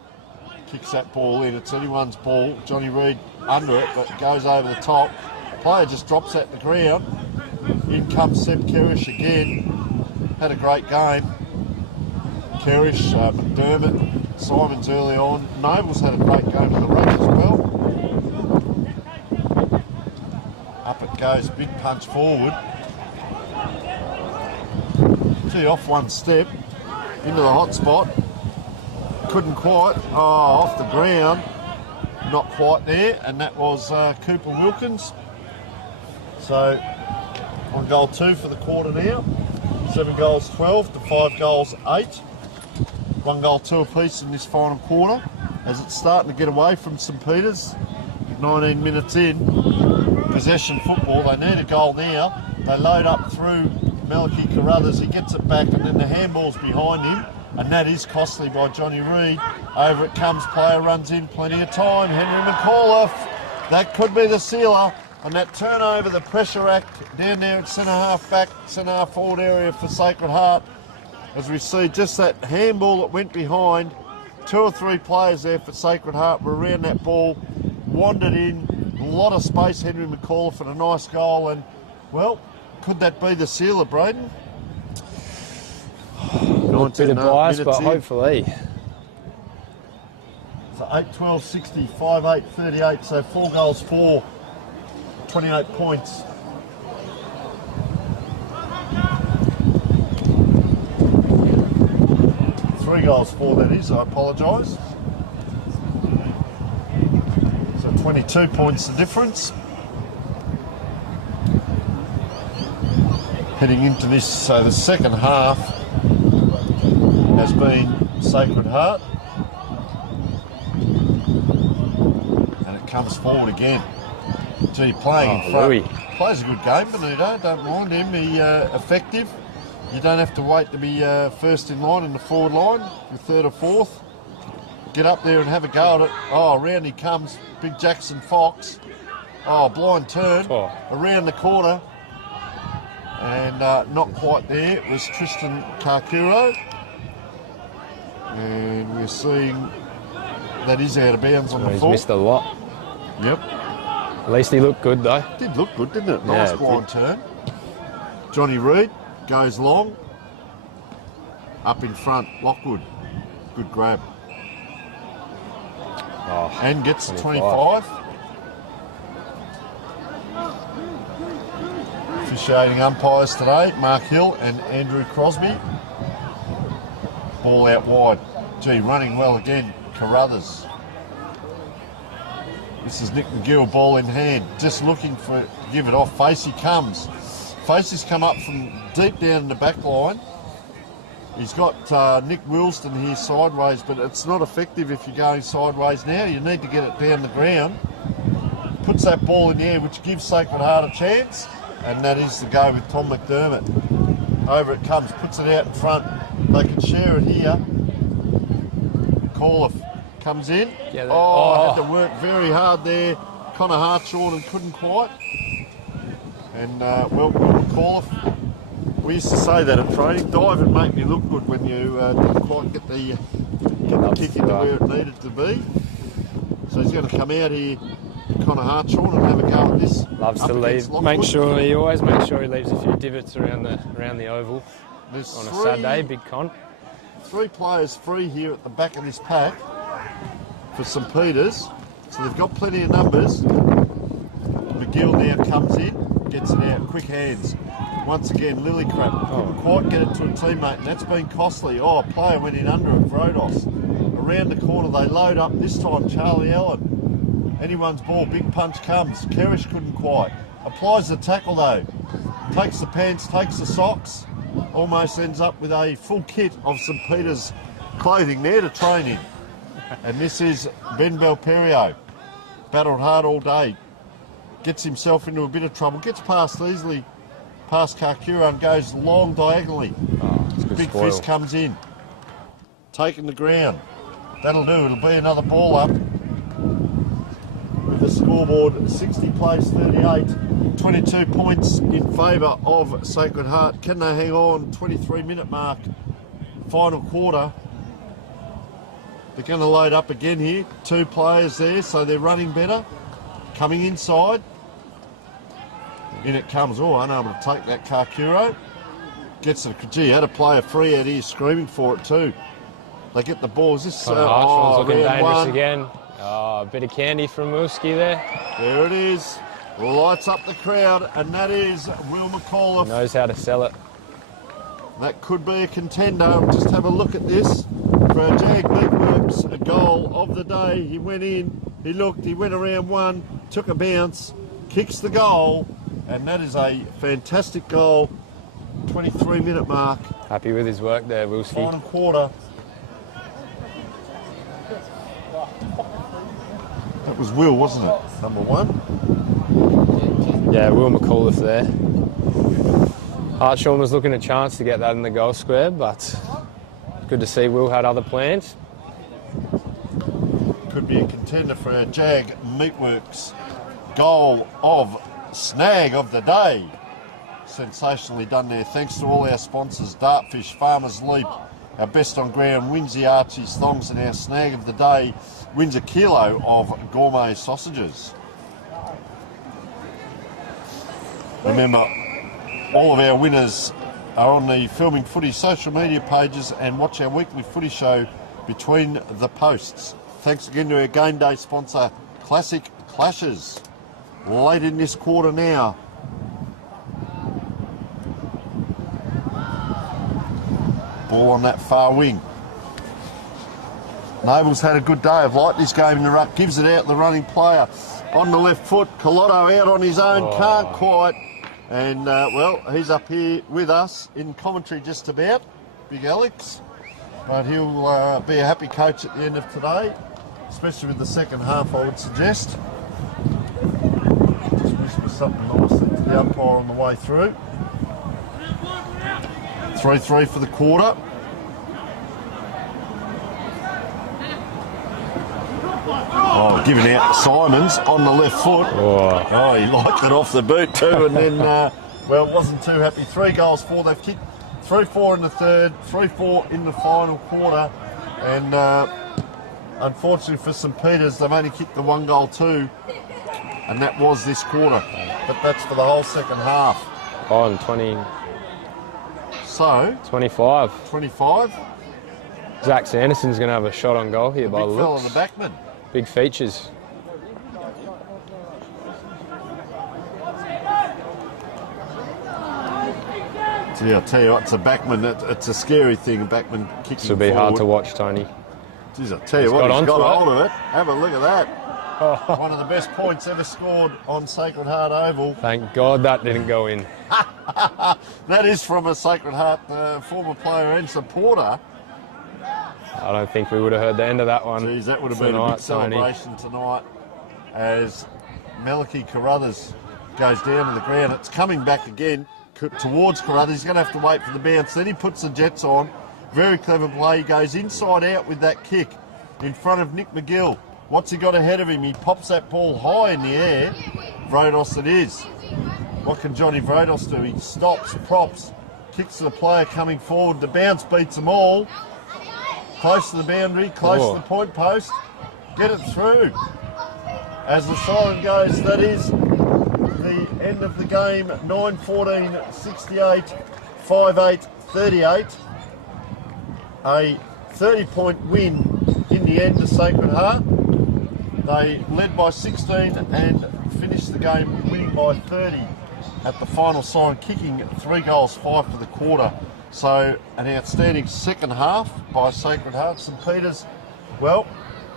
Kicks that ball in. It's anyone's ball. Johnny Reid under it, but goes over the top. Player just drops at the ground. In comes Seb Kerish again. Had a great game. Kerish, McDermott, Simons early on. Noble's had a great game in the ruck as well. Up it goes, big punch forward. Gee, off one step, into the hot spot. Couldn't quite, off the ground. Not quite there, and that was Cooper Wilkins. So, on goal 2 for the quarter now. 7 goals 12 to 5 goals 8. 1 goal 2 apiece in this final quarter. As it's starting to get away from St Peters. 19 minutes in. Possession football. They need a goal now. They load up through Malachi Carruthers. He gets it back, and then the handball's behind him. And that is costly by Johnny Reid. Over it comes. Player runs in. Plenty of time. Henry McAuliffe. That could be the sealer. And that turnover, the pressure act down there at centre-half back, centre-half forward area for Sacred Heart. As we see just that handball that went behind. 2 or 3 players there for Sacred Heart were around that ball, wandered in, a lot of space, Henry McAuliffe, and a nice goal. And, well, could that be the sealer, Braden? A bit of bias, but hopefully. So 8, 12, 60, 5, 8, 38, so 4 goals, 4. 28 points. goals for, that is. I apologise. So 22 points the difference. Heading into this, so the second half has been Sacred Heart. And it comes forward again. Gee, playing in front. Louis. Plays a good game, Benito. Don't mind him. He effective. You don't have to wait to be first in line in the forward line. You're third or fourth. Get up there and have a go at it. Oh, around he comes. Big Jackson Fox. Oh, blind turn. Oh. Around the corner. And not quite there. It was Tristan Karkuro. And we're seeing that is out of bounds on the He's full. missed a lot. Yep. At least he looked good though. Did look good, didn't it? Nice Yeah, blind turn. Johnny Reid goes long. Up in front, Lockwood. Good grab. Oh, And gets 25. 25. Officiating umpires today, Mark Hill and Andrew Crosby. Ball out wide. Gee, running well again, Carruthers. This is Nick McGill, ball in hand, just looking for to give it off. Facey comes. Facey's come up from deep down in the back line. He's got Nick Wilston here sideways, but it's not effective if you're going sideways now. You need to get it down the ground. Puts that ball in the air, which gives Sacred Heart a chance, and that is the go with Tom McDermott. Over it comes, puts it out in front. They can share it here. Caller comes in. Yeah, had to work very hard there. Connor Hartshorn and couldn't quite. And well, McAuliffe. We used to say that at training. Dive and make me look good when you didn't quite get the kick into where it needed to be. So he's going to come out here, Connor Hartshorn, and have a go at this. Loves up to against leave. Lockwood. He always makes sure he leaves a few divots around the oval There's on a Saturday. Big con. 3 players free here at the back of this pack for St Peters, so they've got plenty of numbers. McGill now comes in, gets it out, quick hands. Once again, Lillycrap couldn't quite get it to a teammate, and that's been costly. Oh, a player went in under it, Vrodos. Around the corner, they load up, this time Charlie Allen. Anyone's ball, big punch comes. Kerrish couldn't quite. Applies the tackle though. Takes the pants, takes the socks. Almost ends up with a full kit of St Peters clothing there to train in. And this is Ben Belperio. Battled hard all day. Gets himself into a bit of trouble. Gets past easily, past Karkura and goes long diagonally. Oh, it's a good Big spoil. fist comes in. Taking the ground. That'll do. It'll be another ball up. With the scoreboard 60 plays 38. 22 points in favour of Sacred Heart. Can they hang on? 23-minute mark. Final quarter. They're going to load up again here. 2 players there, so they're running better. Coming inside. In it comes. Oh, unable to take that Karkuro. Gets it. Gee, had a player free out here screaming for it too. They get the ball. Is this Hartshorn's looking round dangerous one? again. Oh, a bit of candy from Wilski there. There it is. Lights up the crowd, and that is Will McAuliffe. Knows how to sell it. That could be a contender. Just have a look at this. For our Jag Meatworks, a goal of the day. He went in, he looked, he went around one, took a bounce, kicks the goal, and that is a fantastic goal. 23-minute mark, Happy with his work there, Wilski. final quarter. That was Will, wasn't it? Number 1. Yeah, Will McAuliffe there. Hartshorn was looking a chance to get that in the goal square, but good to see Will had other plans. Could be a contender for our Jag Meatworks goal of snag of the day. Sensationally done there. Thanks to all our sponsors, Dartfish, Farmers Leap, our best on ground, Winsy Archie's Thongs, and our snag of the day wins a kilo of gourmet sausages. Remember, all of our winners are on the Filming Footy social media pages, and watch our weekly footy show Between the Posts. Thanks again to our game day sponsor, Classic Clashes. Late in this quarter now. Ball on that far wing. Noble's had a good day of light this game in the ruck, gives it out the running player on the left foot. Colotto out on his own, can't quite. And, well, he's up here with us in commentary just about, Big Alex. But he'll be a happy coach at the end of today, especially with the second half, I would suggest. Just whisper something nice to the umpire on the way through. 3-3 for the quarter. Oh, giving out Simons on the left foot. Oh, he liked it off the boot too. And then, well, wasn't too happy. 3 goals for. They've kicked 3-4 in the third, 3-4 in the final quarter. And unfortunately for St Peter's, they've only kicked the 1 goal too. And that was this quarter. But that's for the whole second half. Oh, and 20. So? 25. 25. Zach Sanderson's going to have a shot on goal here by the big fella, looks. the backman. Big features. Gee, I'll tell you what, it's a backman. It's a scary thing, a backman kicking This will be forward. hard to watch, Tony. Jeez, I'll tell you what, he's got a hold of it. Have a look at that. Oh. One of the best points ever scored on Sacred Heart Oval. Thank God that didn't go in. That is from a Sacred Heart former player and supporter. I don't think we would have heard the end of that one. Geez, that would have been a big celebration tonight as Malachi Carruthers goes down to the ground. It's coming back again towards Carruthers. He's going to have to wait for the bounce. Then he puts the Jets on. Very clever play. He goes inside out with that kick in front of Nick McGill. What's he got ahead of him? He pops that ball high in the air. Vrodos it is. What can Johnny Vrodos do? He stops, props, kicks to the player coming forward. The bounce beats them all. Close to the boundary, close to the point post. Get it through. As the siren goes, that is the end of the game. 9-14, 68, 5-8, 38. A 30-point win in the end to Sacred Heart. They led by 16 and finished the game winning by 30 at the final sign, kicking 3 goals, 5 for the quarter. So an outstanding second half by Sacred Heart. St Peter's, well,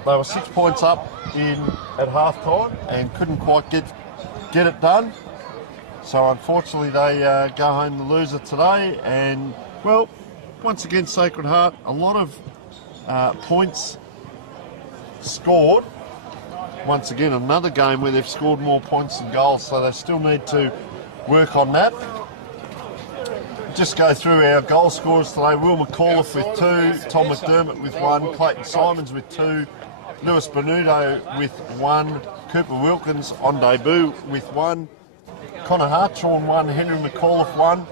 they were 6 points up at half time and couldn't quite get it done. So unfortunately they go home the loser today. And, well, once again, Sacred Heart, a lot of points scored. Once again, another game where they've scored more points than goals, so they still need to work on that. Just go through our goal scorers today. Will McAuliffe with 2, Tom McDermott with 1, Clayton Simons with 2, Lewis Bernudo with 1, Cooper Wilkins on debut with 1, Connor Hartshorn 1, Henry McAuliffe 1.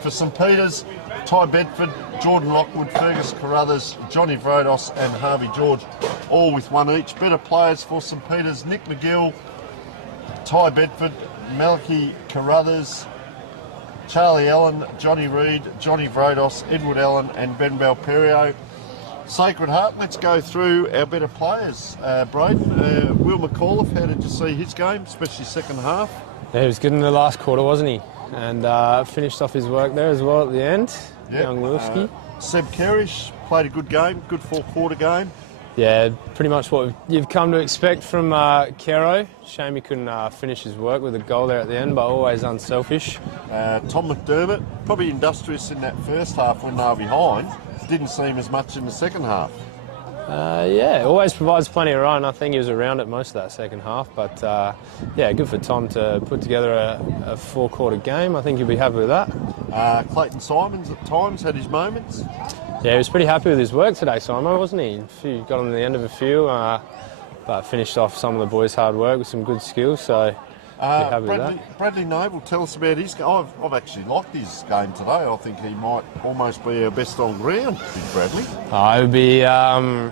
For St Peter's, Ty Bedford, Jordan Lockwood, Fergus Carruthers, Johnny Vrodos and Harvey George, all with 1 each. Better players for St Peter's, Nick McGill, Ty Bedford, Malachi Carruthers, Charlie Allen, Johnny Reid, Johnny Vrodos, Edward Allen and Ben Valperio. Sacred Heart, let's go through our better players. Braden, Will McAuliffe, how did you see his game, especially second half? Yeah, he was good in the last quarter, wasn't he? And finished off his work there as well at the end. Yep. Young Wilski. Seb Kerrish played a good game, good 4-quarter game. Yeah, pretty much what you've come to expect from Kero. Shame he couldn't finish his work with a goal there at the end, but always unselfish. Tom McDermott, probably industrious in that first half when they were behind. Didn't seem as much in the second half. Yeah, always provides plenty of run. I think he was around it most of that second half, but yeah, good for Tom to put together a 4-quarter game. I think he'll be happy with that. Clayton Simons at times had his moments. Yeah, he was pretty happy with his work today, Simon, wasn't he? Got on the end of a few, but finished off some of the boys' hard work with some good skills, so happy with that. Bradley Noble, tell us about his game. I've actually liked his game today. I think he might almost be our best on ground, Big Bradley. It would be, I'm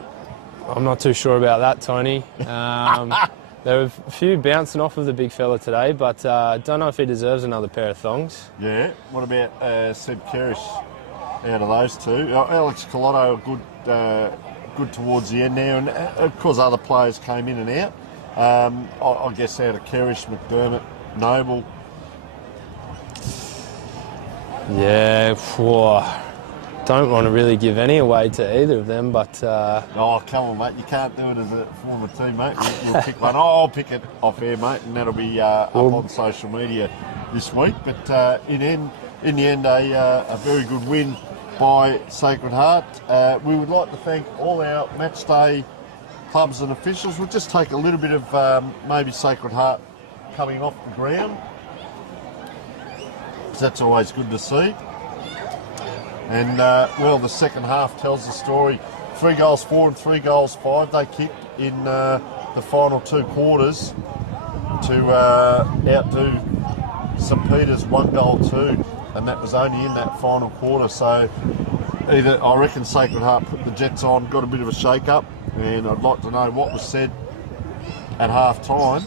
not too sure about that, Tony. There were a few bouncing off of the big fella today, but I don't know if he deserves another pair of thongs. Yeah, what about Seb Kerrish out of those two? Alex Colotto, good towards the end there, and of course other players came in and out. I guess out of Kerrish, McDermott, Noble. Yeah, don't want to really give any away to either of them, but Oh, come on, mate. You can't do it as a former teammate. We'll pick one. Oh, I'll pick it off air, mate, and that'll be up on social media this week. But in the end, a very good win by Sacred Heart. We would like to thank all our match day clubs and officials. We'll just take a little bit of maybe Sacred Heart coming off the ground, because that's always good to see. And, well, the second half tells the story. 3 goals 4 and 3 goals 5 they kicked in the final 2 quarters to outdo St Peter's 1 goal 2, and that was only in that final quarter. So either, I reckon Sacred Heart put the Jets on, got a bit of a shake-up, and I'd like to know what was said at half-time.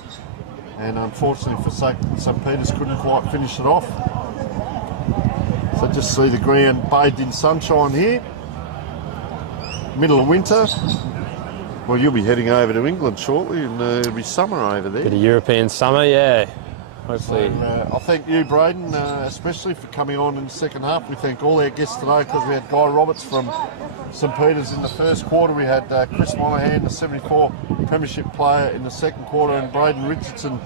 And unfortunately for St Peter's, couldn't quite finish it off. So just see the ground bathed in sunshine here. Middle of winter. Well, you'll be heading over to England shortly, and it'll be summer over there. bit of European summer, yeah. Hopefully. So, I thank you, Braden, especially for coming on in the second half. We thank all our guests today, because we had Guy Roberts from St Peter's in the first quarter. We had Chris Monahan, the 74 Premiership player, in the second quarter, and Braden Richardson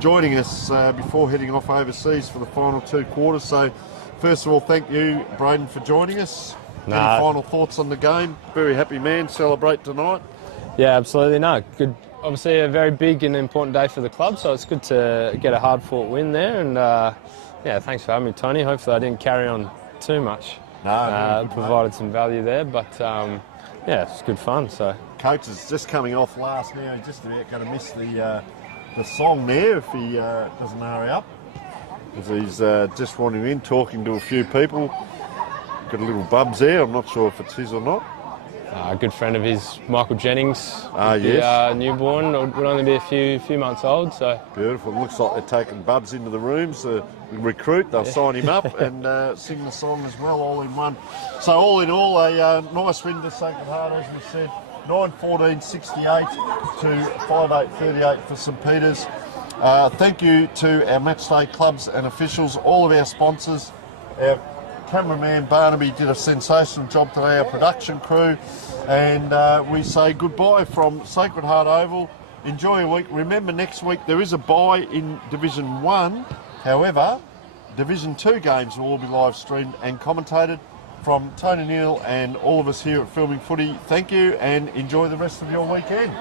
joining us before heading off overseas for the final 2 quarters. So, first of all, thank you, Braden, for joining us. Any final thoughts on the game? Very happy man. Celebrate tonight. Yeah, absolutely. No, good. Obviously, a very big and important day for the club, so it's good to get a hard-fought win there. And yeah, thanks for having me, Tony. Hopefully, I didn't carry on too much. No, provided some value there, but yeah, it's good fun. So, coach is just coming off last now. He's just about going to miss the song there if he doesn't hurry up. He's just wandering in, talking to a few people. Got a little Bubs there. I'm not sure if it's his or not. A good friend of his, Michael Jennings. Yes. The newborn would only be a few months old. So beautiful. It looks like they're taking Bubs into the rooms. The recruit, they'll sign him up and sing the song as well, all in one. So all in all, a nice win to Sacred Heart, as we said. 9-14-68 to 5-8-38 for St Peter's. Thank you to our matchday clubs and officials, all of our sponsors. Our cameraman Barnaby did a sensational job today, our production crew, and we say goodbye from Sacred Heart Oval. Enjoy your week. Remember, next week there is a bye in Division 1. However, Division 2 games will all be live streamed and commentated. From Tony Neal and all of us here at Filming Footy, thank you and enjoy the rest of your weekend.